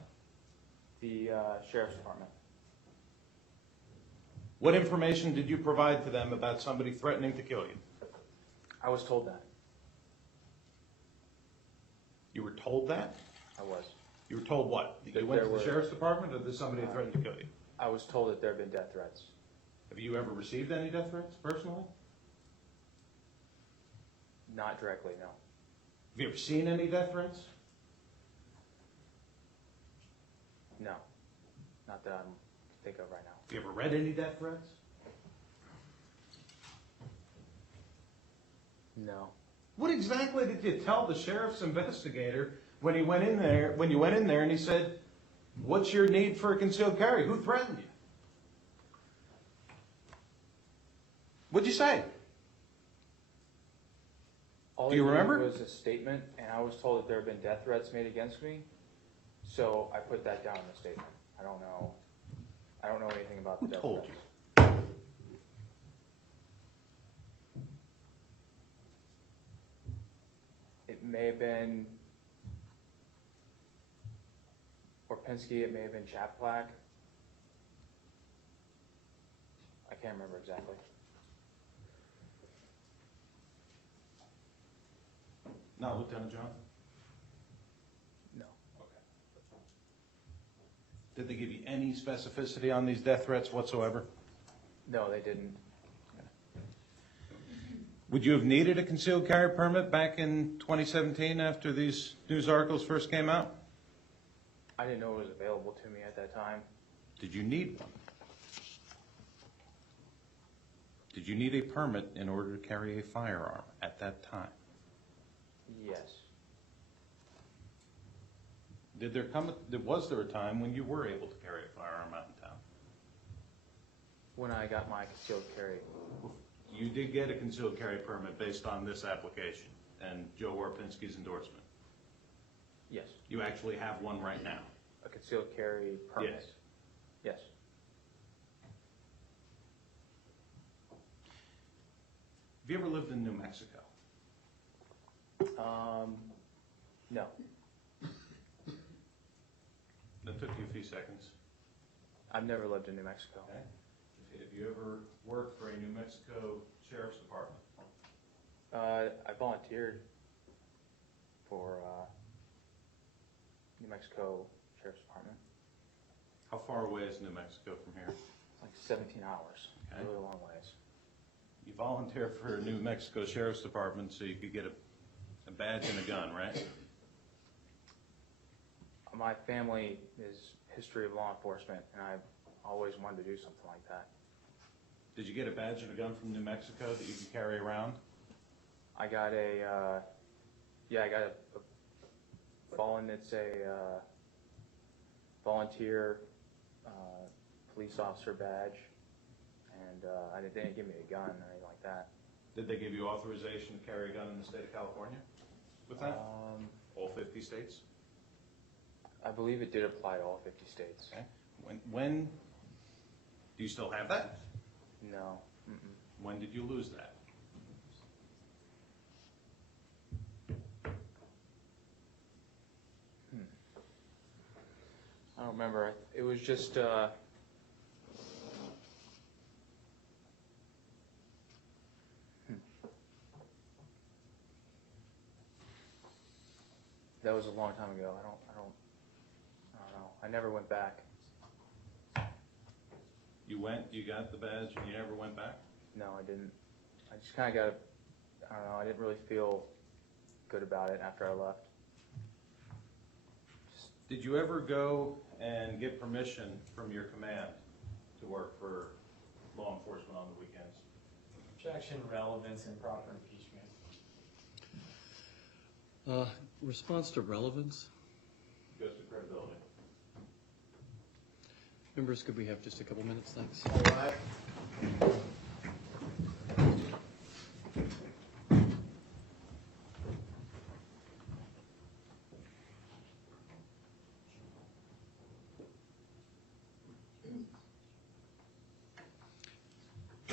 The sheriff's department. What information did you provide to them about somebody threatening to kill you? I was told that. You were told that? I was. You were told what? That That you went there to the were- sheriff's department or that somebody had threatened to kill you? I was told that there have been death threats. Have you ever received any death threats personally? Not directly, no. Have you ever seen any death threats? No. Not that I can think of right now. Have you ever read any death threats? No. What exactly did you tell the sheriff's investigator when he went in there, when you went in there and he said, what's your need for a concealed carry? Who threatened you? What'd you say? All Do you they did remember? was a statement, and I was told that there have been death threats made against me, so I put that down in the statement. I don't know anything about the Who death told threats. you? It may have been Orpinski, it may have been Chaplack. I can't remember exactly. Not Lieutenant John? No. Okay. Did they give you any specificity on these death threats whatsoever? No, they didn't. Would you have needed a concealed carry permit back in 2017 after these news articles first came out? I didn't know it was available to me at that time. Did you need one? Did you need a permit in order to carry a firearm at that time? Yes. Was there a time when you were able to carry a firearm out in town? When I got my concealed carry. You did get a concealed carry permit based on this application and Joe Orpinski's endorsement. Yes. You actually have one right now. A concealed carry permit. Yes. Have you ever lived in New Mexico? No. That took you a few seconds. I've never lived in New Mexico. Okay. Have you ever worked for a New Mexico Sheriff's Department? I volunteered for New Mexico Sheriff's Department. How far away is New Mexico from here? It's like 17 hours. Okay. Really long ways. You volunteer for a New Mexico Sheriff's Department so you could get a badge and a gun, right? My family is history of law enforcement, and I've always wanted to do something like that. Did you get a badge and a gun from New Mexico that you can carry around? I got a it's a volunteer police officer badge, and they didn't give me a gun or anything like that. Did they give you authorization to carry a gun in the state of California with that? All 50 states? I believe it did apply to all 50 states. Okay. When do you still have that? No. When did you lose that? I don't remember. It was just, that was a long time ago. I don't know. I never went back. You got the badge and you never went back? No, I didn't. I just kind of got, I don't know, I didn't really feel good about it after I left. Did you ever go and get permission from your command to work for law enforcement on the weekends? Objection, relevance, and proper impeachment. Response to relevance. Goes to credibility. Members, could we have just a couple minutes? Thanks. All right.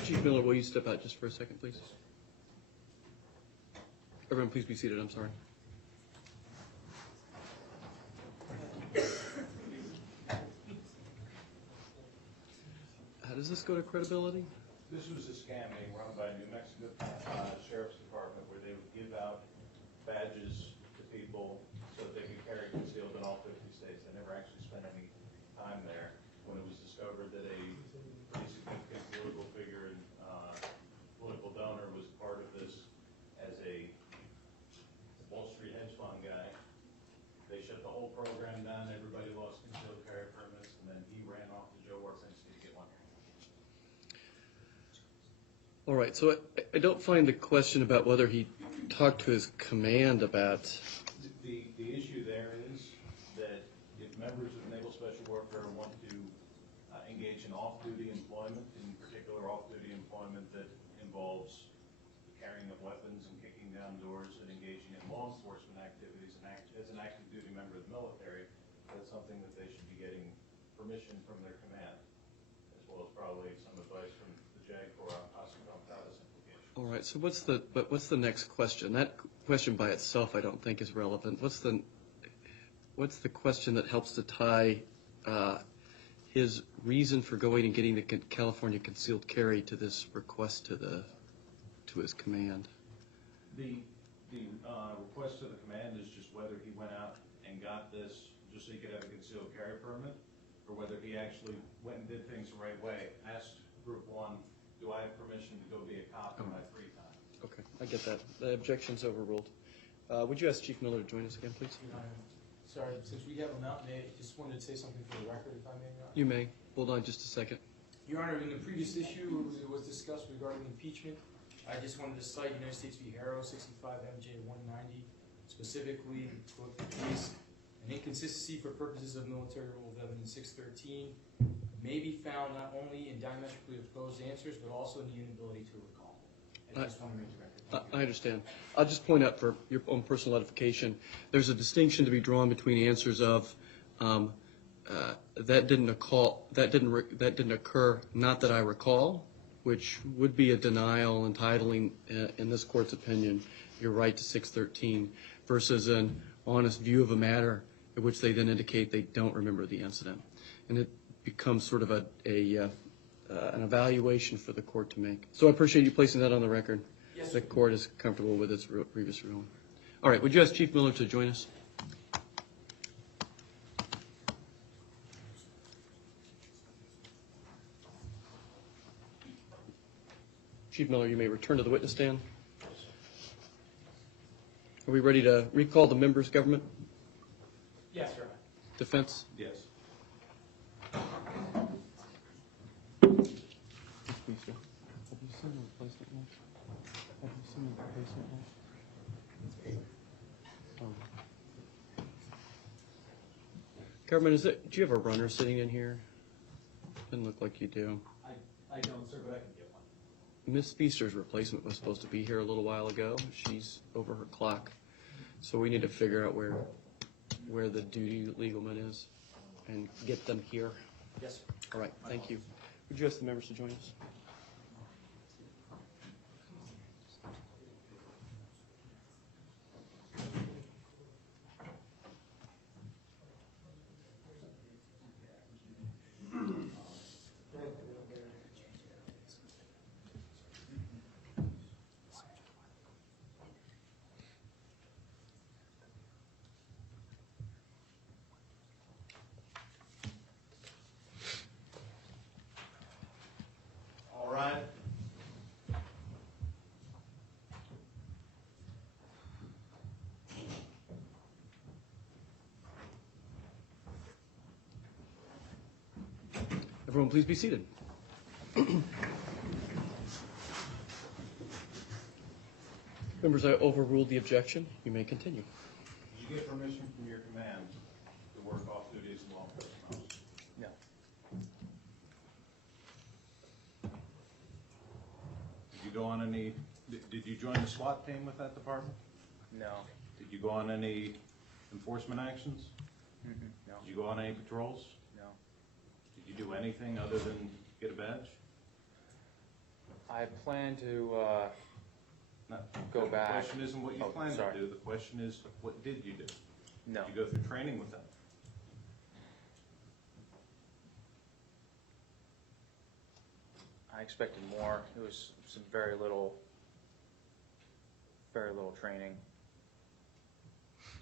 Chief Miller, will you step out just for a second, please? Everyone, please be seated. I'm sorry. How does this go to credibility? This was a scam being run by New Mexico Sheriff's Department where they would give out badges to people so that they could carry concealed in all 50 states. They never actually spent any time there. When it was discovered that a pretty significant political figure and political donor was part of this as a Wall Street hedge fund guy, they shut the whole program down. Everybody lost concealed carry permits, and then he ran off to Joe Washington to get one. All right, so I don't find the question about whether he talked to his command about. The issue there is that if members of Naval Special Warfare want to engage in off-duty employment, in particular off-duty employment that involves the carrying of weapons and kicking down doors and engaging in law enforcement activities and as an active duty member of the military, that's something that they should be getting permission from their command, as well as probably some advice from the JAG Corps on how to combat this implication. All right, so what's the next question? That question by itself I don't think is relevant. What's the question that helps to tie his reason for going and getting the California concealed carry to this request to his command? The request to the command is just whether he went out and got this just so he could have a concealed carry permit, or whether he actually went and did things the right way. Asked Group 1, do I have permission to go be a cop in my free time? Okay, I get that. The objection's overruled. Would you ask Chief Miller to join us again, please? Sorry, since we have him out, I just wanted to say something for the record, if I may, Your Honor. You may. Hold on just a second. Your Honor, in the previous issue, it was discussed regarding impeachment. I just wanted to cite United States v. Harrow, 65 MJ 190, specifically, quote the case, an inconsistency for purposes of military rule of evidence 613 may be found not only in diametrically opposed answers, but also in the inability to recall. I just want to make the record. I understand. I'll just point out for your own personal edification, there's a distinction to be drawn between answers of that didn't occur, not that I recall, which would be a denial entitling, in this court's opinion, your right to 613, versus an honest view of a matter in which they then indicate they don't remember the incident. And it becomes sort of an evaluation for the court to make. So I appreciate you placing that on the record. Yes, The court is comfortable with its previous ruling. All right, would you ask Chief Miller to join us? Chief Miller, you may return to the witness stand. Are we ready to recall the members' government? Yes, Your Honor. Defense? Yes. Government, do you have a runner sitting in here? Doesn't look like you do. I don't, sir, but I can get one. Miss Feaster's replacement was supposed to be here a little while ago. She's over her clock. So we need to figure out where where the duty legalman is and get them here? Yes. All right, thank you. Would you ask the members to join us? All right. Everyone, please be seated. Members, I overruled the objection. You may continue. Did you get permission from your command to work off duty as law enforcement officer? No. Did you go on any, did you join the SWAT team with that department? No. Did you go on any enforcement actions? No. Did you go on any patrols? No. Did you do anything other than get a badge? I plan to No. Go back. The question isn't what you Oh, plan to sorry. do, the question is, what did you do? no. Did you go through training with them? I expected more. It was some very little training.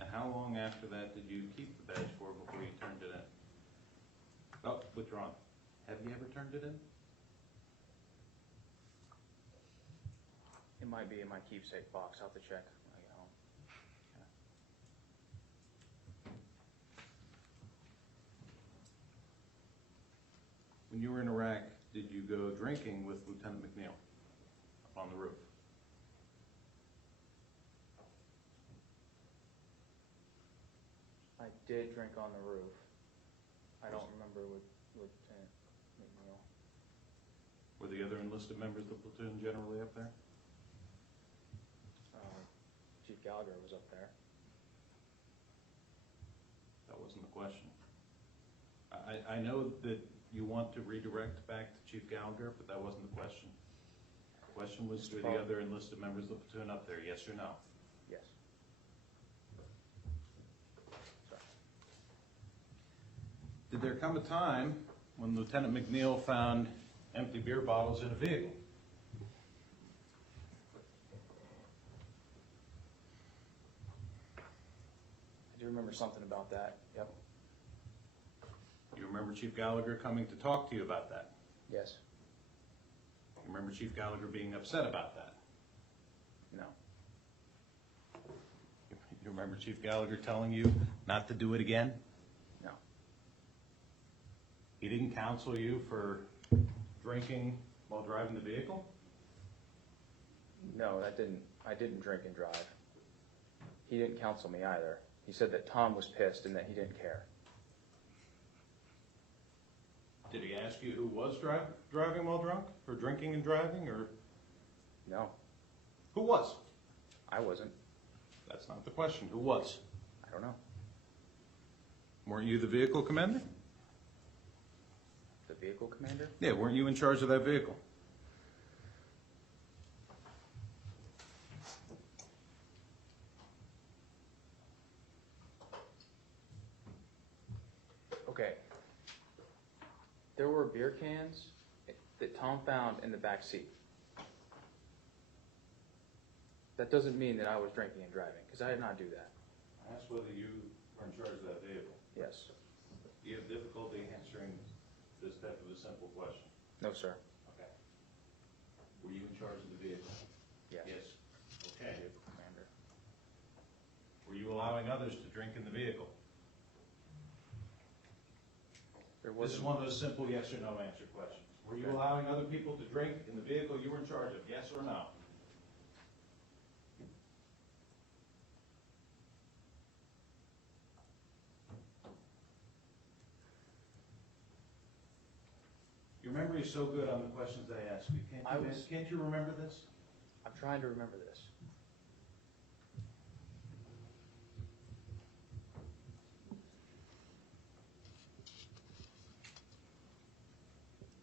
And how long after that did you keep the badge for before you turned it in? Oh, withdrawn. Have you ever turned it in? It might be in my keepsake box. I'll have to check when I get home. When you were in Iraq, did you go drinking with Lieutenant McNeil up on the roof? I did drink on the roof. I don't remember with Lieutenant McNeil. Were the other enlisted members of the platoon generally up there? Chief Gallagher was up there. That wasn't the question. I know that you want to redirect back to Chief Gallagher, but that wasn't the question. The question was, were the other enlisted members of the platoon up there, yes or no? Yes. Sorry. Did there come a time when Lieutenant McNeil found empty beer bottles in a vehicle? I do remember something about that. Yep. You remember Chief Gallagher coming to talk to you about that? Yes. You remember Chief Gallagher being upset about that? No. You remember Chief Gallagher telling you not to do it again? No. He didn't counsel you for drinking while driving the vehicle? No, I didn't drink and drive. He didn't counsel me either. He said that Tom was pissed and that he didn't care. Did he ask you who was driving while drunk, for drinking and driving, or No, who was? I wasn't. That's not the question. Who was? I don't know. Weren't you the vehicle commander? The vehicle commander? Yeah, weren't you in charge of that vehicle? Okay. There were beer cans that Tom found in the back seat. That doesn't mean that I was drinking and driving, because I did not do that. I asked whether you were in charge of that vehicle. Yes. Do you have difficulty answering this type of a simple question? No, sir. Okay. Were you in charge of the vehicle? Yes. Okay. Vehicle commander. Were you allowing others to drink in the vehicle? There This is wasn't. one of those simple yes or no answer questions. Were you allowing other people to drink in the vehicle you were in charge of? Yes or no? Your memory is so good on the questions I ask you. Can't you remember this? I'm trying to remember this.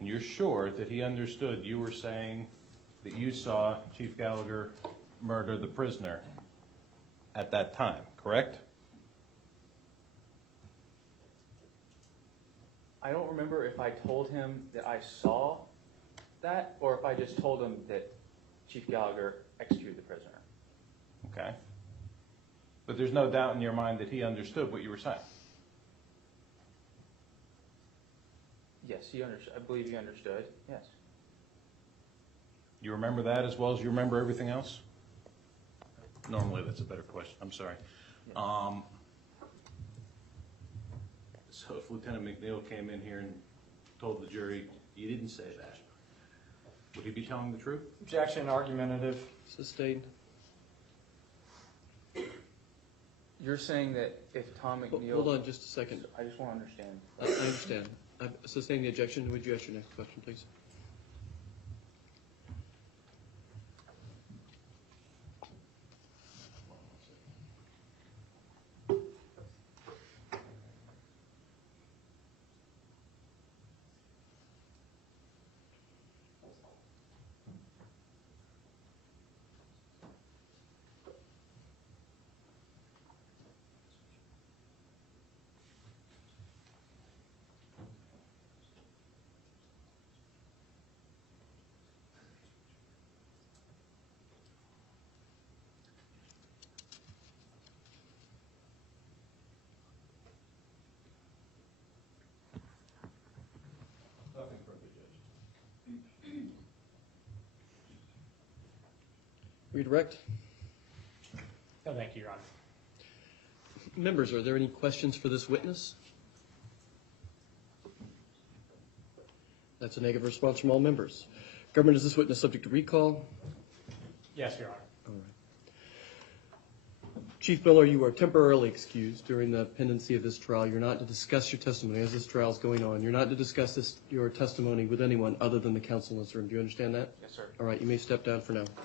And you're sure that he understood you were saying that you saw Chief Gallagher murder the prisoner at that time, correct? I don't remember if I told him that I saw that, or if I just told him that Chief Gallagher executed the prisoner. Okay. But there's no doubt in your mind that he understood what you were saying. Yes, he understood. I believe he understood. Yes. You remember that as well as you remember everything else? Normally, that's a better question. I'm sorry. So if Lieutenant McNeil came in here and told the jury, you didn't say that, would he be telling the truth? Objection, argumentative. Sustained. You're saying that if Tom McNeil... Hold on just a second. I just want to understand. I understand. I've sustained the objection. Would you ask your next question, please? Nothing further, Judge. Redirect. No, thank you, Your Honor. Members, are there any questions for this witness? That's a negative response from all members. Government, is this witness subject to recall? Yes, Your Honor. All right. Chief Miller, you are temporarily excused during the pendency of this trial. You're not to discuss your testimony as this trial is going on. You're not to discuss your testimony with anyone other than the counsel in this room. Do you understand that? Yes, sir. All right, you may step down for now.